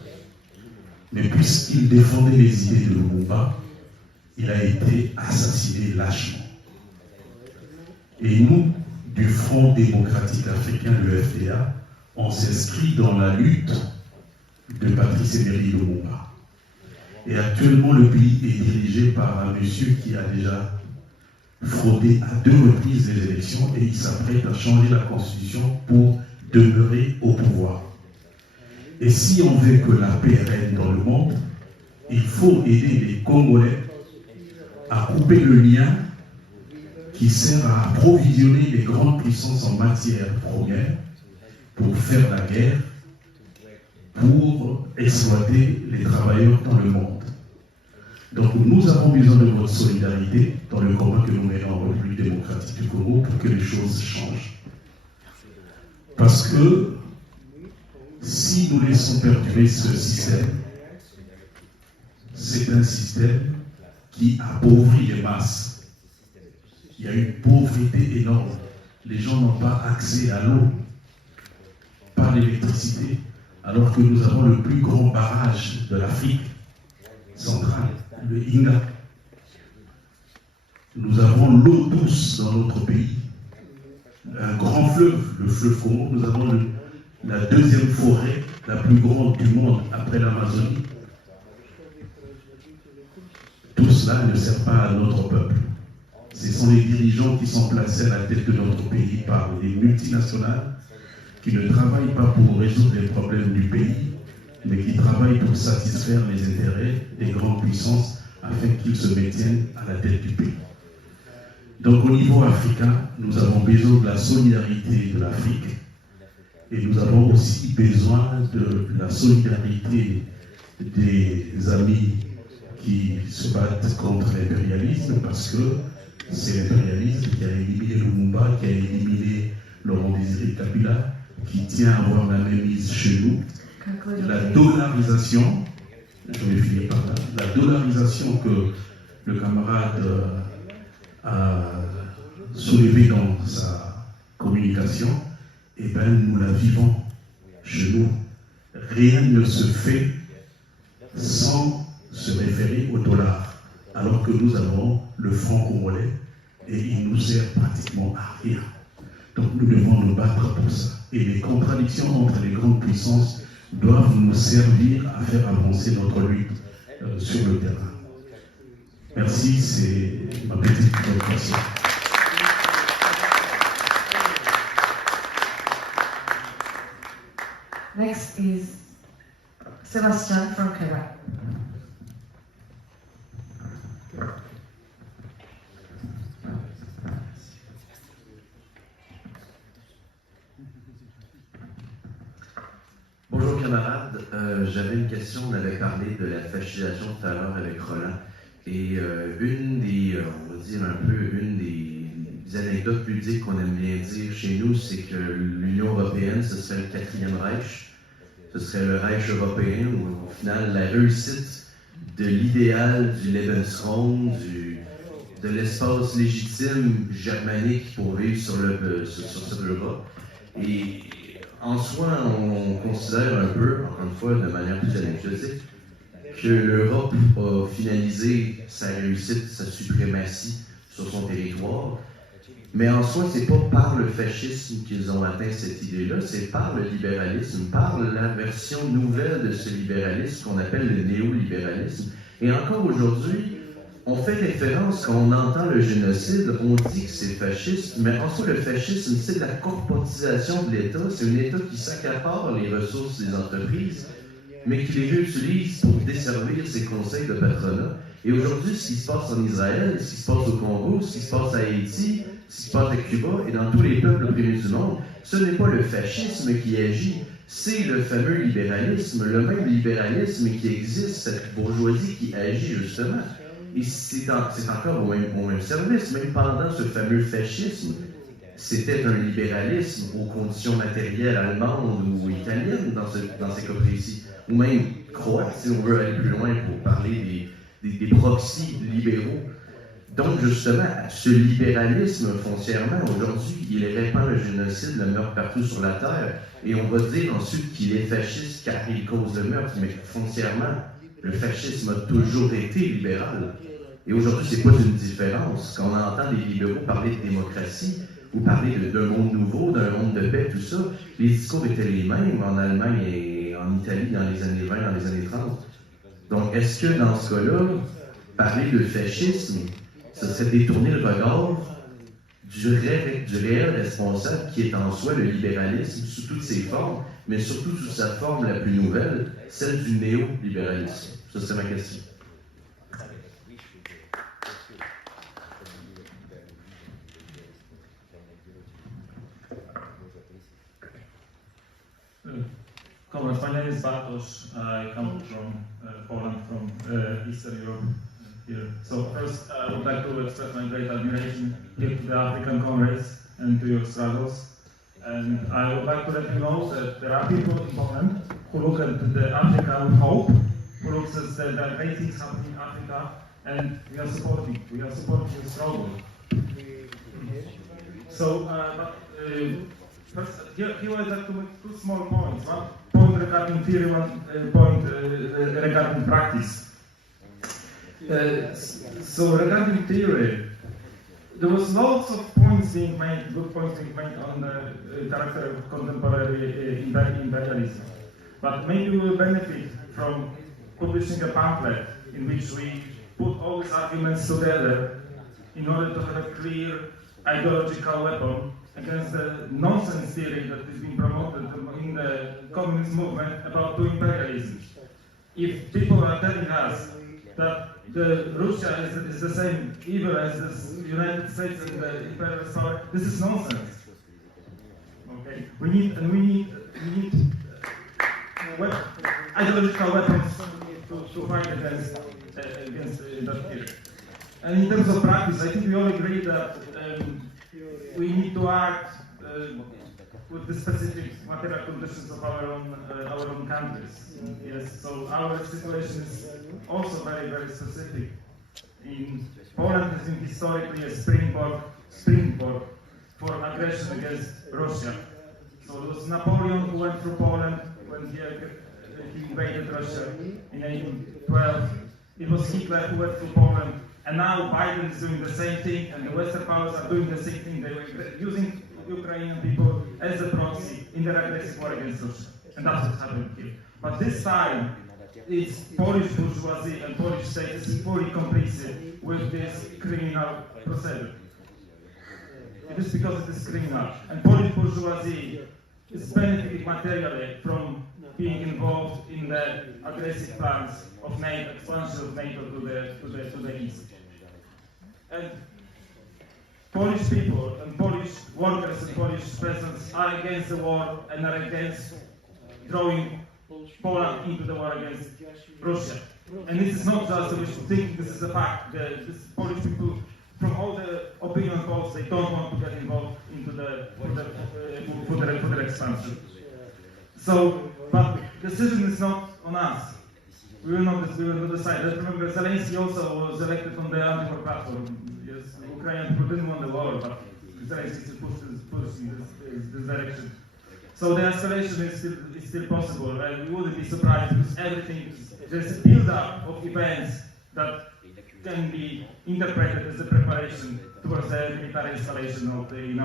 Mais puisqu'il défendait les idées de Lumumba, il a été assassiné lâchement. Et nous, du Front démocratique africain, le FDA, on s'inscrit dans la lutte de Patrice Emery Lumumba. Et actuellement, le pays est dirigé par un monsieur qui a déjà fraudé à 2 reprises les élections et il s'apprête à changer la constitution pour demeurer au pouvoir. Et si on veut que la paix règne dans le monde, il faut aider les Congolais à couper le lien qui sert à approvisionner les grandes puissances en matières premières pour faire la guerre, pour exploiter les travailleurs dans le monde. Donc nous avons besoin de votre solidarité dans le combat que nous menons en République démocratique du Congo pour que les choses changent. Parce que si nous laissons perdurer ce système, c'est un système qui appauvrit les masses. Il y a une pauvreté énorme. Les gens n'ont pas accès à l'eau, pas l'électricité, alors que nous avons le plus grand barrage de l'Afrique centrale, le Inga. Nous avons l'eau douce dans notre pays, un grand fleuve, le fleuve Congo. Nous avons la deuxième forêt la plus grande du monde après l'Amazonie. Tout cela ne sert pas à notre peuple. Ce sont les dirigeants qui sont placés à la tête de notre pays par les multinationales qui ne travaillent pas pour résoudre les problèmes du pays, mais qui travaillent pour satisfaire les intérêts des grandes puissances afin qu'ils se maintiennent à la tête du pays. Donc au niveau africain, nous avons besoin de la solidarité de l'Afrique et nous avons aussi besoin de la solidarité des amis qui se battent contre l'impérialisme, parce que c'est l'impérialisme qui a éliminé Lumumba, qui a éliminé Laurent Désiré Kabila, qui tient à avoir la même mise chez nous. La dollarisation, je vais finir par là, la dollarisation que le camarade a soulevée dans sa communication, eh bien nous la vivons chez nous. Rien ne se fait sans se référer au dollar, alors que nous avons le franc congolais et il nous sert pratiquement à rien. Donc nous devons nous battre pour ça. Et les contradictions entre les grandes puissances doivent nous servir à faire avancer notre lutte sur le terrain. Merci, c'est ma petite présentation. Next is Sebastian from Quebec. Bonjour camarades, j'avais une question, on avait parlé de la fascisation tout à l'heure avec Roland, et une des anecdotes ludiques qu'on aime bien dire chez nous, c'est que l'Union européenne, ce serait le 4e Reich, ce serait le Reich européen, où au final la réussite de l'idéal du Lebensraum, de l'espace légitime germanique pour vivre sur cette Europe. Et en soi, on considère un peu, encore une fois, de manière plus anecdotique, que l'Europe a finalisé sa réussite, sa suprématie sur son territoire. Mais en soi, c'est pas par le fascisme qu'ils ont atteint cette idée-là, c'est par le libéralisme, par la version nouvelle de ce libéralisme qu'on appelle le néolibéralisme. Et encore aujourd'hui, on fait référence, quand on entend le génocide, on dit que c'est fasciste, mais en soi, le fascisme, c'est de la corporatisation de l'État, c'est un État qui s'accapare les ressources des entreprises, mais qui les réutilise pour desservir ses conseils de patronat. Et aujourd'hui, ce qui se passe en Israël, ce qui se passe au Congo, ce qui se passe à Haïti, ce qui se passe à Cuba et dans tous les peuples opprimés du monde, ce n'est pas le fascisme qui agit, c'est le fameux libéralisme, le même libéralisme qui existe, cette bourgeoisie qui agit justement. Et c'est encore au même service, même pendant ce fameux fascisme, c'était un libéralisme aux conditions matérielles allemandes ou italiennes dans ces cas précis, ou même croates, si on veut aller plus loin pour parler des proxys libéraux. Donc justement, ce libéralisme foncièrement, aujourd'hui, il répand le génocide, le meurtre partout sur la terre, et on va dire ensuite qu'il est fasciste car il cause le meurtre, mais foncièrement, le fascisme a toujours été libéral. Et aujourd'hui, c'est pas une différence. Quand on entend des libéraux parler de démocratie, ou parler d'un monde nouveau, d'un monde de paix, tout ça, les discours étaient les mêmes en Allemagne et en Italie dans les années 20, dans les années 30. Donc, est-ce que dans ce cas-là, parler de fascisme, ce serait détourner le regard du réel responsable qui est en soi le libéralisme sous toutes ses formes, mais surtout sous sa forme la plus nouvelle, celle du néolibéralisme? Ça, c'est ma question. Comrades, my name is Bartosz. I come from Poland, from Eastern Europe, here. So first, I would like to express my great admiration here to the African Congress and to your struggles. And I would like to let you know that there are people in Poland who look at the Africa with hope, who looks at that there are great things happening in Africa, and we are supporting the struggle. So, first, here I would like to make two small points. One point regarding theory, one point regarding practice. So regarding theory, there was lots of points being made, good points being made on the character of contemporary imperialism. But maybe we will benefit from publishing a pamphlet in which we put all these arguments together in order to have a clear ideological weapon against the nonsense theory that is being promoted in the communist movement about two imperialisms. If people are telling us that Russia is the same evil as the United States and the imperialist power, this is nonsense. Okay, we need ideological weapons to fight against that theory. And in terms of practice, I think we all agree that we need to act with the specific material conditions of our own countries. Yes, so our situation is also very, very specific. In Poland has been historically a springboard for aggression against Russia. So it was Napoleon who went through Poland when he invaded Russia in 1812. It was Hitler who went through Poland. And now Biden is doing the same thing, and the Western powers are doing the same thing. They were using Ukrainian people as a proxy in their aggressive war against Russia. And that's what's happening here. But this time, it's Polish bourgeoisie and Polish state is fully complicit with this criminal procedure. It is because it is criminal. And Polish bourgeoisie is benefiting materially from being involved in the aggressive plans of NATO, expansion of NATO to the east. And Polish people and Polish workers and Polish peasants are against the war and are against drawing Poland into the war against Russia. And this is not just a wish of thinking, this is a fact. This Polish people, from all the opinion polls, they don't want to get involved into the further expansion. So, but the decision is not on us. We will not decide. Let's remember, Zelensky also was elected on the anti-war platform. Yes, Ukrainian people didn't want the war, but Zelensky pushed in this direction. So the escalation is still possible, and we wouldn't be surprised because there's a build-up of events that can be interpreted as a preparation towards the military escalation in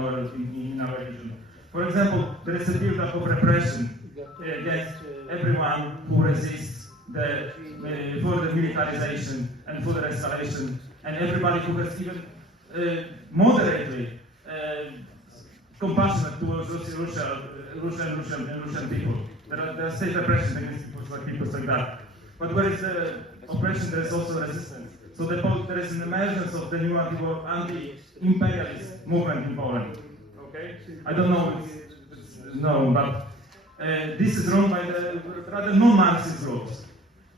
our region. For example, there is a build-up of repression against everyone who resists the further militarization and further escalation, and everybody who has even moderately compassionate towards Russian people. There are state repression against people like that. But where is the oppression, there is also resistance. So there is an emergence of the new anti-imperialist movement in Poland. Okay, I don't know, but this is run by the rather non-Marxist groups.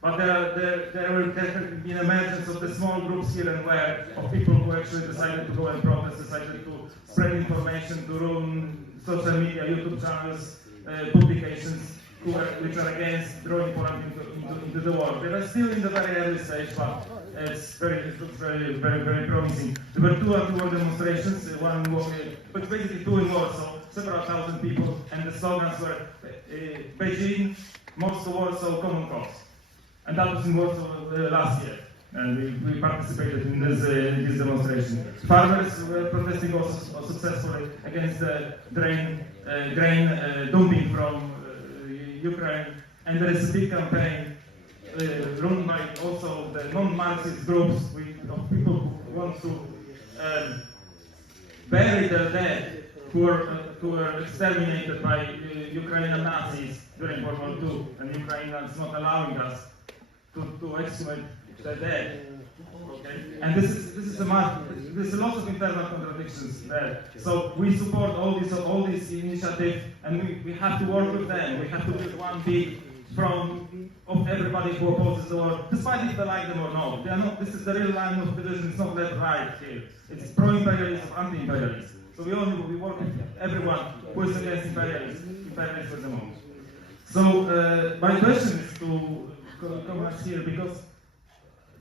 But there will definitely be an emergence of the small groups here and there of people who actually decided to go and protest, decided to spread information, to run social media, YouTube channels, publications, which are against drawing Poland into the war. They are still in the very early stage, but it looks very, very, very promising. There were two anti-war demonstrations, but basically two in Warsaw, several thousand people, and the slogans were Beijing, Moscow, Warsaw, common cause. And that was in Warsaw last year, and we participated in this demonstration. Farmers were protesting also successfully against the grain dumping from Ukraine, and there is a big campaign run by also the non-Marxist groups of people who want to bury their dead who were exterminated by Ukrainian Nazis during World War II, and Ukrainians not allowing us to exhumate the dead. Okay? And this is a matter. There's a lot of internal contradictions there. So we support all these initiatives, and we have to work with them. We have to build one big front of everybody who opposes the war, despite if they like them or not. They are not. This is the real line of division. It's not left right here. It's pro-imperialist, anti-imperialist. So we work with everyone who is against imperialism. So my question is to comrades here, because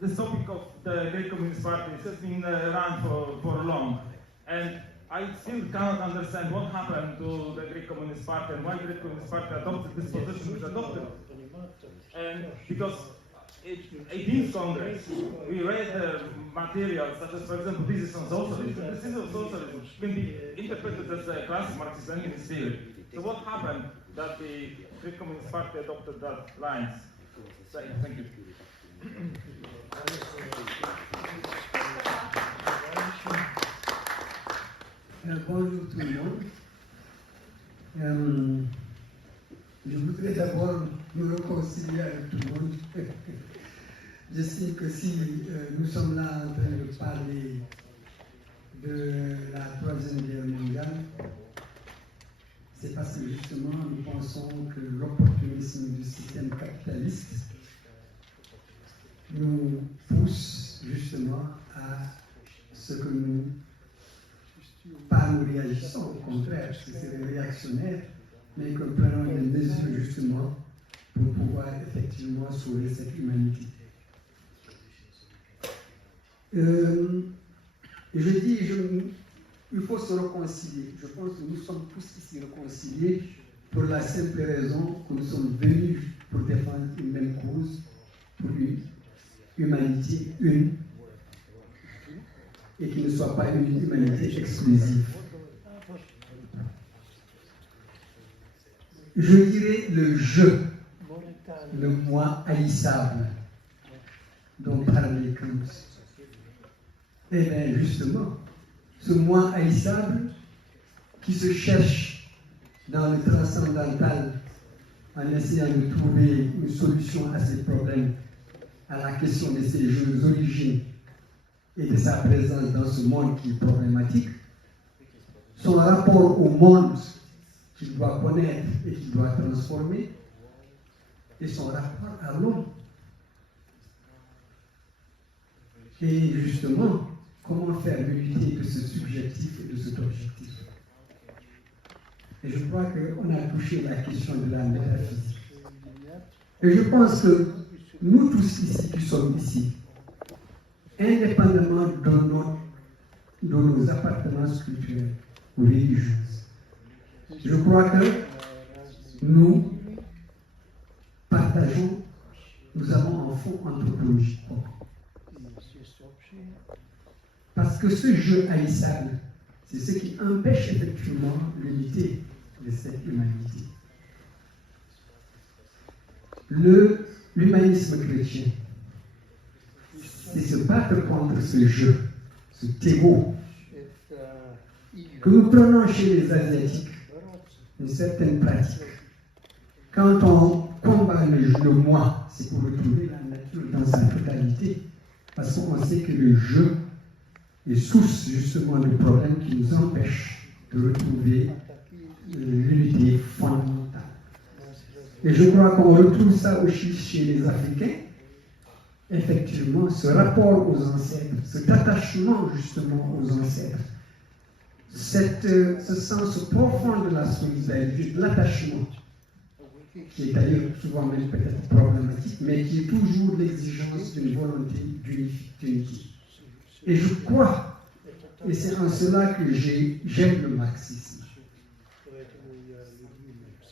this topic of the Greek Communist Party has been around for long, and I still cannot understand what happened to the Greek Communist Party and why the Greek Communist Party adopted this position which adopted. And because 18th Congress, we read the materials such as, for example, thesis on socialism. The thesis on socialism can be interpreted as a classic Marxist-Leninist theory. So what happened that the Greek Communist Party adopted that lines? Thank you. Bonjour tout le monde. Je voudrais d'abord nous réconcilier avec tout le monde. J'estime que si nous sommes là en train de parler de la Troisième Guerre mondiale, c'est parce que justement nous pensons que l'opportunisme du système capitaliste nous pousse justement à ce que nous réagissons, au contraire, que c'est réactionnaire, mais que nous prenons des mesures justement pour pouvoir effectivement sauver cette humanité. Je dis, il faut se réconcilier. Je pense que nous sommes tous ici réconciliés pour la simple raison que nous sommes venus pour défendre une même cause, pour une humanité une, et qui ne soit pas une humanité exclusive. Je dirais le jeu, le moi haïssable dont parlait Kant. Eh bien justement, ce moi haïssable qui se cherche dans le transcendantal en essayant de trouver une solution à ses problèmes, à la question de ses origines et de sa présence dans ce monde qui est problématique, son rapport au monde qu'il doit connaître et qu'il doit transformer, et son rapport à l'homme. Et justement, comment faire l'unité de ce subjectif et de cet objectif. Et je crois qu'on a touché la question de la métaphysique. Et je pense que nous tous ici qui sommes ici, indépendamment de nos appartenances culturelles ou religieuses, je crois que nous partageons, nous avons un fond anthropologique. Parce que ce jeu haïssable, c'est ce qui empêche effectivement l'unité de cette humanité. L'humanisme chrétien, c'est se battre contre ce jeu, ce égo, que nous prenons chez les Asiatiques, une certaine pratique. Quand on combat le moi, c'est pour retrouver la nature dans sa totalité, parce qu'on sait que le jeu est source justement de problèmes qui nous empêchent de retrouver l'unité fondamentale. Et je crois qu'on retrouve ça aussi chez les Africains, effectivement, ce rapport aux ancêtres, cet attachement justement aux ancêtres, ce sens profond de la solidarité, de l'attachement, qui est d'ailleurs souvent même peut-être problématique, mais qui est toujours l'exigence d'une volonté d'unité. Et je crois, et c'est en cela que j'aime le marxisme,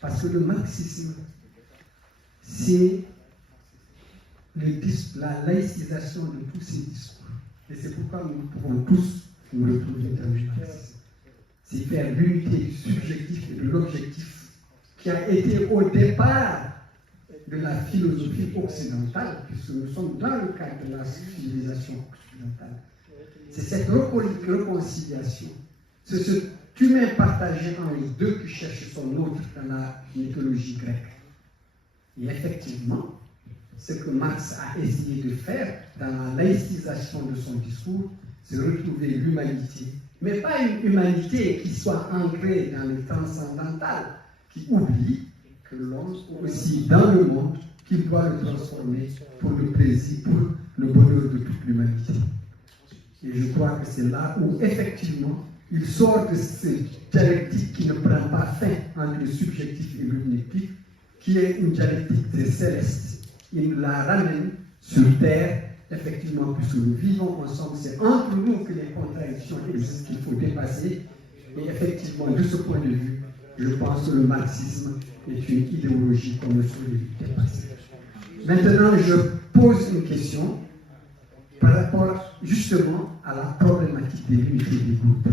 parce que le marxisme, c'est la laïcisation de tous ces discours. Et c'est pourquoi nous pouvons tous nous retrouver dans le marxisme. C'est faire l'unité du subjectif et de l'objectif qui a été au départ de la philosophie occidentale, puisque nous sommes dans le cadre de la civilisation occidentale. C'est cette réconciliation, c'est ce humain partagé en les deux qui cherche son autre dans la mythologie grecque. Et effectivement, ce que Marx a essayé de faire dans la laïcisation de son discours, c'est retrouver l'humanité, mais pas une humanité qui soit ancrée dans le transcendantal, qui oublie que l'homme aussi dans le monde qu'il doit le transformer pour le plaisir, pour le bonheur de toute l'humanité. Et je crois que c'est là où, effectivement, il sort de cette dialectique qui ne prend pas fin entre le subjectif et l'objectif, qui est une dialectique des célestes. Il la ramène sur Terre, effectivement, puisque nous vivons ensemble. C'est entre nous que les contradictions existent qu'il faut dépasser. Et effectivement, de ce point de vue, je pense que le marxisme est une idéologie qu'on ne saurait dépasser. Maintenant, je pose une question par rapport justement à la problématique des l'unité des groupes.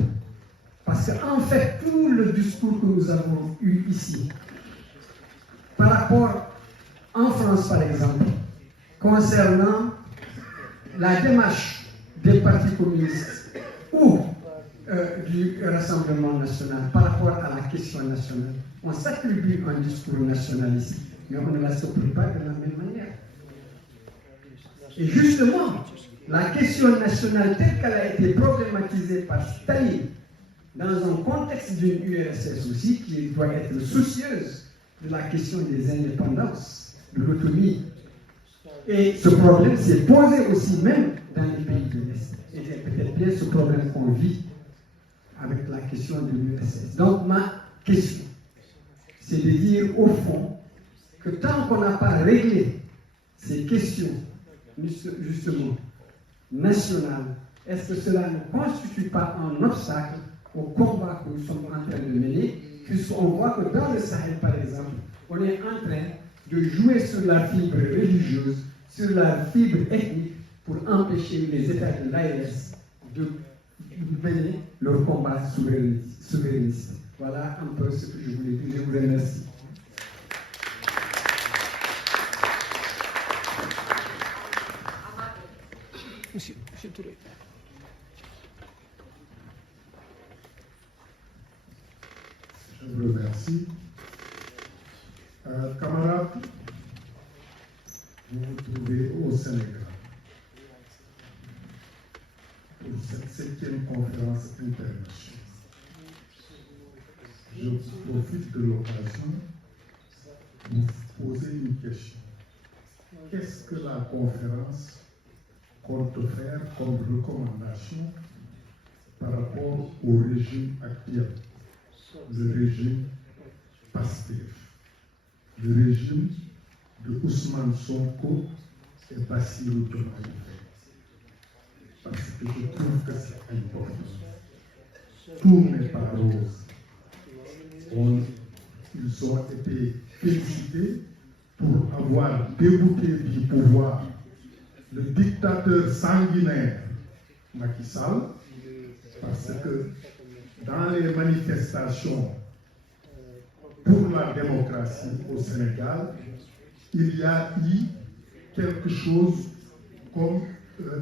Parce qu'en fait, tout le discours que nous avons eu ici, par rapport en France par exemple, concernant la démarche des partis communistes ou du Rassemblement national par rapport à la question nationale, on s'attribue un discours nationaliste, mais on ne la s'approprie pas de la même manière. Et justement, la question nationale telle qu'elle a été problématisée par Staline dans un contexte d'une URSS aussi qui doit être soucieuse de la question des indépendances, de l'autonomie. Et ce problème s'est posé aussi même dans les pays de l'Est. Et c'est peut-être bien ce problème qu'on vit avec la question de l'URSS. Donc ma question, c'est de dire au fond que tant qu'on n'a pas réglé ces questions justement nationales, est-ce que cela ne constitue pas un obstacle au combat que nous sommes en train de mener, puisqu'on voit que dans le Sahel, par exemple, on est en train de jouer sur la fibre religieuse, sur la fibre ethnique, pour empêcher les États de l'AES de mener leur combat souverainiste. Voilà un peu ce que je voulais dire. Je vous remercie. Monsieur Touré. Je vous remercie. Camarades, vous vous trouvez au Sénégal pour cette 7e conférence internationale. Je profite de l'occasion pour vous poser une question. Qu'est-ce que la conférence compte faire comme recommandation par rapport au régime actuel, le régime Pastef, le régime de Ousmane Sonko et Bassirou Diomaye Faye? Parce que je trouve que c'est important. Tout n'est pas rose. Ils ont été félicités pour avoir débouté du pouvoir le dictateur sanguinaire Macky Sall, parce que dans les manifestations pour la démocratie au Sénégal, il y a eu quelque chose comme,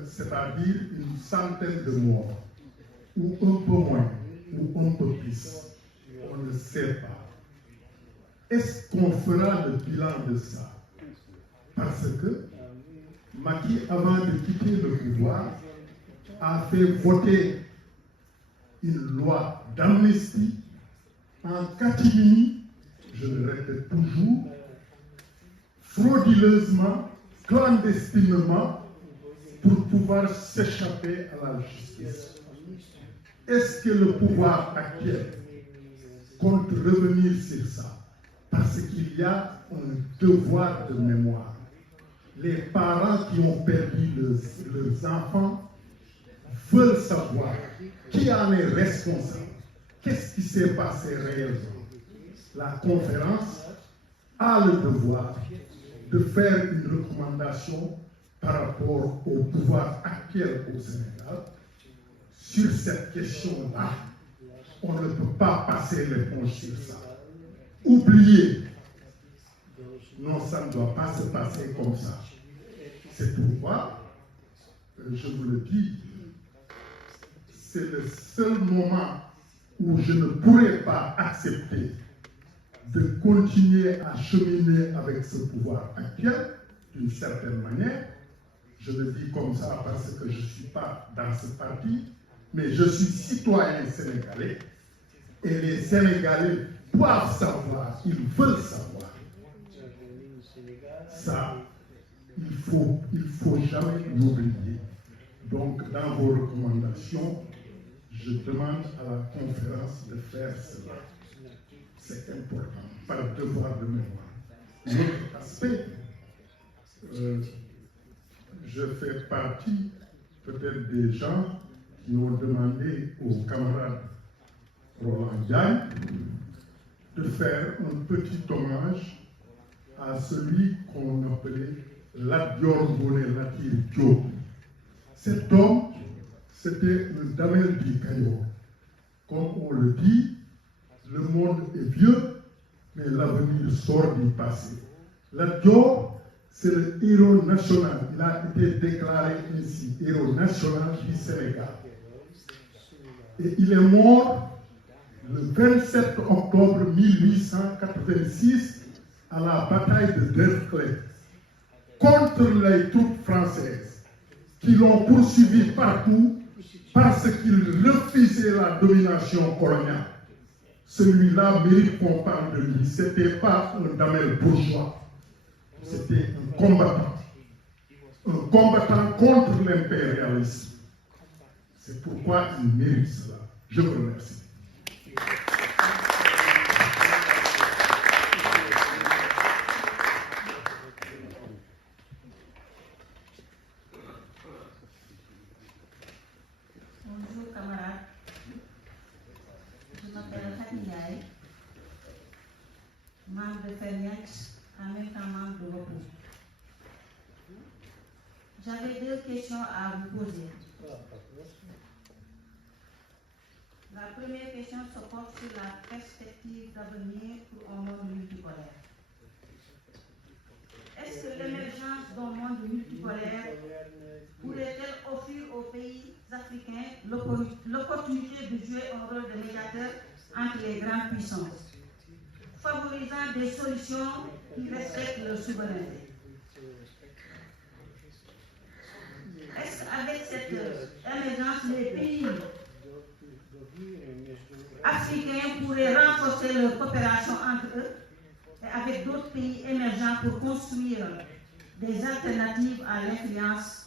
c'est-à-dire une centaine de morts, ou un peu moins, ou un peu plus. On ne sait pas. Est-ce qu'on fera le bilan de ça? Parce que Macky, avant de quitter le pouvoir, a fait voter une loi d'amnistie en catimini, je le répète toujours, frauduleusement, clandestinement, pour pouvoir s'échapper à la justice. Est-ce que le pouvoir actuel compte revenir sur ça? Parce qu'il y a un devoir de mémoire. Les parents qui ont perdu leurs enfants veulent savoir qui en est responsable. Qu'est-ce qui s'est passé réellement? La conférence a le devoir de faire une recommandation par rapport au pouvoir actuel au Sénégal. Sur cette question-là, on ne peut pas passer l'éponge sur ça. Oubliez. Non, ça ne doit pas se passer comme ça. C'est pourquoi, je vous le dis, c'est le seul moment où je ne pourrais pas accepter de continuer à cheminer avec ce pouvoir actuel, d'une certaine manière. Je le dis comme ça parce que je ne suis pas dans ce parti, mais je suis citoyen sénégalais, et les Sénégalais doivent savoir, ils veulent savoir, Ça, il faut jamais l'oublier. Donc, dans vos recommandations, je demande à la conférence de faire cela. C'est important, par devoir de mémoire. L'autre aspect, je fais partie peut-être des gens qui ont demandé au camarade Roland Diagne de faire un petit hommage à celui qu'on appelait Lat Dior Ngoné Latyr Diop. Cet homme, c'était un Damel du Cayor. Comme on le dit, le monde est vieux, mais l'avenir sort du passé. Lat Dior, c'est le héros national. Il a été déclaré ainsi, héros national du Sénégal. Et il est mort le 27 octobre 1886 à la bataille de Derklé contre les troupes françaises qui l'ont poursuivi partout parce qu'il refusait la domination coloniale. Celui-là mérite qu'on parle de lui. Ce n'était pas un damel bourgeois. C'était un combattant. Un combattant contre l'impérialisme. C'est pourquoi il mérite cela. Je vous remercie. Bonjour camarades. Je m'appelle Khadija, membre de Ferniax, en même temps membre de l'OPO. J'avais deux questions à vous poser. La première question se porte sur la perspective d'avenir pour un monde multipolaire. Est-ce que l'émergence d'un monde multipolaire pourrait-elle offrir aux pays africains l'opportunité de jouer un rôle de médiateur entre les grandes puissances, favorisant des solutions qui respectent leur souveraineté? Est-ce qu'avec cette émergence, les pays africains pourraient renforcer leur coopération entre eux et avec d'autres pays émergents pour construire des alternatives à l'influence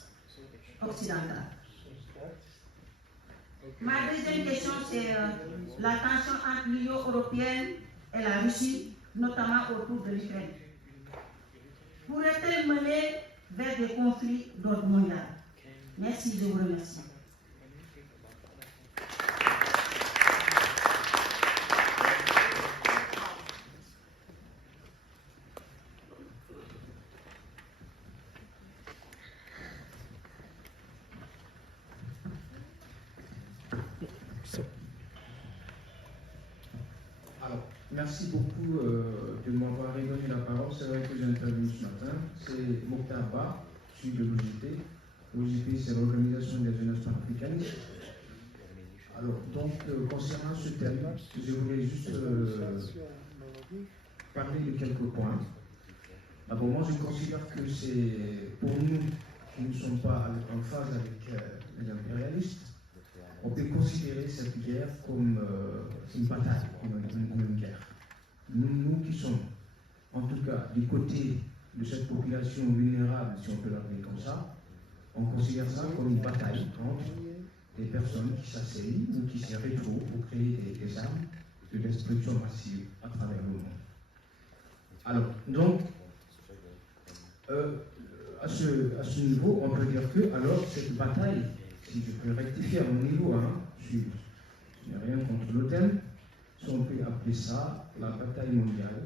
occidentale? Ma deuxième question, c'est la tension entre l'Union européenne et la Russie, notamment autour de l'Ukraine. Pourrait-elle mener vers des conflits d'ordre mondial? Merci, je vous remercie. Alors, merci beaucoup de m'avoir donné la parole. C'est vrai que j'ai intervenu ce matin. C'est Mokhtar Ba, je suis de l'OJP. L'OJP, c'est l'Organisation des jeunesses panafricanistes. Alors, donc, concernant ce thème, je voulais juste parler de quelques points. D'abord, moi, je considère que c'est pour nous qui ne sommes pas en phase avec les impérialistes, on peut considérer cette guerre comme une bataille, comme une guerre. Nous qui sommes, en tout cas, du côté de cette population vulnérable, si on peut l'appeler comme ça, on considère ça comme une bataille entre des personnes qui s'asseyent ou qui se retrouvent pour créer des armes de destruction massive à travers le monde. Alors, donc, à ce niveau, on peut dire que, alors, cette bataille, si je peux rectifier à mon niveau, je n'ai rien contre le thème, si on peut appeler ça la bataille mondiale,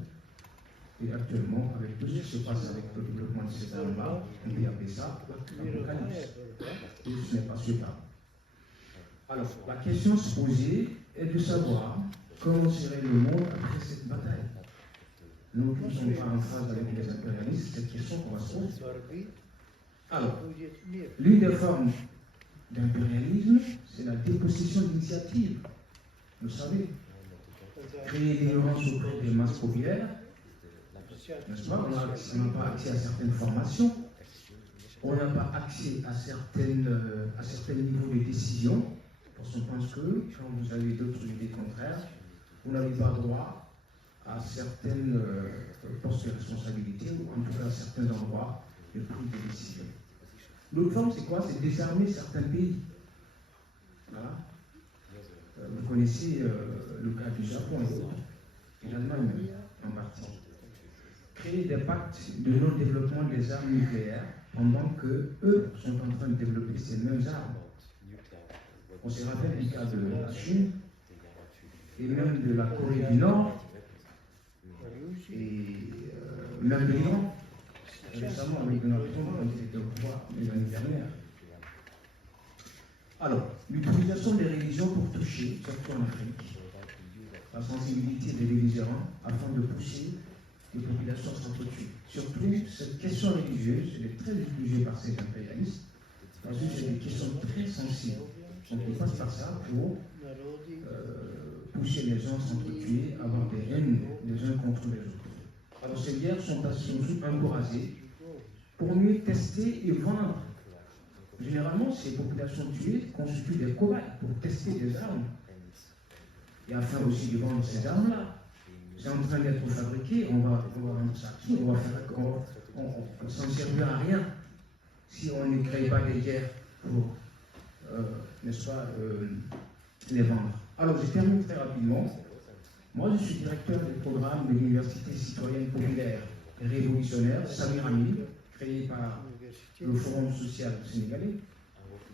et actuellement, avec tout ce qui se passe avec le développement de ces armes-là, on peut appeler ça l'apocalypse. Et ce n'est pas souhaitable. Alors, la question se posée est de savoir comment serait le monde après cette bataille. Nous qui ne sommes pas en phase avec les impérialistes, c'est cette question qu'on va se poser. Alors, l'une des formes d'impérialisme, c'est la dépossession d'initiative. Vous savez, créer l'ignorance auprès des masses populaires, n'est-ce pas? On n'a pas accès à certaines formations, on n'a pas accès à certains niveaux de décision, parce qu'on pense que quand vous avez d'autres idées contraires, vous n'avez pas droit à certains postes de responsabilité, ou en tout cas à certains endroits de prise de décision. L'autre forme, c'est quoi? C'est désarmer certains pays. Voilà. Vous connaissez le cas du Japon et l'Allemagne en partie. Créer des pactes de non-développement des armes nucléaires pendant qu'eux sont en train de développer ces mêmes armes. On se rappelle du cas de la Chine et même de la Corée du Nord et même de l'Iran, récemment avec Donald Trump quand il était au pouvoir l'année dernière. Alors, l'utilisation des religions pour toucher, surtout en Afrique, la sensibilité des belligérants afin de pousser les populations à s'entretuer. Surtout, cette question religieuse, elle est très utilisée par ces impérialistes, parce que c'est des questions très sensibles. Donc, ils passent par ça pour pousser les gens à s'entretuer, avoir des haines les uns contre les autres. Alors, ces guerres sont encouragées pour mieux tester et vendre. Généralement, ces populations tuées constituent des cobayes pour tester des armes. Et afin aussi de vendre ces armes-là. C'est en train d'être fabriqué, on va vendre ça. On ne s'en servira à rien si on ne crée pas des guerres pour, n'est-ce pas, les vendre. Alors, je termine très rapidement. Moi, je suis directeur du programme de l'Université citoyenne populaire et révolutionnaire, Samir Amin, créé par le Forum social sénégalais.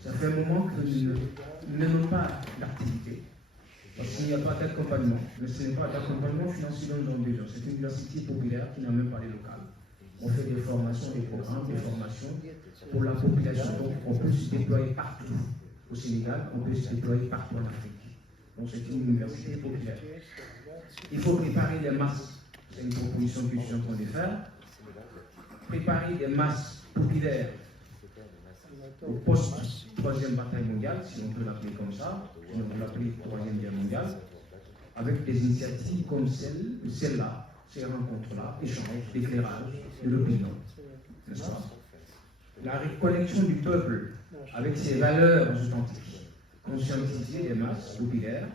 Ça fait un moment que nous n'avons pas d'activité, parce qu'il n'y a pas d'accompagnement. Mais ce n'est pas d'accompagnement financier dont nous avons besoin. C'est une université populaire qui n'a même pas les locales. On fait des formations, des programmes, des formations pour la population. Donc, on peut se déployer partout au Sénégal, on peut se déployer partout en Afrique. Donc, c'est une université populaire. Il faut préparer des masses. C'est une proposition que je suis en train de faire. Préparer des masses populaires au post-troisième bataille mondiale, si on peut l'appeler comme ça, si on peut l'appeler troisième guerre mondiale, avec des initiatives comme celle-là, ces rencontres-là, échanges, éclairage de l'opinion, n'est-ce pas? La reconnexion du peuple avec ses valeurs authentiques, conscientiser les masses populaires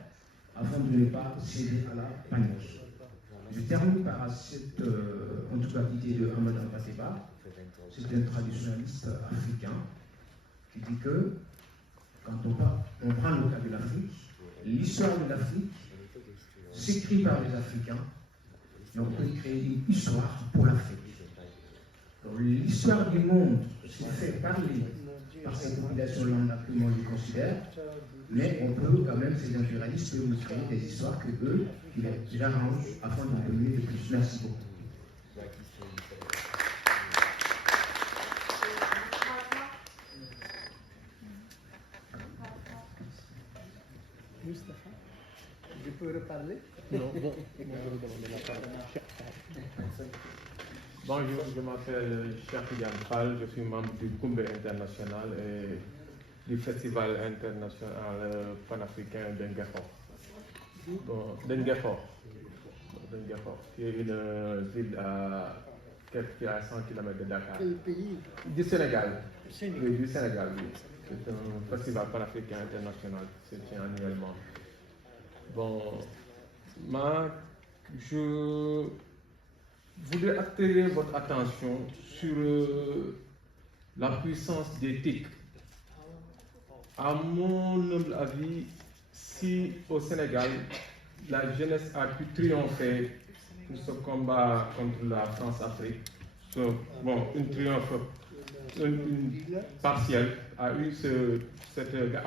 afin de ne pas céder à la panique. Je termine par cette controvertie de Ramadan Fateba. C'est un traditionnaliste africain qui dit que quand on prend le cas de l'Afrique, l'histoire de l'Afrique s'écrit par les Africains et on peut créer une histoire pour l'Afrique. L'histoire du monde se fait parler par ces populations lambda que moi je considère, mais on peut quand même, ces impérialistes peuvent créer des histoires que eux, ils arrangent afin de dominer le plus. Merci beaucoup. Mustapha, je peux reparler? Non, bon, je vais demander la parole. Bonjour, je m'appelle Cheikh Yann Fall, je suis membre du Koumbe international et du Festival international panafricain d'Engafor. Bon, d'Engafor, qui est une ville qui est à 100 km de Dakar. Quel pays? Du Sénégal. Oui, du Sénégal, oui. C'est un festival panafricain international qui se tient annuellement. Bon, je voudrais attirer votre attention sur la puissance des TIC. À mon humble avis, si au Sénégal, la jeunesse a pu triompher pour ce combat contre la France-Afrique, une triomphe partielle, a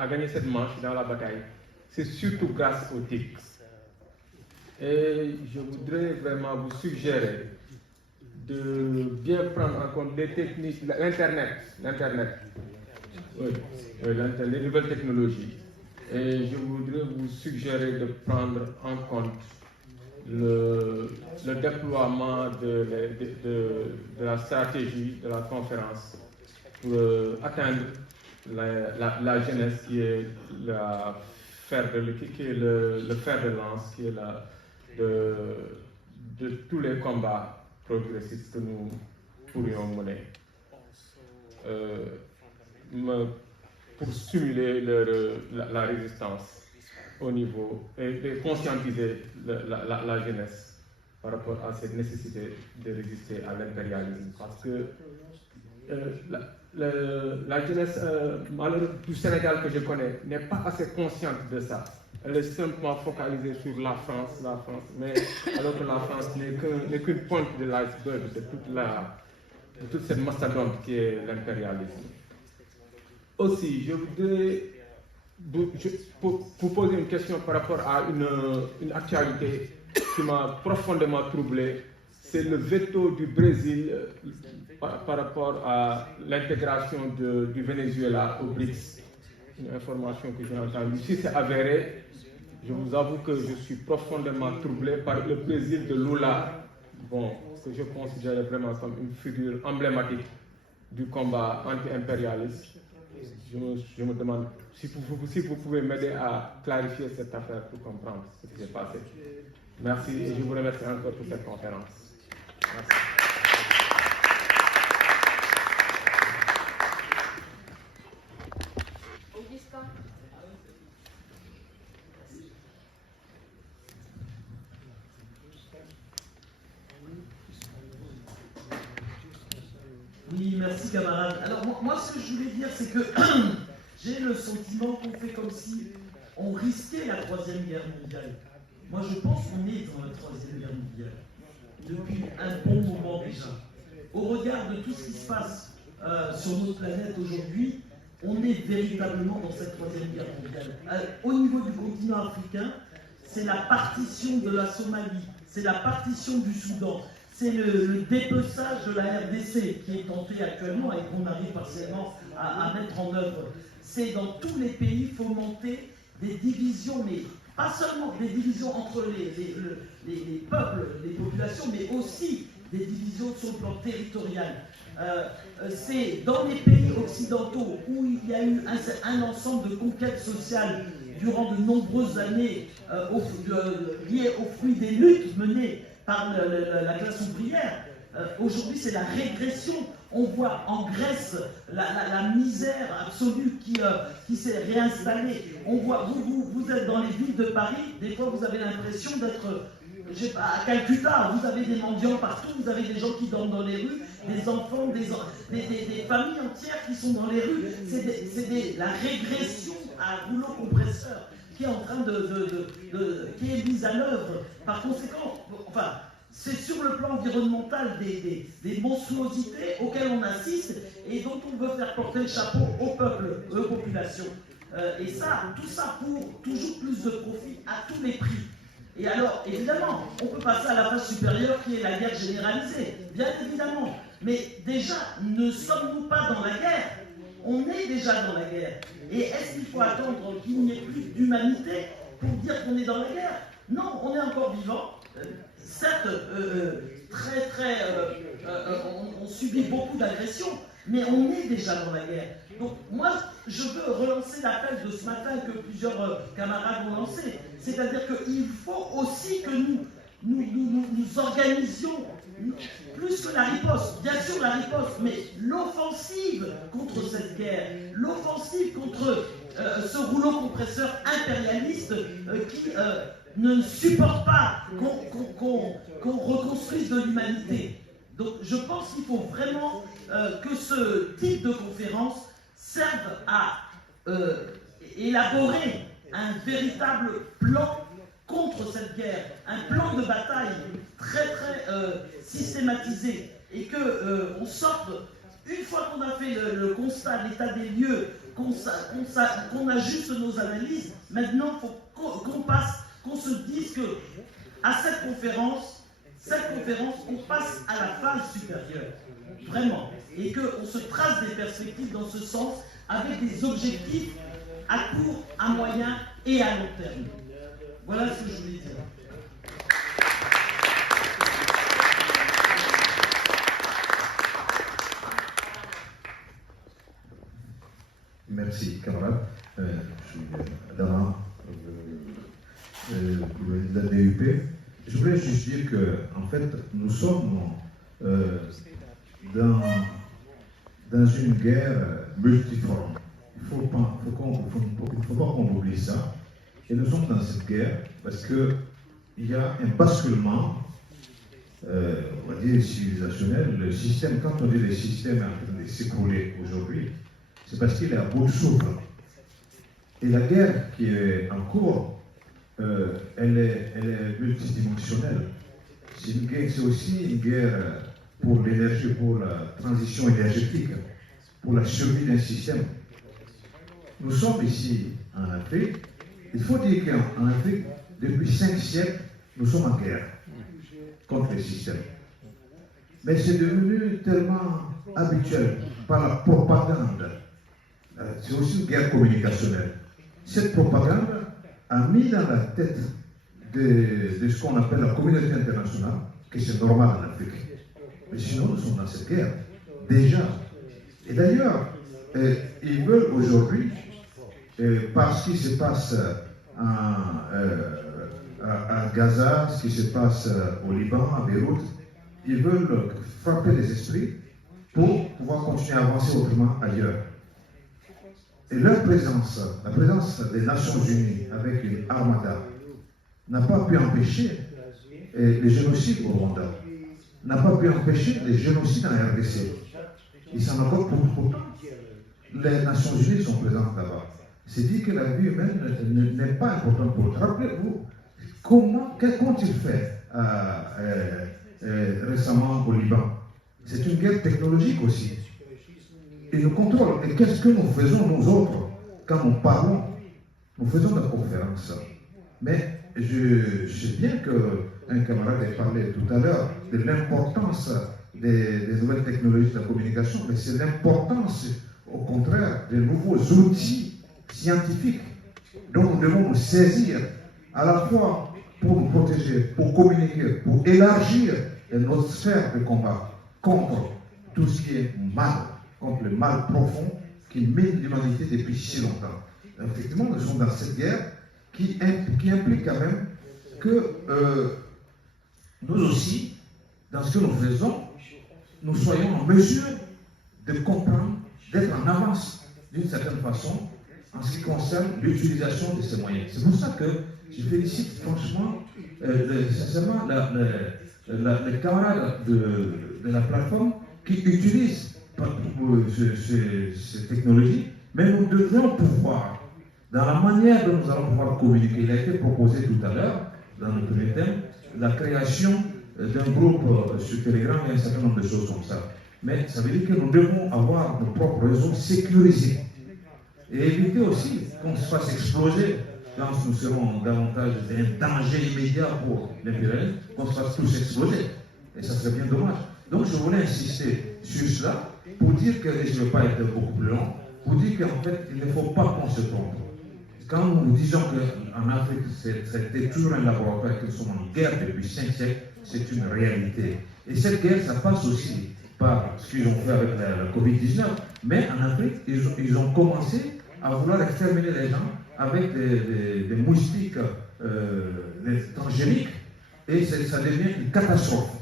gagné cette manche dans la bataille, c'est surtout grâce aux TIC. Et je voudrais vraiment vous suggérer de bien prendre en compte les techniques, l'Internet, les nouvelles technologies. Et je voudrais vous suggérer de prendre en compte le déploiement de la stratégie de la conférence pour atteindre la jeunesse qui est le fer de lance, qui est de tous les combats progressistes que nous pourrions mener. Pour stimuler la résistance au niveau et conscientiser la jeunesse par rapport à cette nécessité de résister à l'impérialisme. Parce que la jeunesse malheureuse du Sénégal que je connais n'est pas assez consciente de ça. Elle est simplement focalisée sur la France, mais alors que la France n'est qu'une pointe de l'iceberg de toute cette mastodonte qui est l'impérialisme. Aussi, je voudrais vous poser une question par rapport à une actualité qui m'a profondément troublé. C'est le veto du Brésil par rapport à l'intégration du Venezuela au BRICS. Une information que j'ai entendue. Si c'est avéré, je vous avoue que je suis profondément troublé par le Brésil de Lula, que je considère vraiment comme une figure emblématique du combat anti-impérialiste. Je me demande si vous pouvez m'aider à clarifier cette affaire pour comprendre ce qui s'est passé. Merci et je vous remercie encore pour cette conférence. Merci. Oui, merci camarade. Alors moi ce que je voulais dire c'est que j'ai le sentiment qu'on fait comme si on risquait la Troisième Guerre mondiale. Moi je pense qu'on est dans la Troisième Guerre mondiale depuis un bon moment déjà. Au regard de tout ce qui se passe sur notre planète aujourd'hui, on est véritablement dans cette Troisième Guerre mondiale. Au niveau du continent africain, c'est la partition de la Somalie, c'est la partition du Soudan. C'est le dépeçage de la RDC qui est tenté actuellement et qu'on arrive partiellement à mettre en œuvre. C'est dans tous les pays fomenter des divisions, mais pas seulement des divisions entre les peuples, les populations, mais aussi des divisions sur le plan territorial. C'est dans les pays occidentaux où il y a eu un ensemble de conquêtes sociales durant de nombreuses années liées au fruit des luttes menées par la classe ouvrière. Aujourd'hui, c'est la régression. On voit en Grèce la misère absolue qui s'est réinstallée. On voit, vous êtes dans les villes de Paris, des fois vous avez l'impression d'être, je sais pas, à Calcutta. Vous avez des mendiants partout, vous avez des gens qui dorment dans les rues, des enfants, des familles entières qui sont dans les rues. C'est la régression à rouleau compresseur qui est en train qui est mise à l'œuvre. Par conséquent, enfin, c'est sur le plan environnemental des monstruosités auxquelles on assiste et dont on veut faire porter le chapeau au peuple, aux populations. Et ça, tout ça pour toujours plus de profit à tous les prix. Et alors, évidemment, on peut passer à la phase supérieure qui est la guerre généralisée, bien évidemment. Mais déjà, ne sommes-nous pas dans la guerre? On est déjà dans la guerre. Et est-ce qu'il faut attendre qu'il n'y ait plus d'humanité pour dire qu'on est dans la guerre? Non, on est encore vivant. Certes, on subit beaucoup d'agressions, mais on est déjà dans la guerre. Donc moi, je veux relancer l'appel de ce matin que plusieurs camarades ont lancé. C'est-à-dire qu'il faut aussi que nous organisions plus que la riposte, bien sûr la riposte, mais l'offensive contre cette guerre, l'offensive contre ce rouleau compresseur impérialiste qui ne supporte pas qu'on reconstruise de l'humanité. Donc je pense qu'il faut vraiment que ce type de conférence serve à élaborer un véritable plan contre cette guerre, un plan de bataille très systématisé, et qu'on sorte, une fois qu'on a fait le constat, l'état des lieux, qu'on ajuste nos analyses, maintenant il faut qu'on se dise que à cette conférence, on passe à la phase supérieure, vraiment, et qu'on se trace des perspectives dans ce sens, avec des objectifs à court, à moyen et à long terme. Voilà ce que je voulais dire. Merci, camarade. Je suis Dakar, de la DUP. Je voulais juste dire que, en fait, nous sommes dans une guerre multiforme. Il ne faut pas qu'on oublie ça. Et nous sommes dans cette guerre parce qu'il y a un basculement on va dire, civilisationnel. Le système, quand on dit le système est en train de s'écrouler aujourd'hui, c'est parce qu'il est à bout de souffle. Et la guerre qui est en cours, elle est multidimensionnelle. C'est aussi une guerre pour l'énergie, pour la transition énergétique, pour la survie d'un système. Nous sommes ici en Afrique. Il faut dire qu'en Afrique, depuis 5 siècles, nous sommes en guerre contre le système. Mais c'est devenu tellement habituel par la propagande. C'est aussi une guerre communicationnelle. Cette propagande a mis dans la tête de ce qu'on appelle la communauté internationale que c'est normal en Afrique. Mais sinon, nous sommes dans cette guerre, déjà. Et d'ailleurs, ils veulent aujourd'hui, par ce qui se passe à Gaza, ce qui se passe au Liban, à Beyrouth, ils veulent frapper les esprits pour pouvoir continuer à avancer autrement ailleurs. Et leur présence, la présence des Nations Unies avec une armada, n'a pas pu empêcher les génocides au Rwanda, n'a pas pu empêcher les génocides en RDC. Et ça encore pourtant, les Nations Unies sont présentes là-bas. C'est dit que la vie humaine n'est pas importante pour eux. Rappelez-vous, qu'ont-ils fait récemment au Liban? C'est une guerre technologique aussi. Et nous contrôlons. Et qu'est-ce que nous faisons, nous autres, quand nous parlons? Nous faisons des conférences. Mais je sais bien qu'un camarade a parlé tout à l'heure de l'importance des nouvelles technologies de la communication, mais c'est l'importance, au contraire, des nouveaux outils scientifiques dont nous devons nous saisir à la fois pour nous protéger, pour communiquer, pour élargir notre sphère de combat contre tout ce qui est mal, contre le mal profond qui mine l'humanité depuis si longtemps. Effectivement, nous sommes dans cette guerre qui implique quand même que nous aussi, dans ce que nous faisons, nous soyons en mesure de comprendre, d'être en avance d'une certaine façon en ce qui concerne l'utilisation de ces moyens. C'est pour ça que je félicite franchement, sincèrement, les camarades de la plateforme qui utilisent ces technologies, mais nous devrions pouvoir, dans la manière dont nous allons pouvoir communiquer, il a été proposé tout à l'heure, dans notre thème, la création d'un groupe sur Telegram et un certain nombre de choses comme ça. Mais ça veut dire que nous devons avoir nos propres réseaux sécurisés et éviter aussi qu'on se fasse exploser quand nous serons davantage un danger immédiat pour l'impérialisme, qu'on se fasse tous exploser. Et ça serait bien dommage. Donc je voulais insister sur cela pour dire que, et je ne vais pas être beaucoup plus long, pour dire qu'en fait, il ne faut pas qu'on se trompe. Quand nous disons qu'en Afrique, c'était toujours un laboratoire, que nous sommes en guerre depuis 5 siècles, c'est une réalité. Et cette guerre, ça passe aussi par ce qu'ils ont fait avec la Covid-19. Mais en Afrique, ils ont commencé à vouloir exterminer les gens avec des moustiques transgéniques. Et ça devient une catastrophe.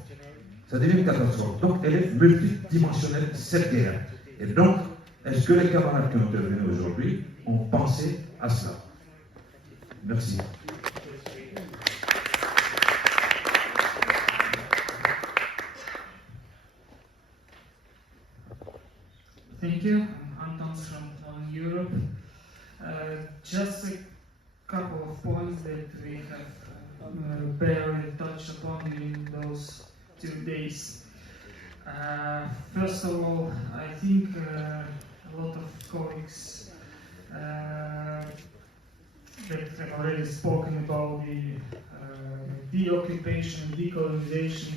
Ça devient une catastrophe. Donc, elle est multidimensionnelle, cette guerre. Et donc, est-ce que les camarades qui ont intervenu aujourd'hui ont pensé à cela? Merci. Thank you. I'm Anton from Europe. Just a couple of points that we have barely touched upon in those 2 days. First of all, I think a lot of colleagues that have already spoken about the deoccupation and decolonization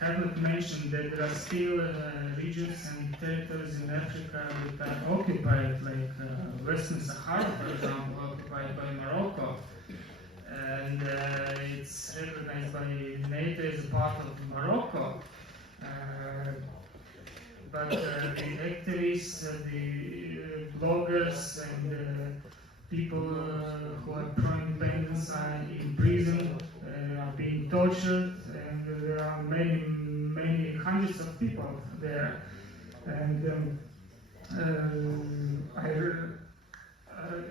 have not mentioned that there are still regions and territories in Africa that are occupied, like Western Sahara, for example, occupied by Morocco. And it's recognized by NATO as a part of Morocco. But the activists, the bloggers, and people who are pro-independence are in prison, are being tortured, and there are many hundreds of people there. And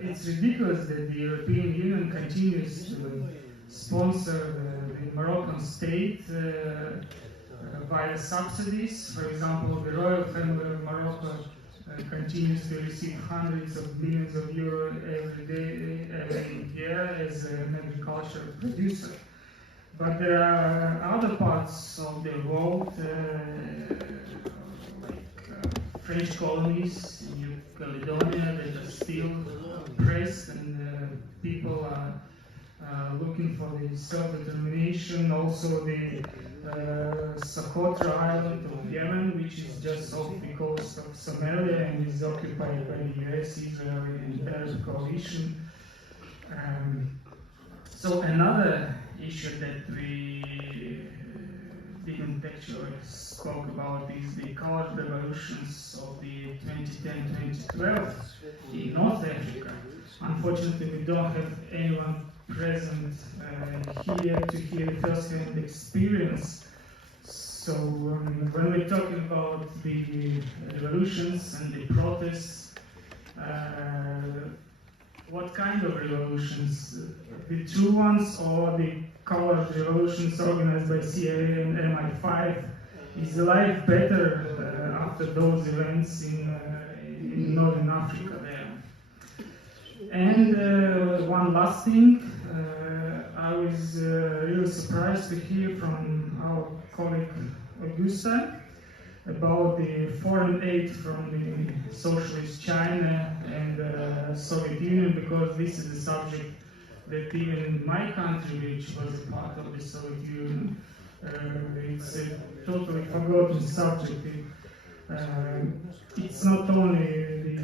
it's ridiculous that the European Union continues sponsor the Moroccan state via subsidies. For example, the royal family of Morocco continues to receive hundreds of millions of euros every year as an agricultural producer. But there are other parts of the world, like French colonies in New Caledonia, that are still oppressed, and people are looking for the self-determination. Also the Socotra island of Yemen, which is just off the coast of Somalia and is occupied by the US, Israel, and Arab coalition. So another issue that we didn't actually spoke about is the colored revolutions of the 2010-2012 in North Africa. Unfortunately, we don't have anyone present here to hear the first-hand experience. So when we're talking about the revolutions and the protests, what kind of revolutions? The true ones or the colored revolutions organized by CIA and MI5? Is life better after those events in Northern Africa there? And one last thing, I was really surprised to hear from our colleague Augusta about the foreign aid from the socialist China and Soviet Union, because this is a subject that even in my country, which was a part of the Soviet Union, it's a totally forgotten subject. It's not only the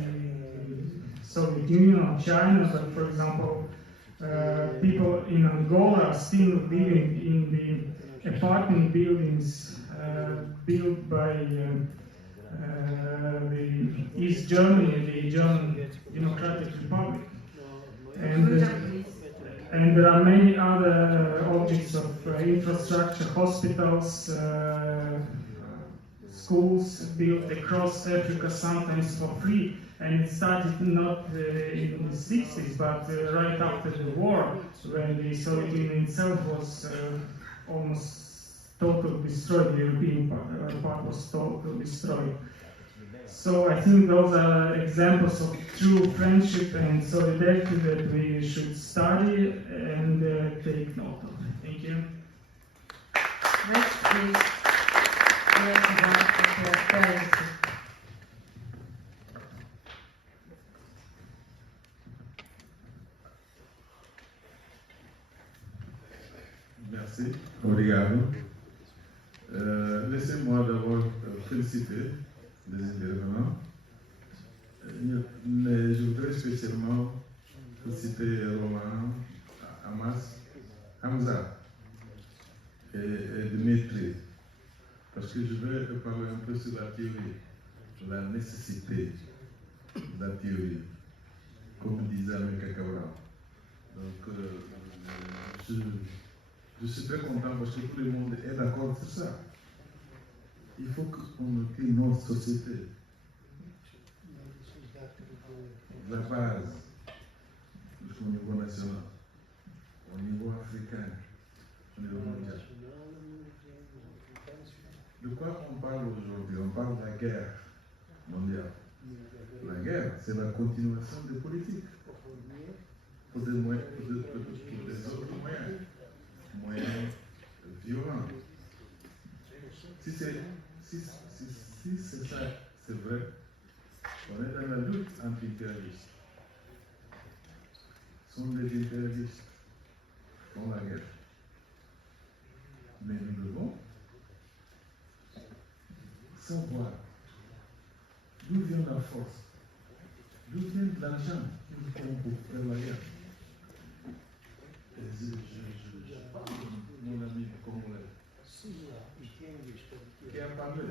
Soviet Union or China, but for example, people in Angola are still living in the apartment buildings built by the East Germany, the German Democratic Republic. And there are many other objects of infrastructure, hospitals, schools built across Africa, sometimes for free. And it started not in the 60s, but right after the war, when the Soviet Union itself was almost totally destroyed. The European part was totally destroyed. So I think those are examples of true friendship and solidarity that we should study and take note of. Thank you. Next, please. Merci. Obrigado. Laissez-moi d'abord féliciter les intervenants. Mais je voudrais spécialement féliciter Romain, Hamza et Dimitri, parce que je vais parler un peu sur la théorie, la nécessité de la théorie, comme disait Américain Cabral. Donc, je suis très content parce que tout le monde est d'accord sur ça. Il faut qu'on crée notre société. La base, jusqu'au niveau national, au niveau africain, au niveau mondial. De quoi on parle aujourd'hui? On parle de la guerre mondiale. La guerre, c'est la continuation des politiques. Pour des autres moyens violents. Si c'est ça, c'est vrai, on est dans la lutte anti-impérialiste. Ce sont des impérialistes qui font la guerre. Mais nous devons savoir d'où vient la force, d'où vient l'argent qu'il faut pour faire la guerre. Et je parle de mon ami congolais qui a parlé.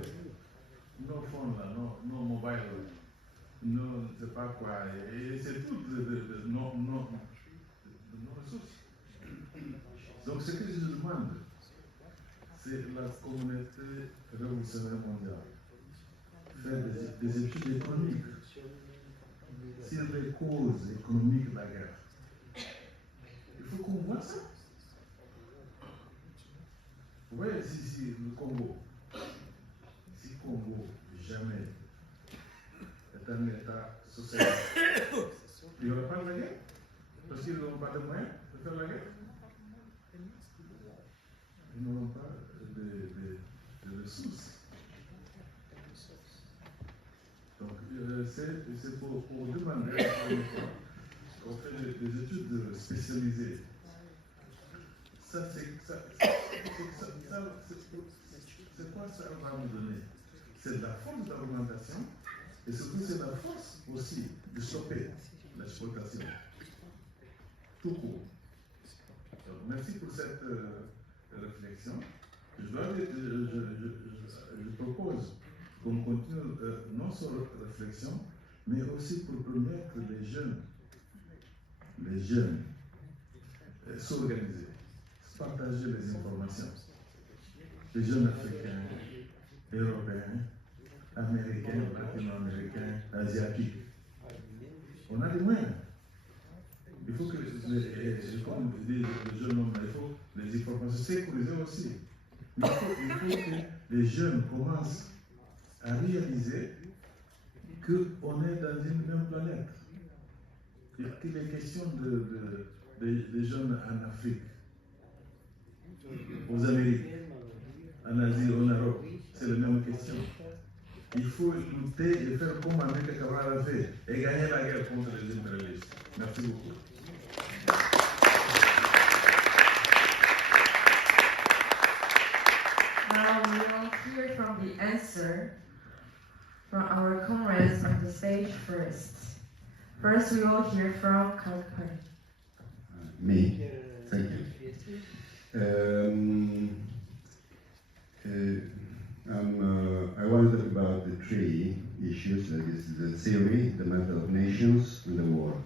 Nos fonds là, nos mobiles, nos je ne sais pas quoi, et c'est tout de nos ressources. Donc ce que je demande, c'est la communauté révolutionnaire mondiale faire des études économiques sur les causes économiques de la guerre. Il faut qu'on voit ça. un État socialiste, il n'y aura pas de la guerre, parce qu'ils n'auront pas de moyens de faire la guerre. Ils n'auront pas de ressources. Donc, c'est pour demander, on fait des études spécialisées. C'est quoi ça va nous donner? C'est de la force d'argumentation et surtout c'est la force aussi de stopper l'exploitation. Tout court. Donc, merci pour cette réflexion. Je propose qu'on continue non seulement la réflexion, mais aussi pour permettre les jeunes s'organiser, partager les informations. Les jeunes africains, européens, américains, latino-américains, asiatiques. On a des moyens. Il faut que, comme disent les jeunes hommes, il faut les informations sécurisées aussi. Mais il faut que les jeunes commencent à réaliser qu'on est dans une même planète. Il est question des jeunes en Afrique, aux Amériques, en Asie, en Europe, c'est la même question. Il faut lutter et faire comme Amérique Cabral a fait et gagner la guerre contre les impérialistes. Merci beaucoup. Now we will hear from the answer from our comrades on the stage first. First we will hear from Kalkari. Me, thank you. I want to talk about the three issues, that is the theory, the matter of nations, and the war.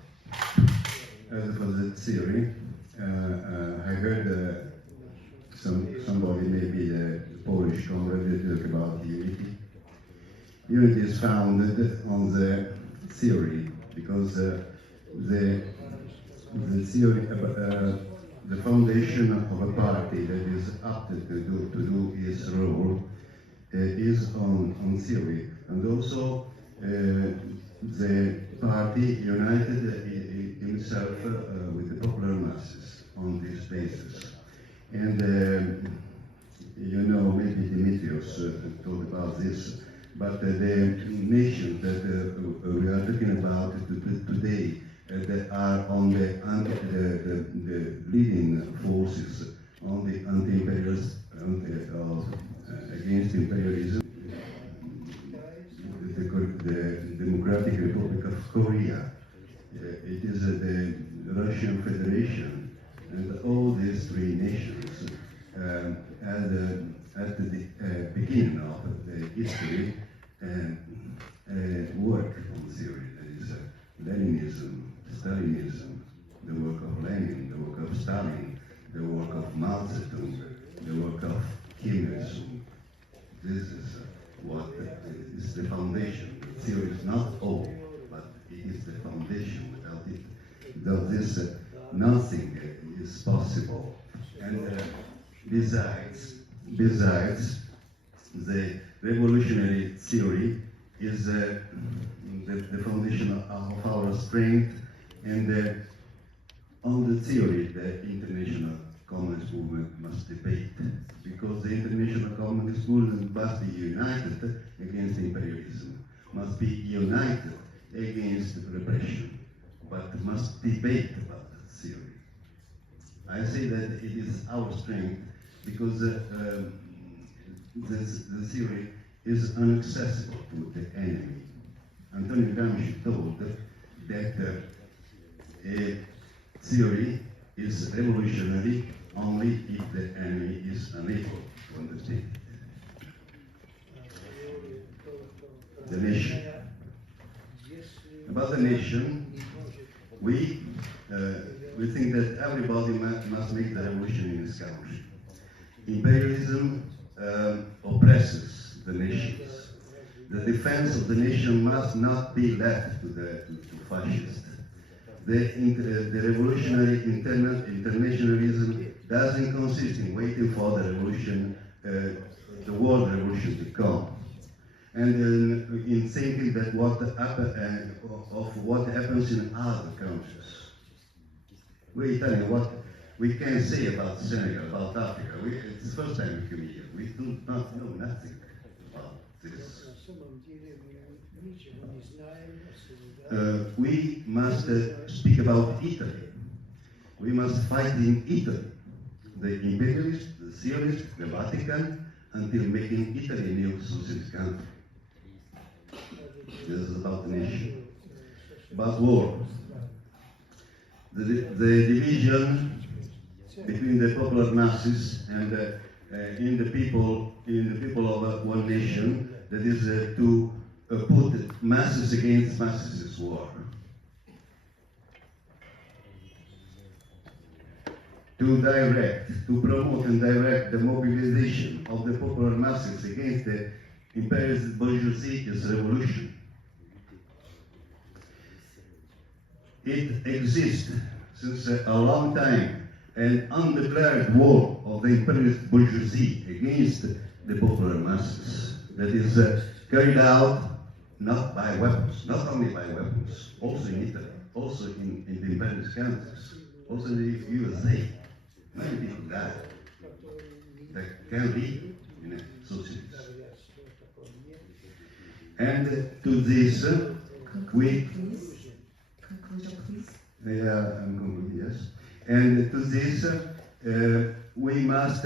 As for the theory, I heard somebody, maybe the Polish comrade, talk about unity. Unity is founded on the theory, because the theory, the foundation of a party that is apted to do its role is on theory, and also the party united himself with the popular masses on this basis. And you know, maybe Dimitrios talked about this, but the nations that we are talking about today that are on the leading forces on the anti-imperialist against imperialism, the Democratic Republic of Korea, it is the Russian Federation, and all these three nations at the beginning of the history work on theory. That is Leninism, Stalinism, the work of Lenin, the work of Stalin, the work of Mao Zedong, the work of Kim Il-sung. This is what is the foundation. The theory is not all, but it is the foundation. Without it, without this, nothing is possible. And besides, the revolutionary theory is the foundation of our strength, and on the theory the international communist movement must debate, because the international communist movement must be united against imperialism, must be united against repression, but must debate about the theory. I say that it is our strength because the theory is inaccessible to the enemy. Antonio Gramsci told that a theory is revolutionary only if the enemy is unable to understand it. The nation. About the nation, we think that everybody must make the revolution in his country. Imperialism oppresses the nations. The defense of the nation must not be left to fascists. The revolutionary internationalism doesn't consist in waiting for the revolution, the world revolution to come. and in thinking that what happens in other countries. We tell you what we can say about Senegal, about Africa. It's the first time we come here. We do not know nothing about this. We must speak about Italy. We must fight in Italy. The imperialists, the Zionists, the Vatican, until making Italy a new socialist country. This is about the nation. About war. The division between the popular masses and in the people of one nation, that is to put masses against masses is war. To promote and direct the mobilization of the popular masses against the imperialist bourgeoisie is revolution. It exists since a long time, an undeclared war of the imperialist bourgeoisie against the popular masses that is carried out not by weapons, not only by weapons, also in Italy, also in the imperialist countries, also in the USA. Many people die that can be in a socialist. And to this, Conclusion, please. I'm concluding, yes. And to this, we must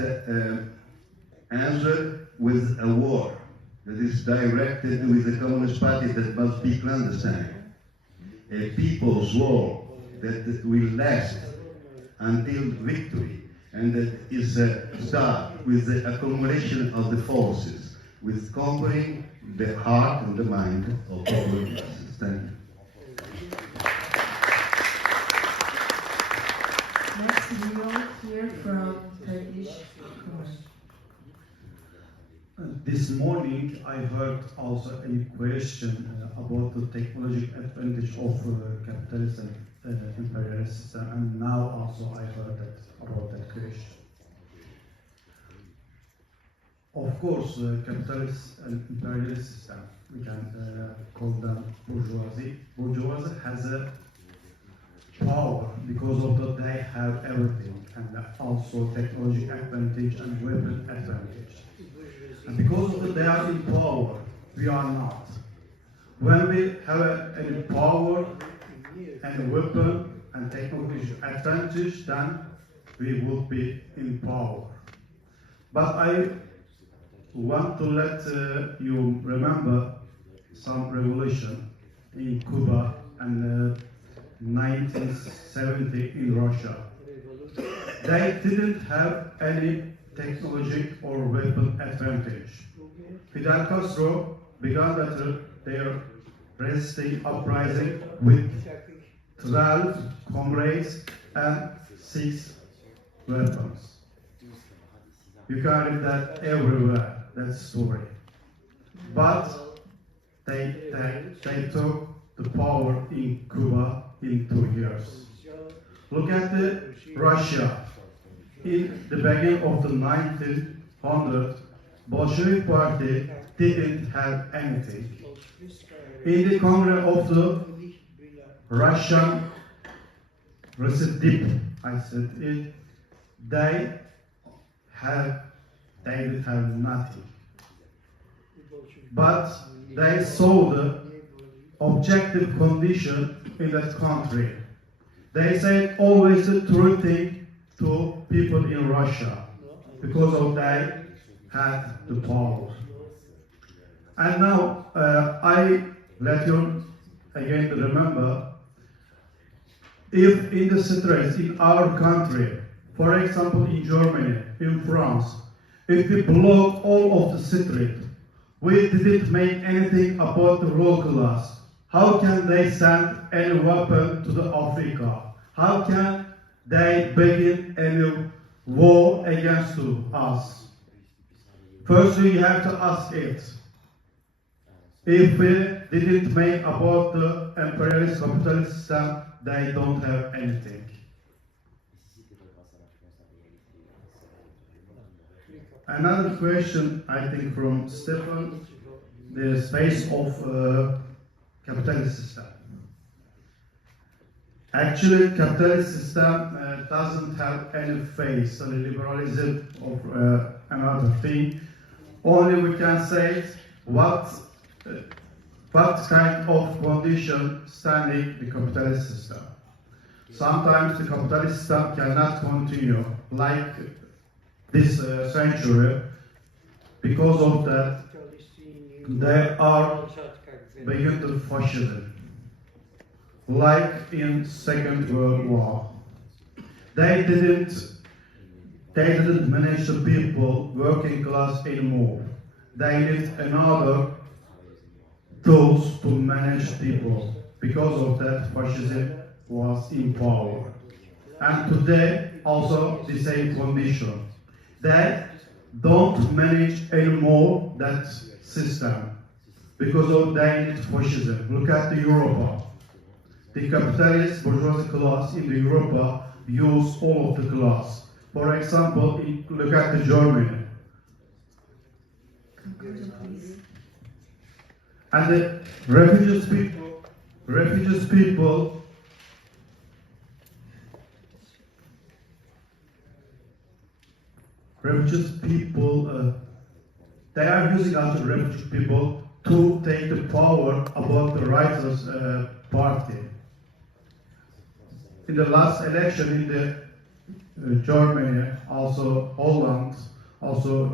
answer with a war that is directed with the Communist Party that must be clandestine. A people's war that will last until victory, and that is start with the accumulation of the forces, with conquering the heart and the mind of popular masses. Thank you. Next, we will hear from Turkish. This morning, I heard also a question about the technological advantage of capitalist and imperialist system, and now also I heard about that question. Of course, capitalist and imperialist system, we can call them bourgeoisie. Bourgeoisie has a power because of that they have everything, and also technology advantage and weapon advantage. And because of that they are in power, we are not. When we have any power and a weapon and technology advantage, then we will be in power. But I want to let you remember some revolution in Cuba and 1970 in Russia. They didn't have any technologic or weapon advantage. Fidel Castro began their resisting uprising with 12 comrades and 6 weapons. You can read that everywhere, that story. But they took the power in Cuba in 2 years. Look at Russia. In the beginning of the 1900s, Bolshevik Party didn't have anything. In the Congress of the Russian Resident, I said it, they didn't have nothing. But they saw the objective condition in that country. They said always the true thing to people in Russia because of they had the power. And now I let you again remember, if in the streets in our country, for example in Germany, in France, if we block all of the street, we didn't make anything about the rural class. How can they send any weapon to the Africa? How can they begin any war against us? Firstly, you have to ask it. If we didn't make about the imperialist capitalist system, they don't have anything. Another question, I think, from Stefan. the space of capitalist system. Actually, capitalist system doesn't have any face, so the liberalism of another thing. Only we can say what kind of condition standing the capitalist system. Sometimes the capitalist system cannot continue like this century. Because of that, they are begin to fascism. Like in Second World War, they didn't manage the people, working class anymore. They need another tools to manage people. Because of that, fascism was in power. And today, also the same condition. They don't manage anymore that system because of they need fascism. Look at the Europa. The capitalist bourgeoisie class in the Europa use all of the class. For example, look at the Germany. And the refugees people, they are using us refugee people to take the power about the Writers' Party. In the last election in the Germany, also Holland, also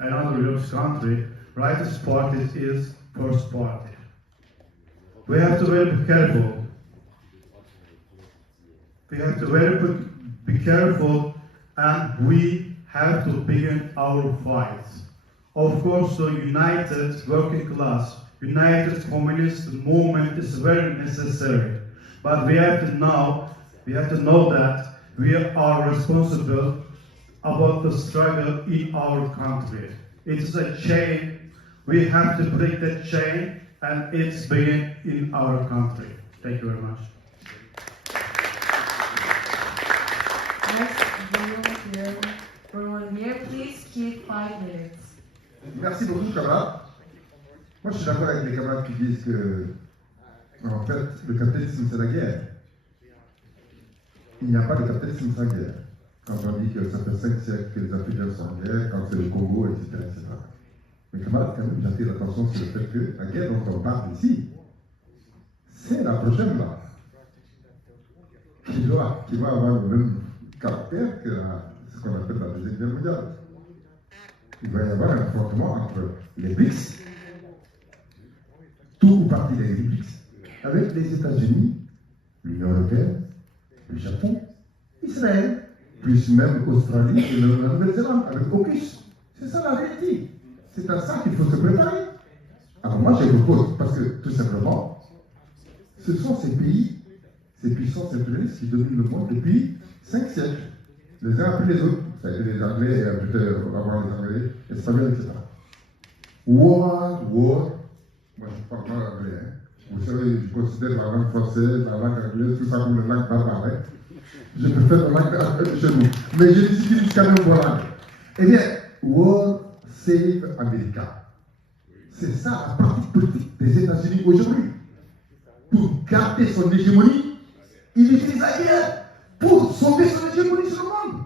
another European country, Writers' Party is first party. We have to be careful. We have to be careful, and we have to begin our fight. Of course, the united working class, united communist movement is very necessary. But we have to know that we are responsible about the struggle in our country. It is a chain. We have to break that chain, and it's begin in our country. Thank you very much. Please keep 5 minutes. Merci beaucoup, camarades. Moi, je suis d'accord avec les camarades qui disent que, en fait, le capitalisme, c'est la guerre. Il n'y a pas de capitalisme sans guerre. Quand on dit que ça fait 5 siècles que les Africains sont en guerre, quand c'est le Congo, etc., etc. Mais camarades, quand même, j'attire l'attention sur le fait que la guerre dont on parle ici, c'est la prochaine là, qui va avoir le même caractère que ce qu'on appelle la Deuxième Guerre mondiale. Il va y avoir un affrontement entre les BRICS, tout ou partie des BRICS, avec les États-Unis, l'Union européenne, le Japon, Israël, plus même l'Australie et la Nouvelle-Zélande, avec AUKUS. C'est ça la réalité. C'est à ça qu'il faut se préparer. Alors moi je propose, parce que tout simplement, ce sont ces pays, ces puissances impérialistes qui dominent le monde depuis 5 siècles, les uns après les autres. Ça a été les Anglais, peut-être avant les Anglais, les Espagnols, etc. War. Moi je parle pas anglais. Hein. Vous savez, je considère la langue française, la langue anglaise, tout ça comme une langue barbare. Hein. Je préfère la langue chez nous. Mais je dis quand même voilà. Eh bien, War Save America. C'est ça la pratique politique des États-Unis aujourd'hui. Pour garder son hégémonie, il utilise la guerre pour sauver son hégémonie sur le monde.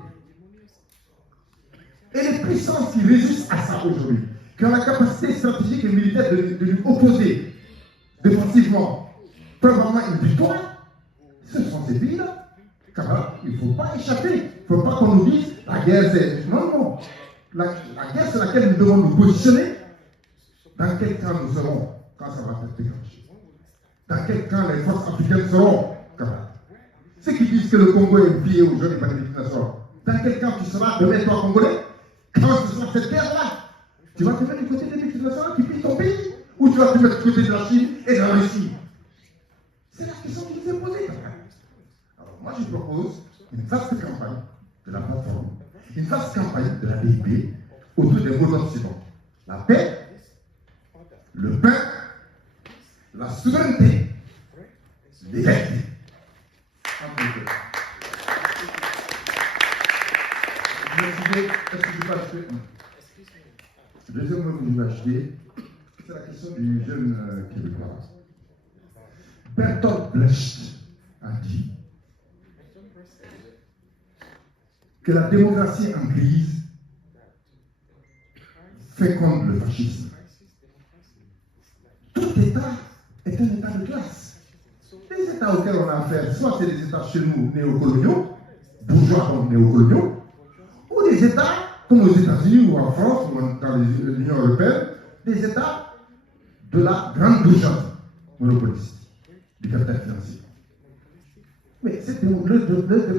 Et les puissances qui résistent à ça aujourd'hui, qui ont la capacité stratégique et militaire de lui opposer défensivement, peuvent avoir une victoire, ce sont ces pays-là. Car il ne faut pas échapper. Il ne faut pas qu'on nous dise la guerre c'est. Non. La guerre c'est laquelle nous devons nous positionner. Dans quel camp nous serons quand ça va être déclenché? Dans quel camp les forces africaines seront? Ceux qui disent que le Congo est plié aux jeunes manifestations, dans quel camp tu seras demain, toi, Congolais? Quand ce sera cette guerre-là, tu vas te mettre du côté des multinationales qui pillent ton pays, ou tu vas te mettre du côté de la Chine et de la Russie? C'est la question qui nous est posée. Alors moi je propose une vaste campagne de la plateforme, une vaste campagne de la DIP autour des mots suivants: la paix, le pain, la souveraineté, l'égalité. Deuxième mot que je vais acheter, c'est la question du jeune Québécois. Bertolt Brecht a dit que la démocratie en crise féconde le fascisme. Tout État est un État de classe. Les États auxquels on a affaire, soit c'est des États chez nous néocoloniaux, bourgeois donc néocoloniaux, ou des États comme aux États-Unis ou en France ou dans l'Union européenne, des États de la grande bourgeoisie monopoliste du capital financier. Mais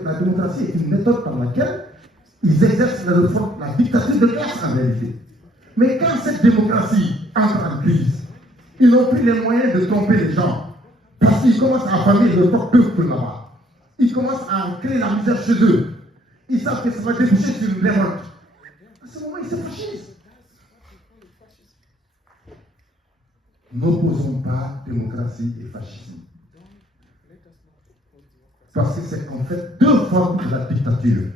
la démocratie est une méthode par laquelle ils exercent la dictature de classe en réalité. Mais quand cette démocratie entre en crise, ils n'ont plus les moyens de tromper les gens. Parce qu'ils commencent à affamer le peuple là-bas. Ils commencent à créer la misère chez eux. Ils savent que ça va déboucher sur une révolte. À ce moment, ils se fragilisent. N'opposons pas démocratie et fascisme. Parce que c'est en fait deux formes de la dictature.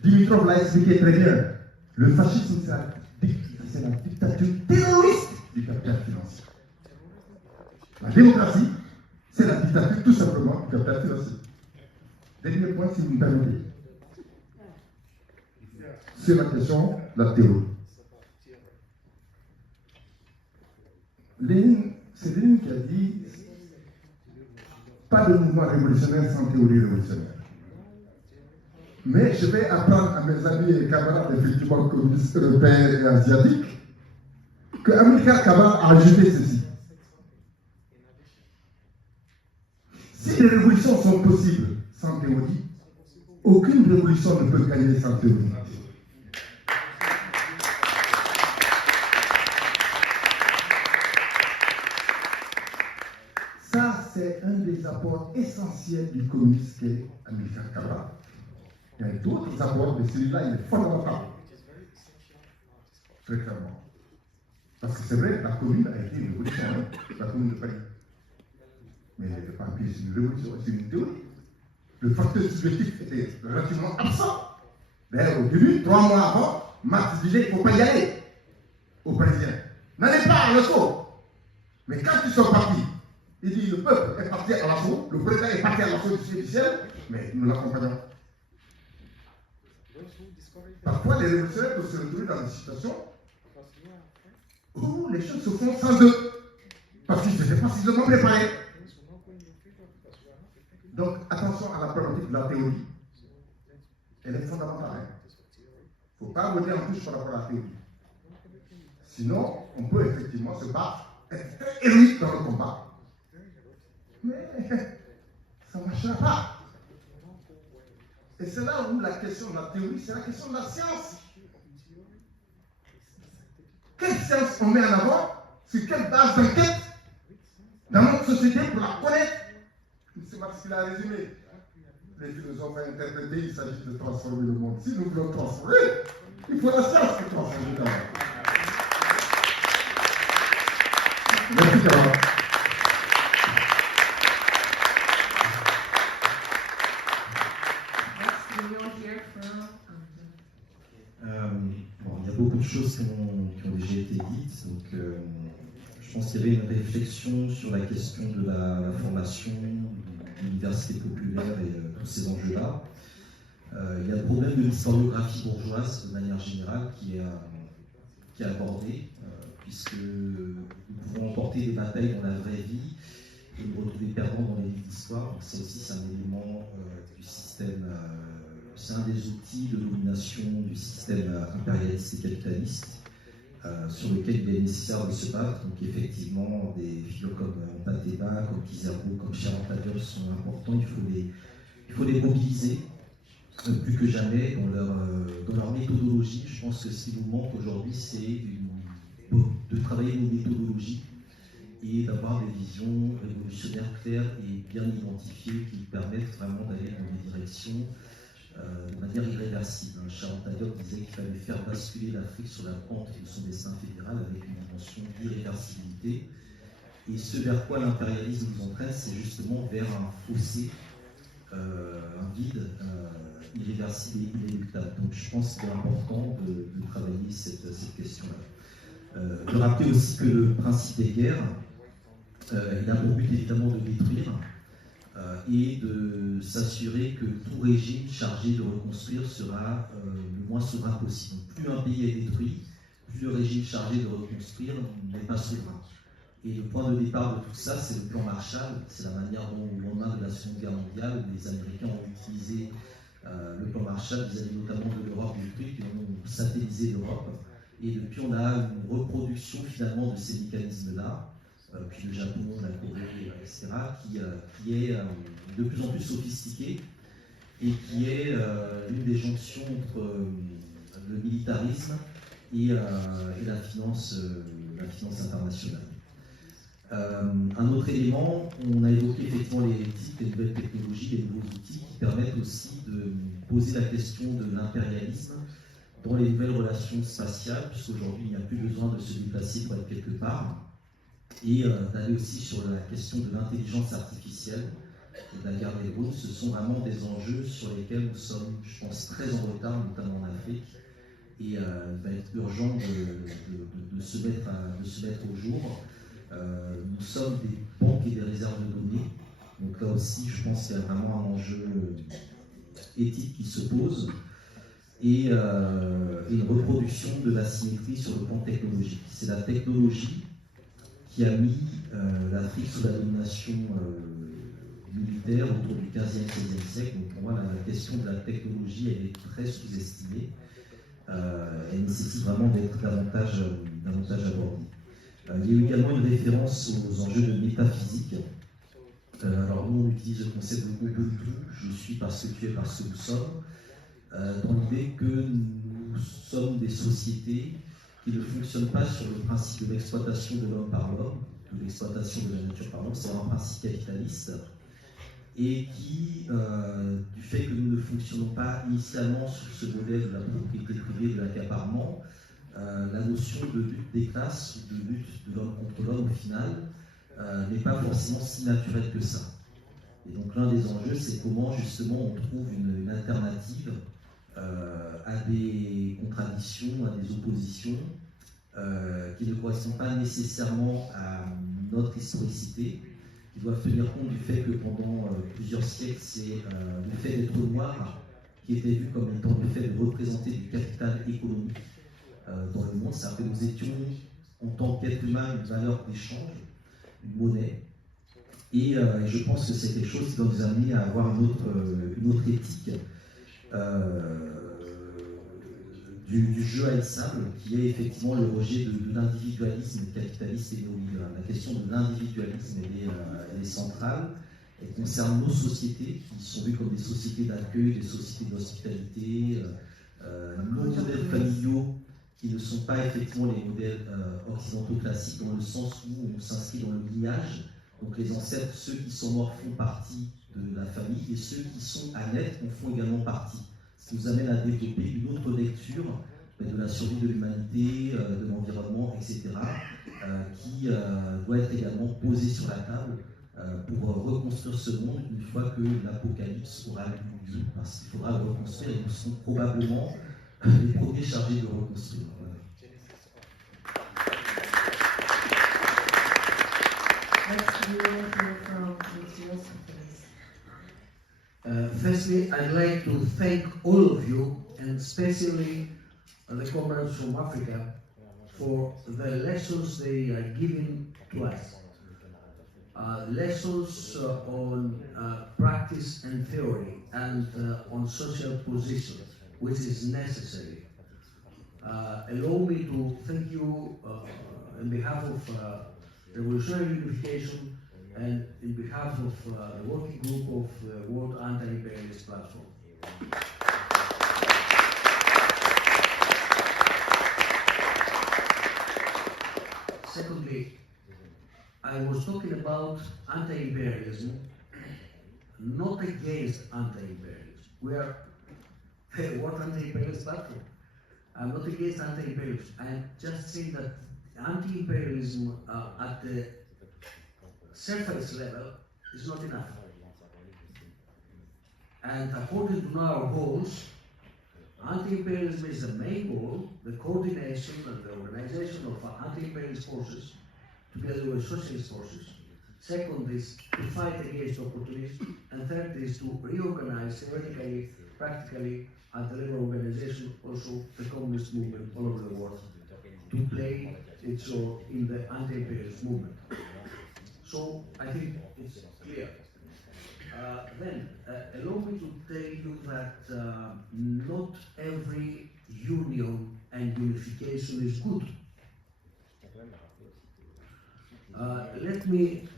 Dimitrov l'a expliqué très bien. Le fascisme, c'est la dictature terroriste du capital financier. La démocratie, c'est la dictature tout simplement du capital financier. Dernier point, si vous me permettez. C'est la question de la théorie. C'est Lénine qui a dit pas de mouvement révolutionnaire sans théorie révolutionnaire. Mais je vais apprendre à mes amis et camarades, effectivement communistes européens et asiatiques, que Amilcar Cabral a ajouté ceci. Si les révolutions sont possibles sans théorie, aucune révolution ne peut gagner sans théorie. Ça, c'est un des apports essentiels du communisme qu'est Amilcar Cabral. Il y a d'autres apports, mais celui-là, il est fondamental. Très clairement. Parce que c'est vrai, la commune a été une révolution, hein, la commune de Paris. Mais elle n'était pas appuyée sur une révolution, c'est une théorie. Le facteur subjectif était relativement absent. D'ailleurs, au début, 3 mois avant, Marx disait qu'il ne faut pas y aller aux Parisiens. N'allez pas à l'assaut. Mais quand ils sont partis, il dit le peuple est parti à l'assaut, le président est parti à l'assaut du ciel, mais nous l'accompagnons. Parfois, les révolutionnaires peuvent se retrouver dans des situations où les choses se font sans eux, parce qu'ils n'étaient pas suffisamment préparés. Donc, attention à la problématique de la théorie. Elle est fondamentale. Il ne faut pas voter en touche par rapport à la théorie. Sinon, on peut effectivement se battre, être très héroïque dans le combat. Mais ça ne marchera pas. Et c'est là où la question de la théorie, c'est la question de la science. Quelle science on met en avant? Sur quelle base d'enquête dans notre société pour la connaître? C'est parce qu'il a résumé. Les philosophes ont interprété, il s'agit de transformer le monde. Si nous voulons transformer, il faut la science pour transformer le monde. Merci, Carole. Bon, il y a beaucoup de choses qui ont déjà été dites, donc je pense qu'il y avait une réflexion sur la question de la formation, de l'université populaire et tous ces enjeux-là. Il y a le problème de l'historiographie bourgeoise de manière générale qui est abordé, puisque nous pouvons emporter des batailles dans la vraie vie et nous retrouver perdants dans les livres d'histoire. Donc ça aussi, c'est un élément du système. C'est un des outils de domination du système impérialiste et capitaliste sur lequel il est nécessaire de se battre. Donc effectivement, des figures comme Pateba, comme Kizerbo, comme Charentadios sont importants. Il faut les mobiliser plus que jamais dans leur méthodologie. Je pense que ce qui nous manque aujourd'hui, c'est de travailler nos méthodologies et d'avoir des visions révolutionnaires claires et bien identifiées qui permettent vraiment d'aller dans des directions de manière irréversible. Charentadios disait qu'il fallait faire basculer l'Afrique sur la pente de son destin fédéral avec une dimension d'irréversibilité. Et ce vers quoi l'impérialisme nous entraîne, c'est justement vers un fossé, un vide irréversible et inéluctable. Donc je pense qu'il est important de travailler cette question-là. De rappeler aussi que le principe des guerres, il a pour but évidemment de détruire et de s'assurer que tout régime chargé de reconstruire sera le moins souverain possible. Plus un pays est détruit, plus le régime chargé de reconstruire n'est pas souverain. Et le point de départ de tout ça, c'est le plan Marshall. C'est la manière dont, au lendemain de la Seconde Guerre mondiale, les Américains ont utilisé le plan Marshall vis-à-vis notamment de l'Europe détruite, qui ont satellisé l'Europe. Et depuis, on a une reproduction finalement de ces mécanismes-là, puis le Japon, la Corée, etc., qui est de plus en plus sophistiquée et qui est l'une des jonctions entre le militarisme et la finance internationale. Un autre élément, on a évoqué effectivement les types, les nouvelles technologies, les nouveaux outils qui permettent aussi de poser la question de l'impérialisme dans les nouvelles relations spatiales, puisqu'aujourd'hui il n'y a plus besoin de se déplacer pour être quelque part, et d'aller aussi sur la question de l'intelligence artificielle et de la guerre des drones. Ce sont vraiment des enjeux sur lesquels nous sommes, je pense, très en retard, notamment en Afrique, et il va être urgent de se mettre au jour. Nous sommes des banques et des réserves de données, donc là aussi je pense qu'il y a vraiment un enjeu éthique qui se pose, et une reproduction de l'asymétrie sur le plan technologique. C'est la technologie qui a mis l'Afrique sous la domination militaire autour du 15e, 16e siècle. Donc pour moi, la question de la technologie, elle est très sous-estimée. Elle nécessite vraiment d'être davantage abordée. Il y a eu également une référence aux enjeux de métaphysique. Alors nous, on utilise le concept de Ubuntu, je suis parce que tu es, parce que nous sommes, dans l'idée que nous sommes des sociétés qui ne fonctionnent pas sur le principe de l'exploitation de l'homme par l'homme, de l'exploitation de la nature par l'homme, c'est un principe capitaliste, et qui, du fait que nous ne fonctionnons pas initialement sur ce modèle de la propriété privée, de l'accaparement, la notion de lutte des classes ou de lutte de l'homme contre l'homme au final n'est pas forcément si naturelle que ça. Et donc l'un des enjeux, c'est comment justement on trouve une alternative à des contradictions, à des oppositions qui ne correspondent pas nécessairement à notre historicité, qui doivent tenir compte du fait que pendant plusieurs siècles, c'est le fait d'être noir qui était vu comme étant le fait de représenter du capital économique dans le monde. C'est-à-dire que nous étions, en tant qu'être humain, une valeur d'échange, une monnaie. Et je pense que c'est quelque chose qui doit nous amener à avoir une autre éthique du jeu haïssable, qui est effectivement le rejet de l'individualisme capitaliste et néolibéral. La question de l'individualisme, elle est centrale. Elle concerne nos sociétés, qui sont vues comme des sociétés d'accueil, des sociétés d'hospitalité, nos modèles familiaux, qui ne sont pas effectivement les modèles occidentaux classiques, dans le sens où on s'inscrit dans le lignage. Donc les ancêtres, ceux qui sont morts font partie de la famille, et ceux qui sont à naître en font également partie. Ce qui nous amène à développer une autre lecture de la survie de l'humanité, de l'environnement, etc., qui doit être également posée sur la table pour reconstruire ce monde une fois que l'apocalypse aura eu lieu, parce qu'il faudra le reconstruire, et nous serons probablement les premiers chargés de reconstruire. Voilà. Firstly, I'd like to thank all of you, and especially the comrades from Africa, for the lessons they are giving to us. Lessons on practice and theory, and on social position, which is necessary. Allow me to thank you on behalf of Revolutionary Unification and in behalf of the working group of the World Anti-Imperialist Platform. Secondly, I was talking about anti-imperialism, not against anti-imperialism. We are the World Anti-Imperialist Platform. I'm not against anti-imperialism. I'm just saying that anti-imperialism at the surface level is not enough. And according to our goals, Anti-imperialism is the main goal, the coordination and the organization of anti-imperialist forces together with socialist forces. Second is to fight against opportunism, and third is to reorganize theoretically, practically, at the level of organization, also the communist movement all over the world, to play its role in the anti-imperialist movement. So I think it's clear. Then, allow me to tell you that not every union and unification is good. Let me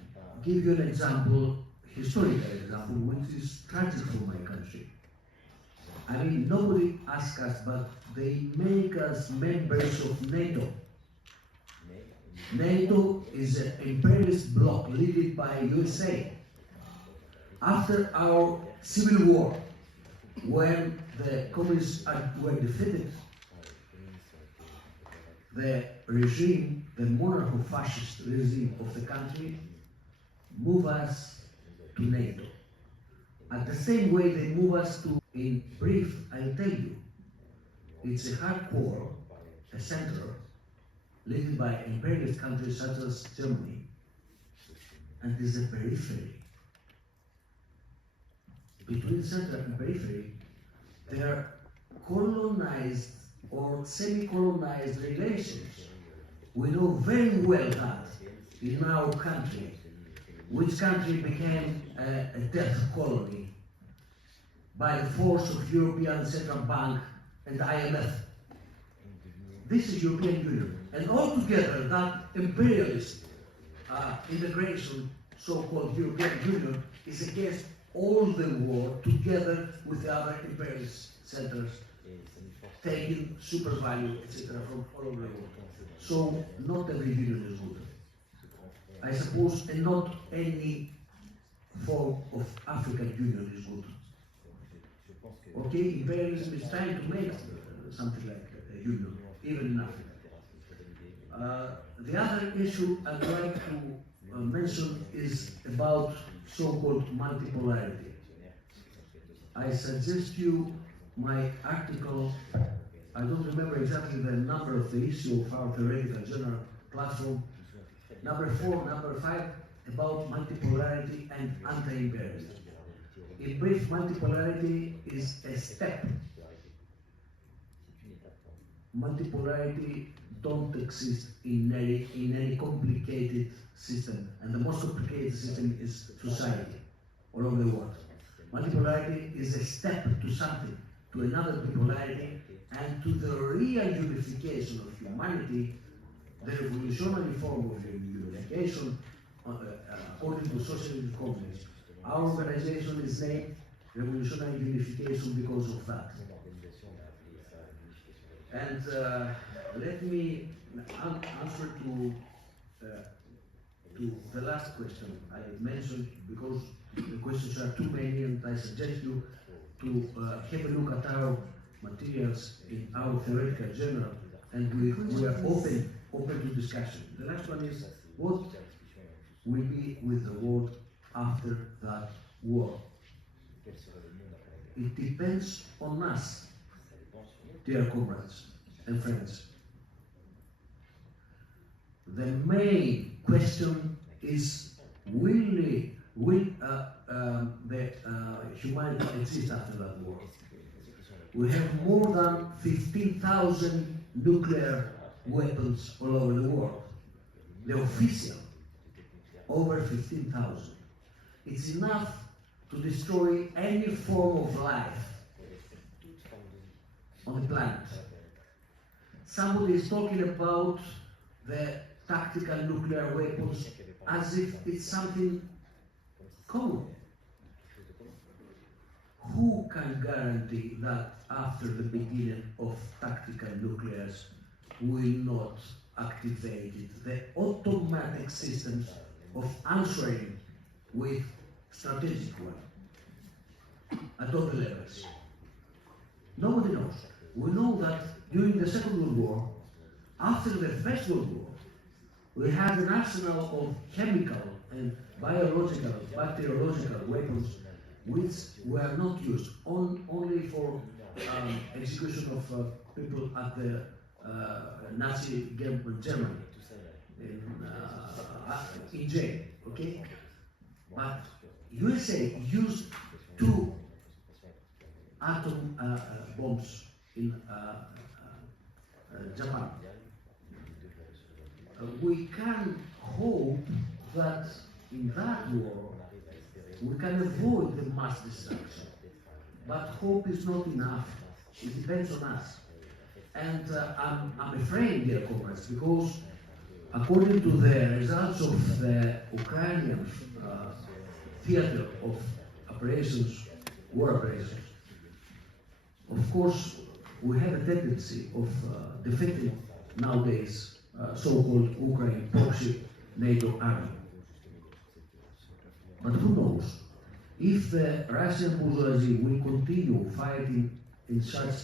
give you an example, historical example, which is tragic for my country. I mean, nobody asks us, but they make us members of NATO. NATO is an imperialist bloc led by USA. After our civil war, when the communists were defeated, the regime, the monarcho-fascist regime of the country, moved us to NATO. At the same way they move us to, in brief, I'll tell you, it's a hard core, a center, led by imperialist countries such as Germany, and is a periphery. Between center and periphery, there are colonized or semi-colonized relations. We know very well that in our country, which country became a death colony by the force of European Central Bank and IMF. This is European Union. And altogether, that imperialist integration, so-called European Union, is against all the world together with the other imperialist centers, taking super value, etc., from all over the world. So not every union is good. I suppose, and not any form of African union is good. Okay, imperialism is trying to make something like a union, even in Africa. The other issue I'd like to mention is about so-called multipolarity. I suggest you my article, I don't remember exactly the number of the issue of our theoretical journal platform, number 4, number 5, about multipolarity and anti-imperialism. In brief, multipolarity is a step. Multipolarity don't exist in any complicated system, and the most complicated system is society all over the world. Multipolarity is a step to something, to another bipolarity, and to the real unification of humanity, the revolutionary form of unification according to socialist communism. Our organization is named Revolutionary Unification because of that. And let me answer to the last question I mentioned, because the questions are too many, and I suggest you to have a look at our materials in our theoretical journal, and we are open to discussion. The last one is, what will be with the world after that war? It depends on us, dear comrades and friends. The main question is, will the humanity exist after that war? We have more than 15,000 nuclear weapons all over the world. The official, over 15,000. It's enough to destroy any form of life on the planet. Somebody is talking about the tactical nuclear weapons as if it's something common. Who can guarantee that after the beginning of tactical nuclears will not activate it? The automatic systems of answering with strategic one at all the levels. Nobody knows. We know that during the Second World War, after the First World War, we had an arsenal of chemical and biological, bacteriological weapons which were not used only for execution of people at the Nazi Germany in jail, okay? But USA used 2 atom bombs in Japan. We can hope that in that war we can avoid the mass destruction. But hope is not enough. It depends on us. And I'm afraid, dear comrades, because according to the results of the Ukrainian theater of operations, war operations, of course, we have a tendency of defeating nowadays so-called Ukraine proxy NATO army. But who knows? If the Russian bourgeoisie will continue fighting in such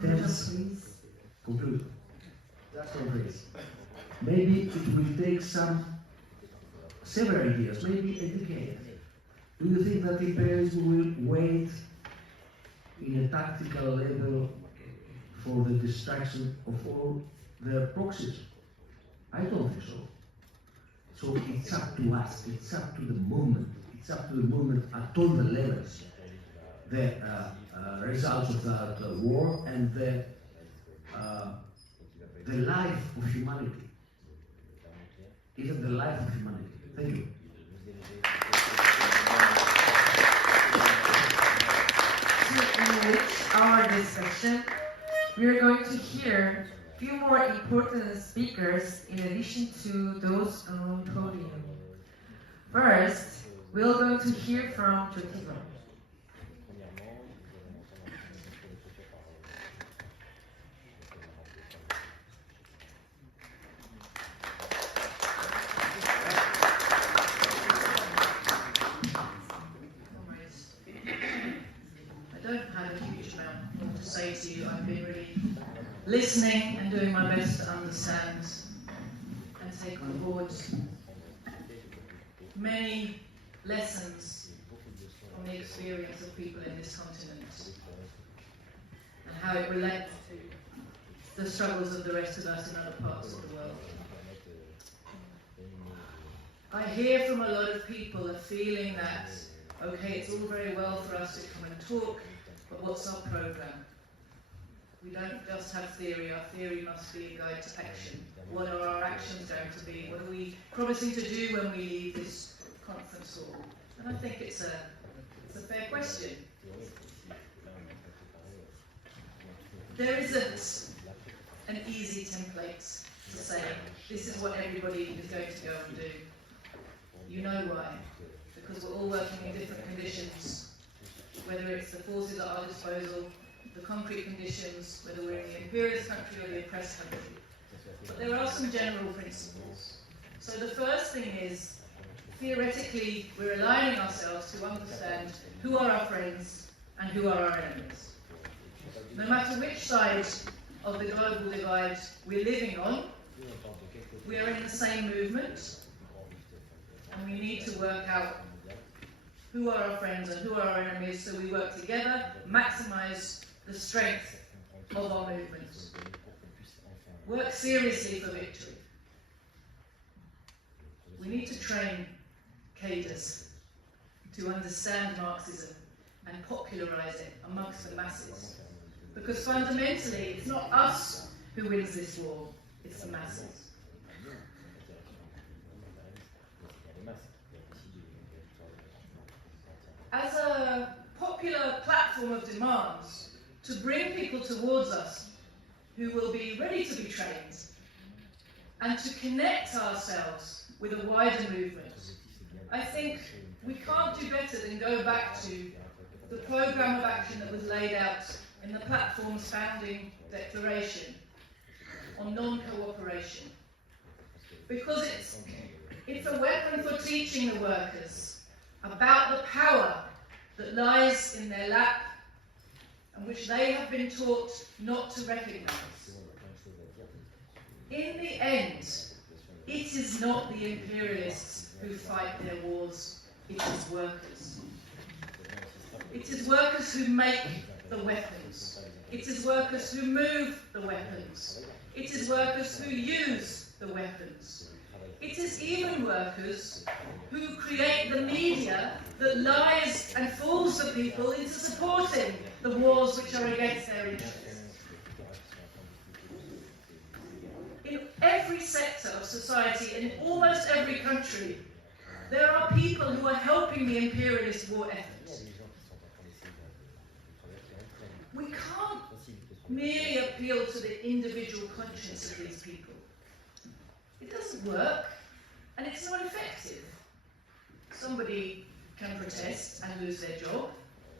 tense... Conclusion. That's conclusion. Maybe it will take several years, maybe a decade. Do you think that imperialism will wait in a tactical level for the destruction of all their proxies? I don't think so. So it's up to us, it's up to the movement, it's up to the movement at all the levels, the results of that war and the life of humanity, even the life of humanity. Thank you. To enrich our discussion, we are going to hear a few more important speakers in addition to those on the podium. First, we are going to hear from Jotiba. I don't have a huge amount more to say to you. I've been really listening and doing my best to understand and take on board many lessons from the experience of people in this continent and how it relates to the struggles of the rest of us in other parts of the world. I hear from a lot of people a feeling that, okay, it's all very well for us to come and talk, but what's our program? We don't just have theory, our theory must be a guide to action. What are our actions going to be? What are we promising to do when we leave this conference hall? And I think it's a fair question. There isn't an easy template to say, this is what everybody is going to go and do. You know why? Because we're all working in different conditions, whether it's the forces at our disposal, the concrete conditions, whether we're in the imperialist country or the oppressed country. But there are some general principles. So the first thing is, theoretically, we're aligning ourselves to understand who are our friends and who are our enemies. No matter which side of the global divide we're living on, we are in the same movement, and we need to work out who are our friends and who are our enemies, so we work together, maximize the strength of our movement. Work seriously for victory. We need to train cadres to understand Marxism and popularize it amongst the masses. Because fundamentally, it's not us who wins this war, it's the masses. As a popular platform of demands to bring people towards us who will be ready to be trained and to connect ourselves with a wider movement, I think we can't do better than go back to the programme of action that was laid out in the platform's founding declaration on non-cooperation. Because it's a weapon for teaching the workers about the power that lies in their lap and which they have been taught not to recognise. In the end, it is not the imperialists who fight their wars, it is workers. It is workers who make the weapons. It is workers who move the weapons. It is workers who use the weapons. It is even workers who create the media that lies and fools the people into supporting the wars which are against their interests. In every sector of society, in almost every country, there are people who are helping the imperialist war effort. We can't merely appeal to the individual conscience of these people. It doesn't work, and it's not effective. Somebody can protest and lose their job,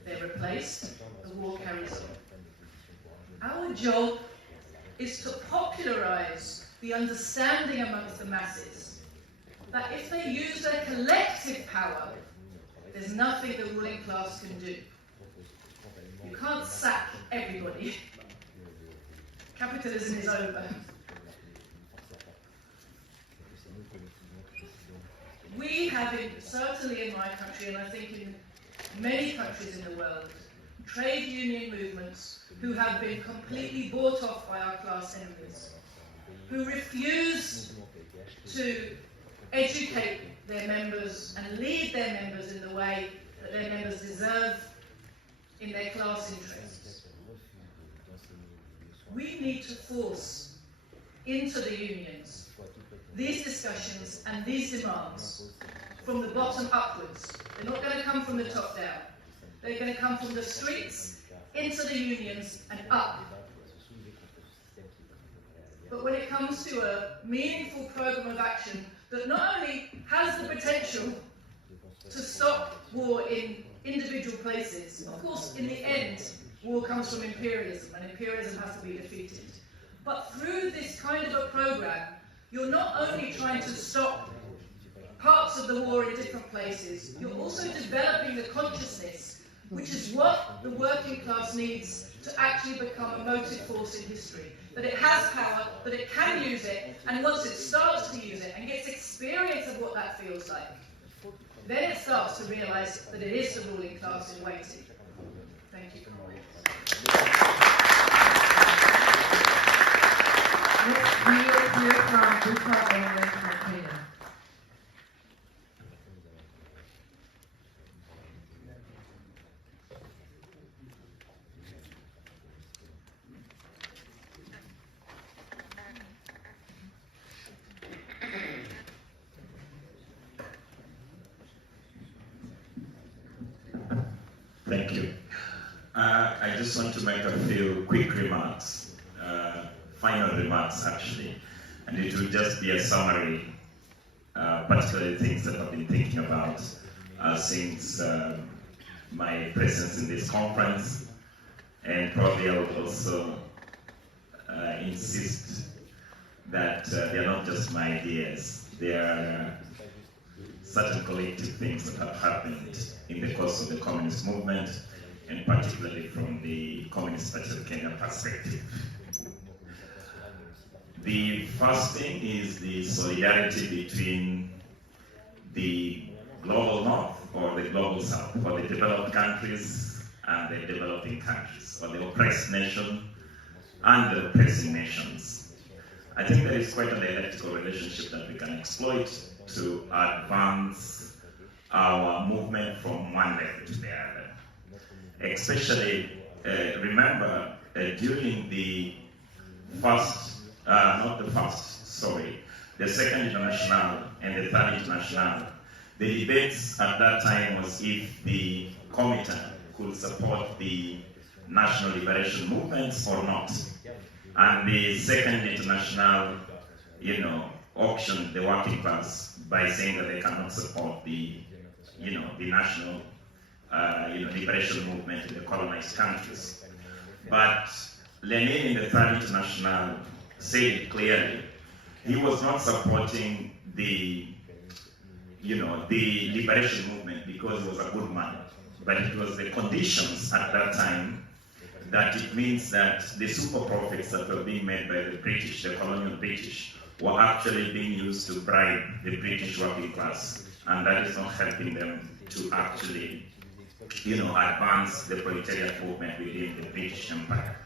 they're replaced, the war carries on. Our job is to popularize the understanding amongst the masses that if they use their collective power, there's nothing the ruling class can do. You can't sack everybody. Capitalism is over. We have, certainly in my country, and I think in many countries in the world, trade union movements who have been completely bought off by our class enemies, who refuse to educate their members and lead their members in the way that their members deserve in their class interests. We need to force into the unions these discussions and these demands from the bottom upwards. They're not going to come from the top down. They're going to come from the streets into the unions and up. But when it comes to a meaningful program of action that not only has the potential to stop war in individual places, of course, in the end, war comes from imperialism, and imperialism has to be defeated. But through this kind of a program, you're not only trying to stop parts of the war in different places, you're also developing the consciousness, which is what the working class needs to actually become a motive force in history. That it has power, that it can use it, and once it starts to use it and gets experience of what that feels like, then it starts to realise that it is the ruling class in waiting. Thank you. Next, we will hear from Dakar from Kenya. Thank you. I just want to make a few quick remarks, final remarks actually, and it will just be a summary, particularly things that I've been thinking about since my presence in this conference, and probably I would also insist that they are not just my ideas, they are certain collective things that have happened in the course of the communist movement, and particularly from the Communist Party of Kenya perspective. The first thing is the solidarity between the global north or the global south, or the developed countries and the developing countries, or the oppressed nation and the oppressing nations. I think there is quite a dialectical relationship that we can exploit to advance our movement from one level to the other. Especially, remember, during the the Second International and the Third International, the debates at that time was if the Comintern could support the national liberation movements or not. And the Second International, auctioned the working class by saying that they cannot support the national liberation movement in the colonized countries. But Lenin in the Third International said it clearly. He was not supporting the liberation movement because he was a good man, but it was the conditions at that time that it means that the super profits that were being made by the British, the colonial British, were actually being used to bribe the British working class, and that is not helping them to actually advance the proletariat movement within the British Empire.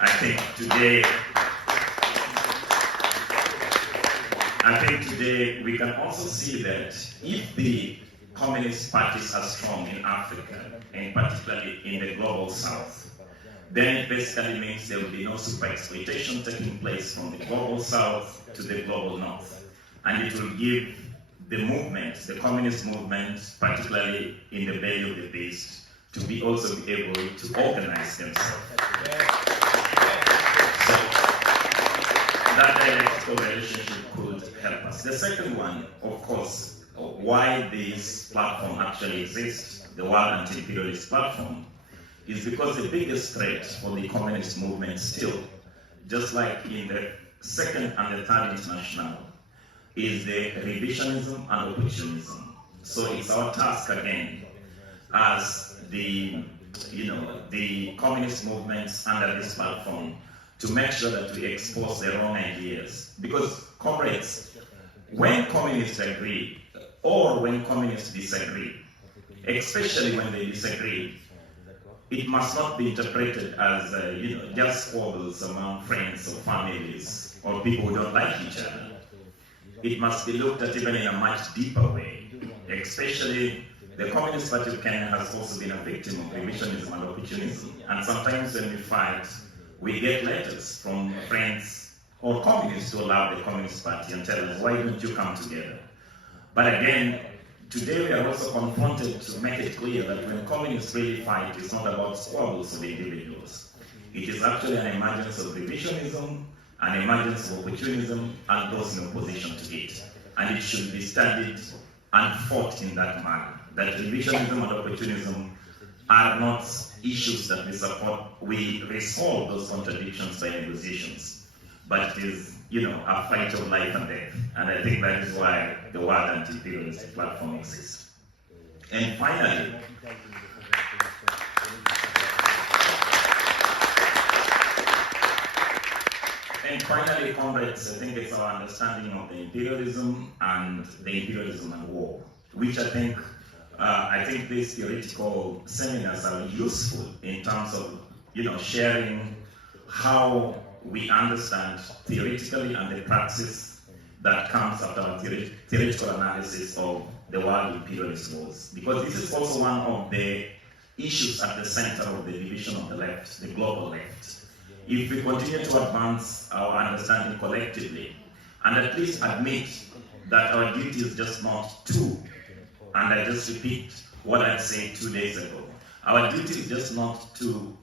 I think today we can also see that if the communist parties are strong in Africa, and particularly in the global south, then it basically means there will be no super exploitation taking place from the global south to the global north. And it will give the movement, the communist movement, particularly in the belly of the beast, to be also be able to organize themselves. So that dialectical relationship could help us. The second one, of course, why this platform actually exists, the World Anti-Imperialist Platform, is because the biggest threat for the communist movement still, just like in the Second and the Third International, is the revisionism and opportunism. So it's our task again, as the communist movements under this platform, to make sure that we expose the wrong ideas. Because, comrades, when communists agree, or when communists disagree, especially when they disagree, it must not be interpreted as just squabbles among friends or families or people who don't like each other. It must be looked at even in a much deeper way. Especially the Communist Party of Kenya has also been a victim of revisionism and opportunism. And sometimes when we fight, we get letters from friends or communists who love the Communist Party and tell us, why don't you come together? But again, today we are also confronted to make it clear that when communists really fight, it's not about squabbles of individuals. It is actually an emergence of revisionism, an emergence of opportunism, and those in opposition to it. And it should be studied and fought in that manner. That revisionism and opportunism are not issues that we support. We resolve those contradictions by negotiations. But it is, a fight of life and death. And I think that is why the World Anti-Imperialist Platform exists. And finally, comrades, I think it's our understanding of the imperialism and war, which I think these theoretical seminars are useful in terms of, sharing how we understand theoretically and the praxis that comes after our theoretical analysis of the world imperialist wars. Because this is also one of the issues at the center of the division of the left, the global left. If we continue to advance our understanding collectively, and at least admit that our duty is just not to, and I just repeat what I said 2 days ago, our duty is just not to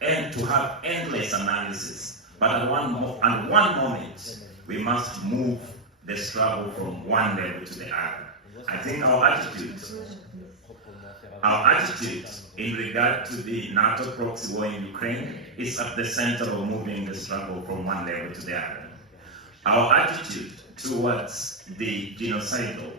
have endless analysis, but at one moment, we must move the struggle from one level to the other. I think our attitude in regard to the NATO proxy war in Ukraine is at the center of moving the struggle from one level to the other. Our attitude towards the genocidal,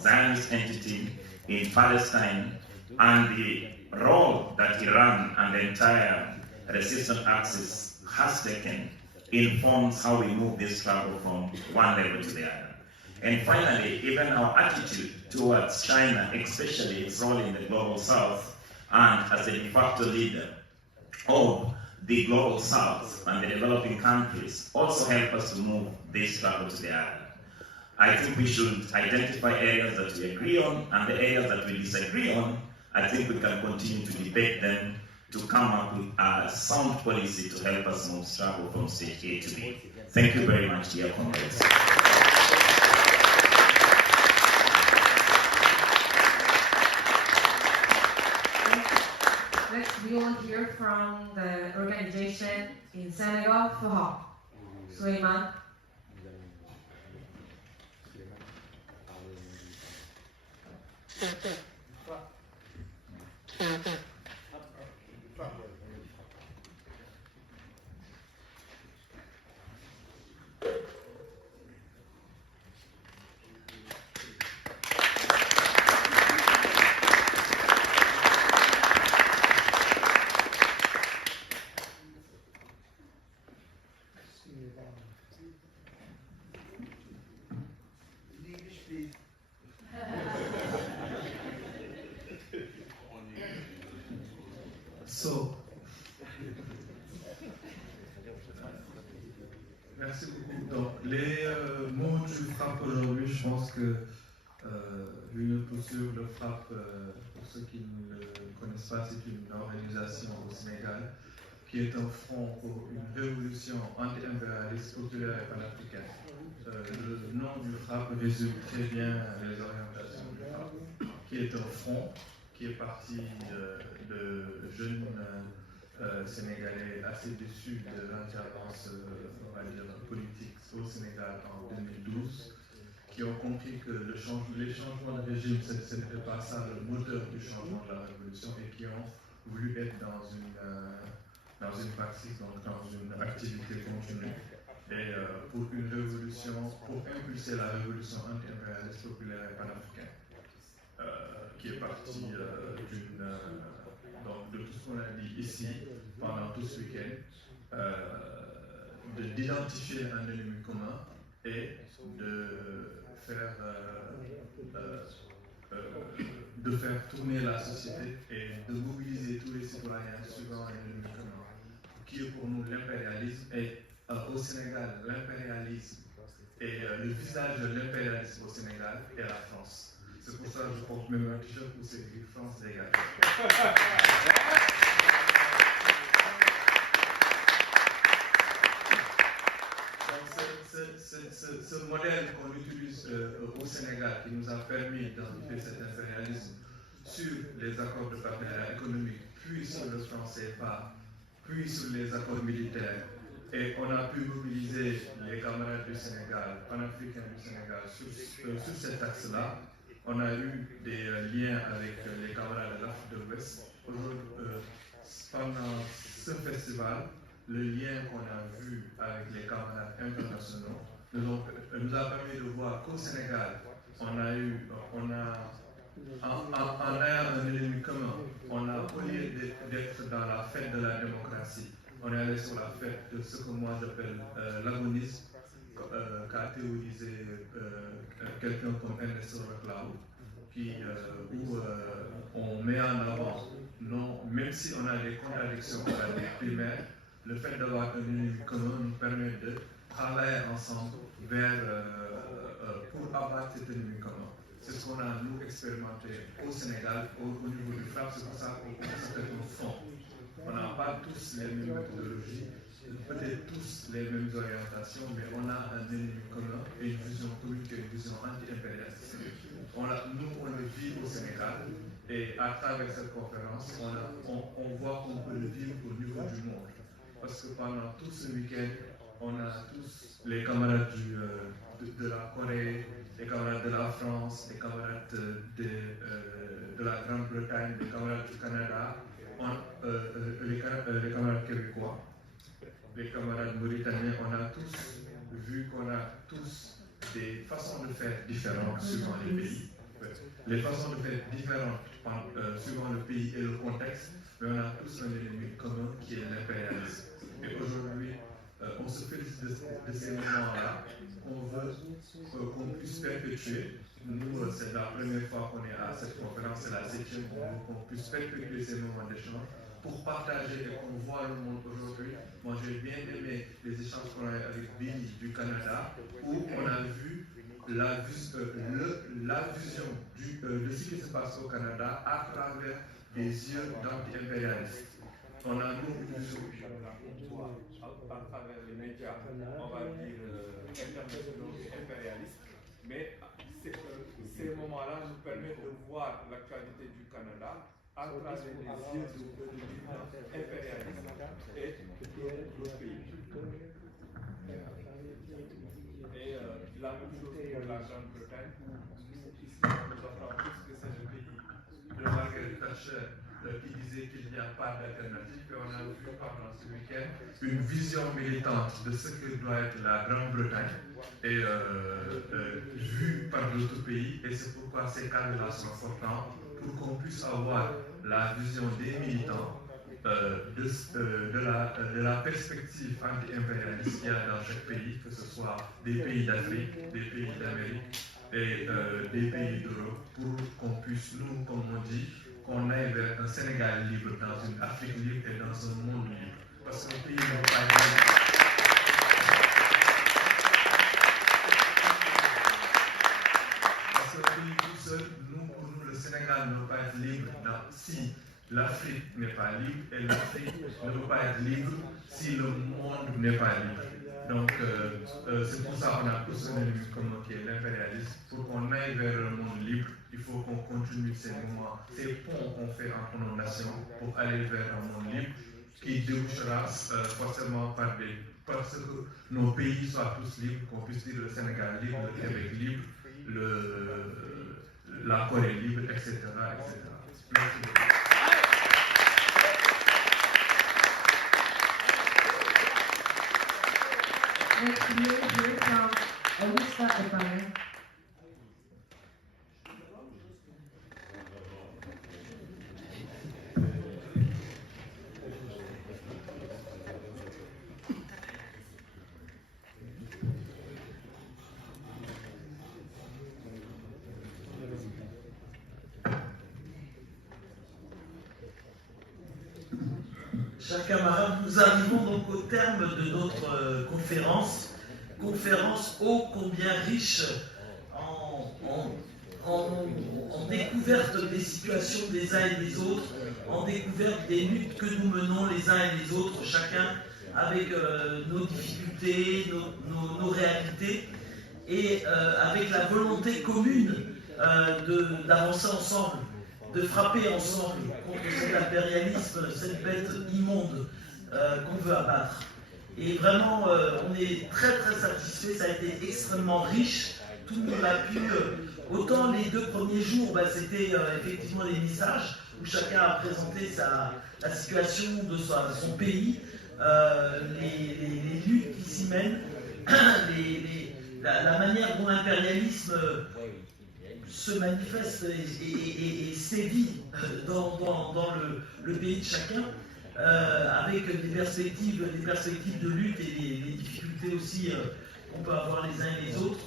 Zionist entity in Palestine and the role that Iran and the entire resistance axis has taken informs how we move this struggle from one level to the other. And finally, even our attitude towards China, especially its role in the global south and as a de facto leader of the global south and the developing countries, also help us to move this struggle to the other. I think we should identify areas that we agree on, and the areas that we disagree on, I think we can continue to debate them to come up with a sound policy to help us move struggle from stage A to B. Thank you very much, dear comrades. We will hear from the organization in Senegal, FOHA. Suleiman. Merci beaucoup. Donc, les mots du FRAPP aujourd'hui, je pense que l'Union pour sur le FRAPP, pour ceux qui ne le connaissent pas, c'est une organisation au Sénégal qui est un front pour une révolution anti-impérialiste populaire et panafricaine. Le nom du FRAPP résume très bien les orientations du FRAPP, qui est un front qui est parti de jeunes sénégalais assez déçus de l'ingérence, on va dire, politique au Sénégal en 2012, qui ont compris que les changements de régime, ce n'était pas ça le moteur du changement de la révolution, et qui ont voulu être dans une pratique, donc dans une activité continue. Et pour une révolution, pour impulser la révolution anti-impérialiste populaire et panafricaine, qui est partie donc de tout ce qu'on a dit ici pendant tout ce week-end, d'identifier un ennemi commun et de faire tourner la société et de mobiliser tous les citoyens suivant un ennemi commun, qui est pour nous l'impérialisme. Et au Sénégal, l'impérialisme et le visage de l'impérialisme au Sénégal est la France. C'est pour ça que je porte même un t-shirt où c'est écrit France dégage. Ce modèle qu'on utilise au Sénégal, qui nous a permis d'identifier cet impérialisme sur les accords de partenariat économique, puis sur le franc CFA, puis sur les accords militaires, et on a pu mobiliser les camarades du Sénégal, panafricains du Sénégal, sur cet axe-là. On a eu des liens avec les camarades de l'Afrique de l'Ouest. Pendant ce festival, le lien qu'on a vu avec les camarades internationaux nous a permis de voir qu'au Sénégal, en ayant un ennemi commun, on a, au lieu d'être dans la fête de la démocratie, on est allé sur la fête de ce que moi j'appelle l'agonisme, qu'a théorisé quelqu'un comme Ernesto Reclao, où on met en avant, même si on a des contradictions à des primaires, le fait d'avoir un ennemi commun nous permet de travailler ensemble pour abattre cet ennemi commun. C'est ce qu'on a, nous, expérimenté au Sénégal, au niveau du FRAPP. C'est pour ça qu'on s'appelle un front. On n'a pas tous les mêmes méthodologies, peut-être tous les mêmes orientations, mais on a un ennemi commun et une vision commune qui est une vision anti-impérialiste. Nous, on le vit au Sénégal, et à travers cette conférence, on voit qu'on peut le vivre au niveau du monde. Parce que pendant tout ce week-end, on a tous les camarades de la Corée, les camarades de la France, les camarades de la Grande-Bretagne, les camarades du Canada, les camarades québécois, les camarades mauritaniens. On a tous vu qu'on a tous des façons de faire différentes suivant les pays. Les façons de faire différentes suivant le pays et le contexte, mais on a tous un ennemi commun qui est l'impérialisme. Et aujourd'hui, on se félicite de ces moments-là qu'on veut qu'on puisse perpétuer. Nous, c'est la première fois qu'on est à cette conférence, c'est la 7e, on veut qu'on puisse perpétuer ces moments d'échange pour partager et qu'on voit le monde aujourd'hui. Moi, j'ai bien aimé les échanges qu'on a eu avec Billy du Canada, où on a vu la vision de ce qui se passe au Canada à travers des yeux d'anti-impérialistes. On a une vision à travers les médias, on va dire, internationaux et impérialistes, mais ces moments-là nous permettent de voir l'actualité du Canada à travers les yeux de impérialistes et d'autres pays. Et la même chose pour la Grande-Bretagne, où ici on nous apprend tous que c'est le pays de Margaret Thatcher qui disait qu'il n'y a pas d'alternative, et on a vu pendant ce week-end une vision militante de ce que doit être la Grande-Bretagne, et vue par d'autres pays, et c'est pourquoi ces cadres-là sont importants, pour qu'on puisse avoir la vision des militants de la perspective anti-impérialiste qu'il y a dans chaque pays, que ce soit des pays d'Afrique, des pays d'Amérique et des pays d'Europe, pour qu'on puisse, nous, comme on dit, qu'on ait vers un Sénégal libre, dans une Afrique libre et dans un monde libre. Parce qu'un pays ne peut pas être libre. Parce qu'un pays tout seul, pour nous, le Sénégal ne peut pas être libre si l'Afrique n'est pas libre et l'Afrique ne peut pas être libre si le monde n'est pas libre. Donc, c'est pour ça qu'on a tous un ennemi commun qui est l'impérialisme. Pour qu'on aille vers un monde libre, il faut qu'on continue ces mouvements, ces ponts qu'on fait entre nos nations pour aller vers un monde libre qui débouchera forcément parce que nos pays soient tous libres, qu'on puisse dire le Sénégal libre, le Québec libre, la Corée libre, etc. Merci beaucoup. Next, we will hear from Elisa Epane. Chers camarades, nous arrivons donc au terme de notre conférence ô combien riche en découverte des situations des uns et des autres, en découverte des luttes que nous menons les uns et les autres, chacun avec nos difficultés, nos réalités, et avec la volonté commune d'avancer ensemble, de frapper ensemble contre cet impérialisme, cette bête immonde qu'on veut abattre. Et vraiment, on est très très satisfait, ça a été extrêmement riche, tout le monde a pu, autant les 2 premiers jours, c'était effectivement des messages où chacun a présenté la situation de son pays, les luttes qui s'y mènent, la manière dont l'impérialisme se manifeste et sévit dans le pays de chacun, avec des perspectives de lutte et des difficultés aussi qu'on peut avoir les uns et les autres.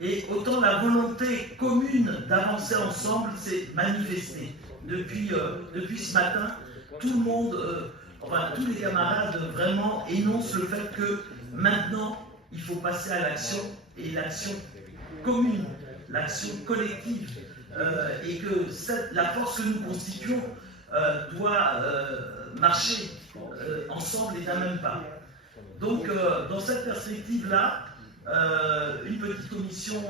Et autant la volonté commune d'avancer ensemble s'est manifestée. Depuis ce matin, tout le monde, tous les camarades vraiment énoncent le fait que maintenant, il faut passer à l'action, et l'action commune, l'action collective, et que la force que nous constituons doit marcher ensemble et d'un même pas. Donc, dans cette perspective-là, une petite commission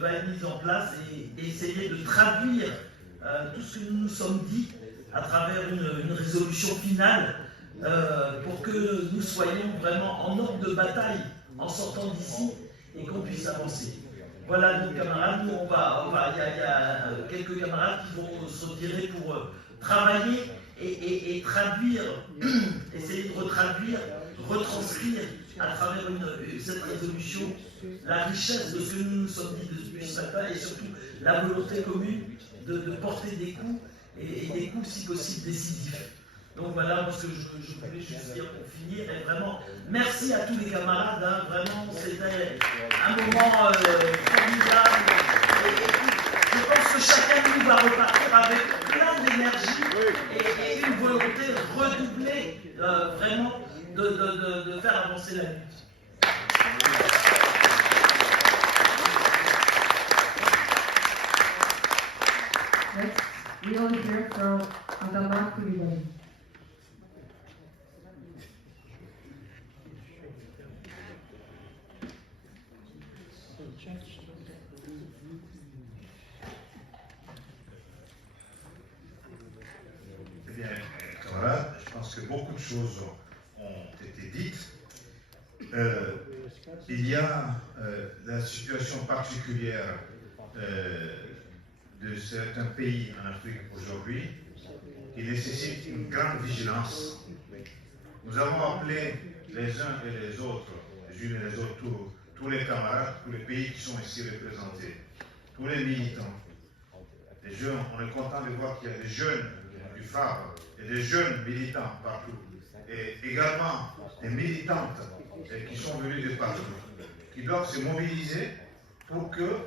va être mise en place et essayer de traduire tout ce que nous nous sommes dit à travers une résolution finale pour que nous soyons vraiment en ordre de bataille en sortant d'ici et qu'on puisse avancer. Voilà nos camarades, nous il y a quelques camarades qui vont se retirer pour travailler et traduire, essayer de retranscrire à travers cette résolution la richesse de ce que nous nous sommes dit depuis ce matin et surtout la volonté commune de porter des coups et des coups si possible décisifs. Donc voilà ce que je voulais juste dire pour finir. Et vraiment, merci à tous les camarades. Vraiment, c'était un moment formidable. Et je pense que chacun de nous va repartir avec plein d'énergie et une volonté redoublée vraiment de faire avancer la lutte. Next, we will hear from Adama Koulibaly. Eh bien, camarades, je pense que beaucoup de choses ont été dites. Il y a la situation particulière de certains pays en Afrique aujourd'hui qui nécessite une grande vigilance. Nous avons appelé les uns et les autres, les unes et les autres, tous les camarades, tous les pays qui sont ici représentés, tous les militants, les jeunes. On est content de voir qu'il y a des jeunes du phare et des jeunes militants partout, et également des militantes qui sont venues de partout, qui doivent se mobiliser pour que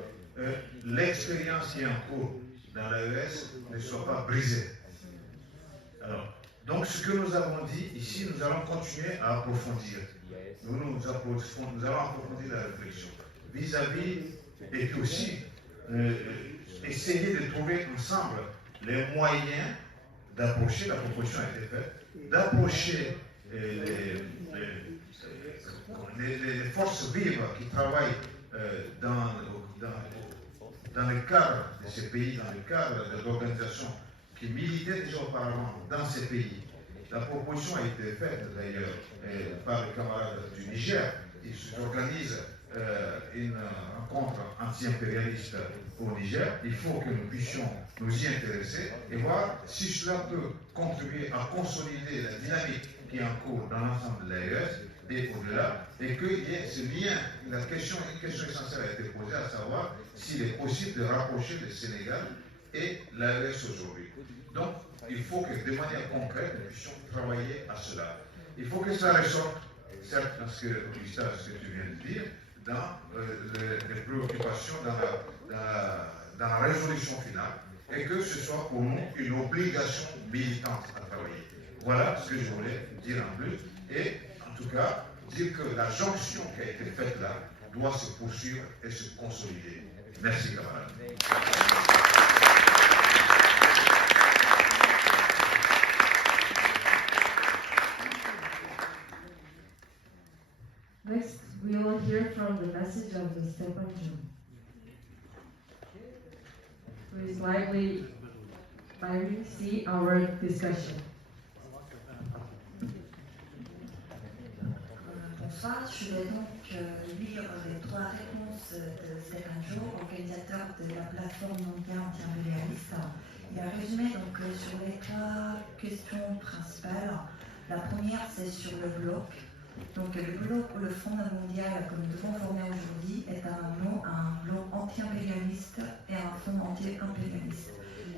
l'expérience qui est en cours dans l'AES ne soit pas brisée. Alors, donc ce que nous avons dit ici, nous allons continuer à approfondir. Nous allons approfondir la réflexion vis-à-vis et puis aussi essayer de trouver ensemble les moyens d'approcher, la proposition a été faite, d'approcher les forces vives qui travaillent dans le cadre de ces pays, dans le cadre d'organisations qui militaient déjà auparavant dans ces pays. La proposition a été faite d'ailleurs par les camarades du Niger. Ils organisent une rencontre anti-impérialiste au Niger. Il faut que nous puissions nous y intéresser et voir si cela peut contribuer à consolider la dynamique qui est en cours dans l'ensemble de l'AES et au-delà, et qu'il y ait ce lien. Une question essentielle a été posée, à savoir s'il est possible de rapprocher le Sénégal et l'AES aujourd'hui. Donc, il faut que de manière concrète, nous puissions travailler à cela. Il faut que cela ressorte, certes, dans ce que tu viens de dire, dans les préoccupations, dans la résolution finale, et que ce soit pour nous une obligation militante à travailler. Voilà ce que je voulais dire en plus, et en tout cas, dire que la jonction qui a été faite là doit se poursuivre et se consolider. Merci, camarades. Next, we will hear from the message of the Stepan Jew, who is likely to see our discussion. Bonsoir, je vais donc lire les 3 réponses de Stepan Jew, organisateur de la plateforme mondiale anti-impérialiste. Il a résumé donc sur les 3 questions principales. La première, c'est sur le bloc. Donc le bloc ou le Front mondial que nous devons former aujourd'hui est un bloc anti-impérialiste et un front anti-impérialiste.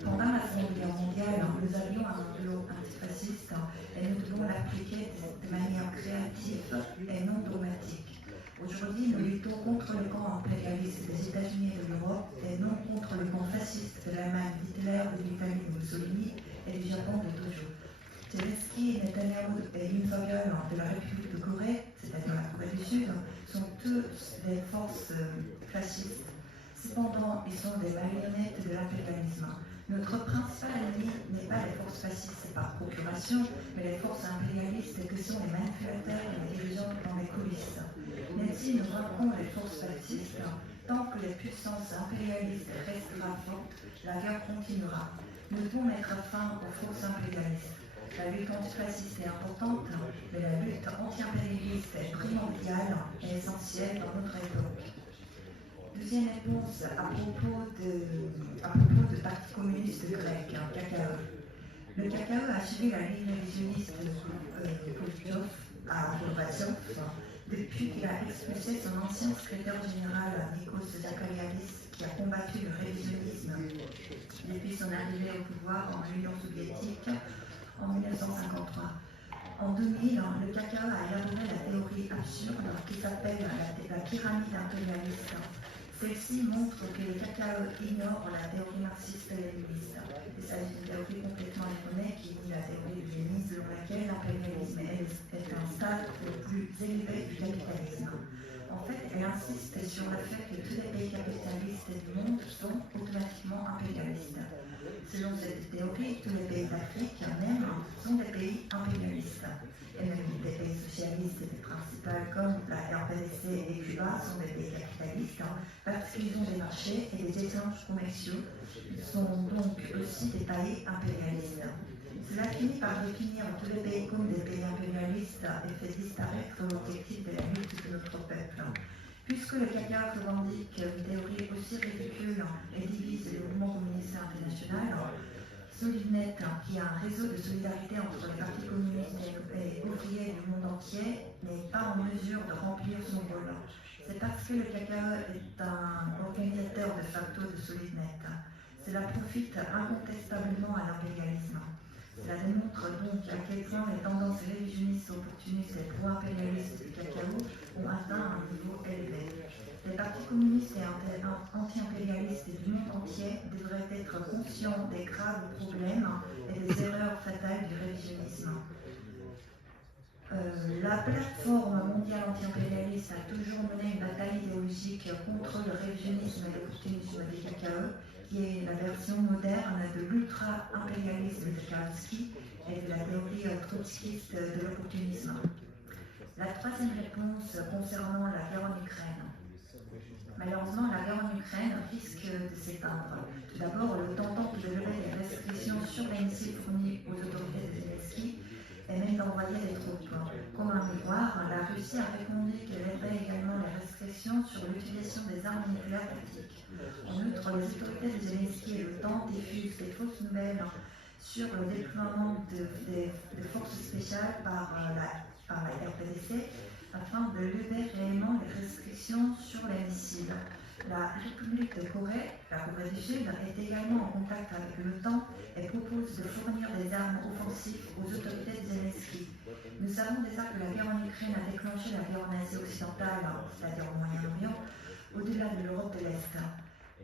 Pendant la Seconde Guerre mondiale, nous avions un bloc antifasciste et nous devons l'appliquer de manière créative et non dogmatique. Aujourd'hui, nous luttons contre le camp impérialiste des États-Unis et de l'Europe et non contre le camp fasciste de l'Allemagne d'Hitler, de l'Italie de Mussolini et du Japon de Tojo. Zelensky, Netanyahu et Yunfagel de la République de Corée, c'est-à-dire la Corée du Sud, sont tous des forces fascistes. Cependant, ils sont des marionnettes de l'impérialisme. Notre principal ennemi n'est pas les forces fascistes par procuration, mais les forces impérialistes que sont les manipulateurs et les dirigeants dans les coulisses. Même si nous vaincrons les forces fascistes, tant que les puissances impérialistes resteront fortes, la guerre continuera. Nous devons mettre fin aux forces impérialistes. La lutte antifasciste est importante, mais la lutte anti-impérialiste est primordiale et essentielle dans notre époque. Deuxième réponse à propos du Parti communiste grec, KKE. Le KKE a suivi la ligne révisionniste de Gorbatchev depuis qu'il a expulsé son ancien secrétaire général Nikos Zachariadis, qui a combattu le révisionnisme depuis son arrivée au pouvoir en Union soviétique en 1953. En 2000, le KKE a élaboré la théorie absurde qui s'appelle la pyramide impérialiste. Celle-ci montre que le KKE ignore la théorie marxiste-léniniste. Il s'agit d'une théorie complètement erronée qui nie la théorie de Lénine selon laquelle l'impérialisme est un stade le plus élevé du capitalisme. En fait, elle insiste sur le fait que tous les pays capitalistes du monde sont automatiquement impérialistes. Selon cette théorie, tous les pays d'Afrique même sont des pays impérialistes. Et même les pays socialistes et principaux comme la RDC et Cuba sont des pays capitalistes parce qu'ils ont des marchés et des échanges commerciaux. Ils sont donc aussi des pays impérialistes. Cela finit par définir tous les pays comme des pays impérialistes et fait disparaître l'objectif de la lutte de notre peuple. Puisque le KKE revendique une théorie aussi ridicule et divise le mouvement communiste international, Solidnet, qui a un réseau de solidarité entre les partis communistes et ouvriers du monde entier, n'est pas en mesure de remplir son rôle. C'est parce que le KKE est un organisateur de facto de Solidnet. Cela profite incontestablement à l'impérialisme. Cela démontre donc à quel point les tendances révisionnistes, opportunistes et pro-impérialistes du KKE ont atteint un niveau élevé. Les partis communistes et anti-impérialistes du monde entier devraient être conscients des graves problèmes et des erreurs fatales du plateforme mondiale anti-impérialiste a toujours mené une bataille idéologique contre le révisionnisme et l'opportunisme des KKE, qui est la version moderne de l'ultra-impérialisme de Kautsky et de la théorie trotskiste de l'opportunisme. La troisième réponse concernant la guerre en Ukraine. Malheureusement, la guerre en Ukraine risque de s'éteindre. Tout d'abord, le tentant de lever les restrictions sur les missiles fournis aux autorités de Zelensky et même d'envoyer des troupes. Comme un miroir, la Russie a répondu qu'elle lèverait également les restrictions sur l'utilisation des armes nucléaires tactiques. En outre, les autorités de Zelensky et l'OTAN diffusent des fausses nouvelles sur le déploiement de forces spéciales par la RPDC afin de lever réellement les restrictions sur les missiles. La République de Corée, la Corée du Sud, est également en contact avec l'OTAN et propose de fournir des armes offensives aux autorités de Zelensky. Nous savons déjà que la guerre en Ukraine a déclenché la guerre en Asie occidentale, c'est-à-dire au Moyen-Orient, au-delà de l'Europe de l'Est.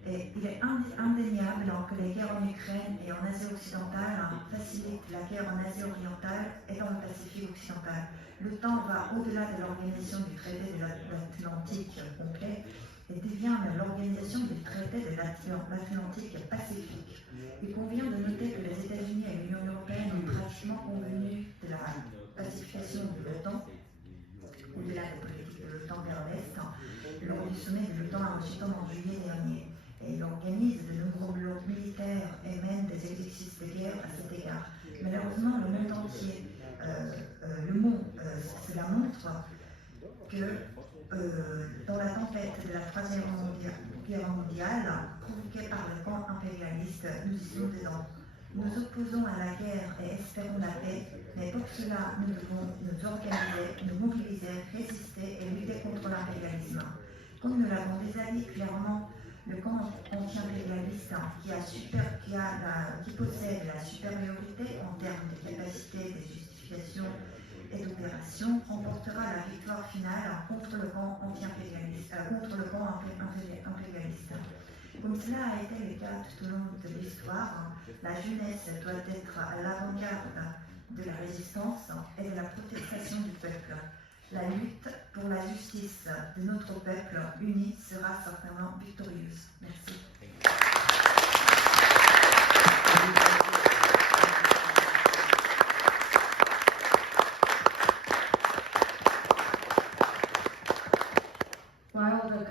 Et il est indéniable que les guerres en Ukraine et en Asie occidentale facilitent la guerre en Asie orientale et dans le Pacifique occidental. L'OTAN va au-delà de l'organisation du traité de l'Atlantique complet et devient l'organisation du traité de l'Atlantique Pacifique. Il convient de noter que les États-Unis et l'Union européenne ont pratiquement convenu de la pacification de l'OTAN, au-delà des politiques de l'OTAN vers l'Est, lors du sommet de l'OTAN à Washington en juillet dernier. Et il organise de nombreux blocs militaires et mène des exercices de guerre à cet égard. Malheureusement, le monde entier, cela montre que dans la tempête de la Troisième Guerre mondiale, provoquée par le camp impérialiste, nous y sommes dedans. Nous opposons à la guerre et espérons la paix, mais pour cela, nous devons nous organiser, nous mobiliser, résister et lutter contre l'impérialisme. Comme nous l'avons déjà dit clairement, le camp anti-impérialiste qui possède la supériorité en termes de capacité, de justification et d'opération remportera la victoire finale contre le camp anti-impérialiste, impérialiste. Comme cela a été le cas tout au long de l'histoire, la jeunesse doit être à l'avant-garde de la résistance et de la protestation du peuple. La lutte pour la justice de notre peuple uni sera certainement victorieuse. Merci. While the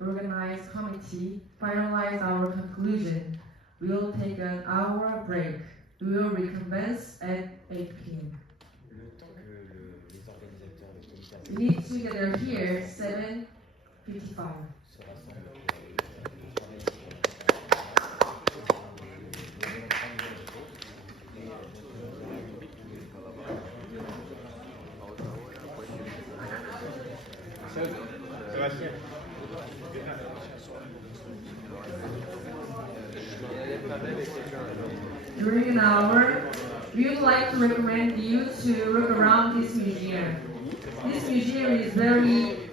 organized committee, finalize our conclusion, we'll take an hour break. We will recommence at 8 p.m. We meet together here 7:55. During an hour, we would like to recommend you to look around this museum. This museum is very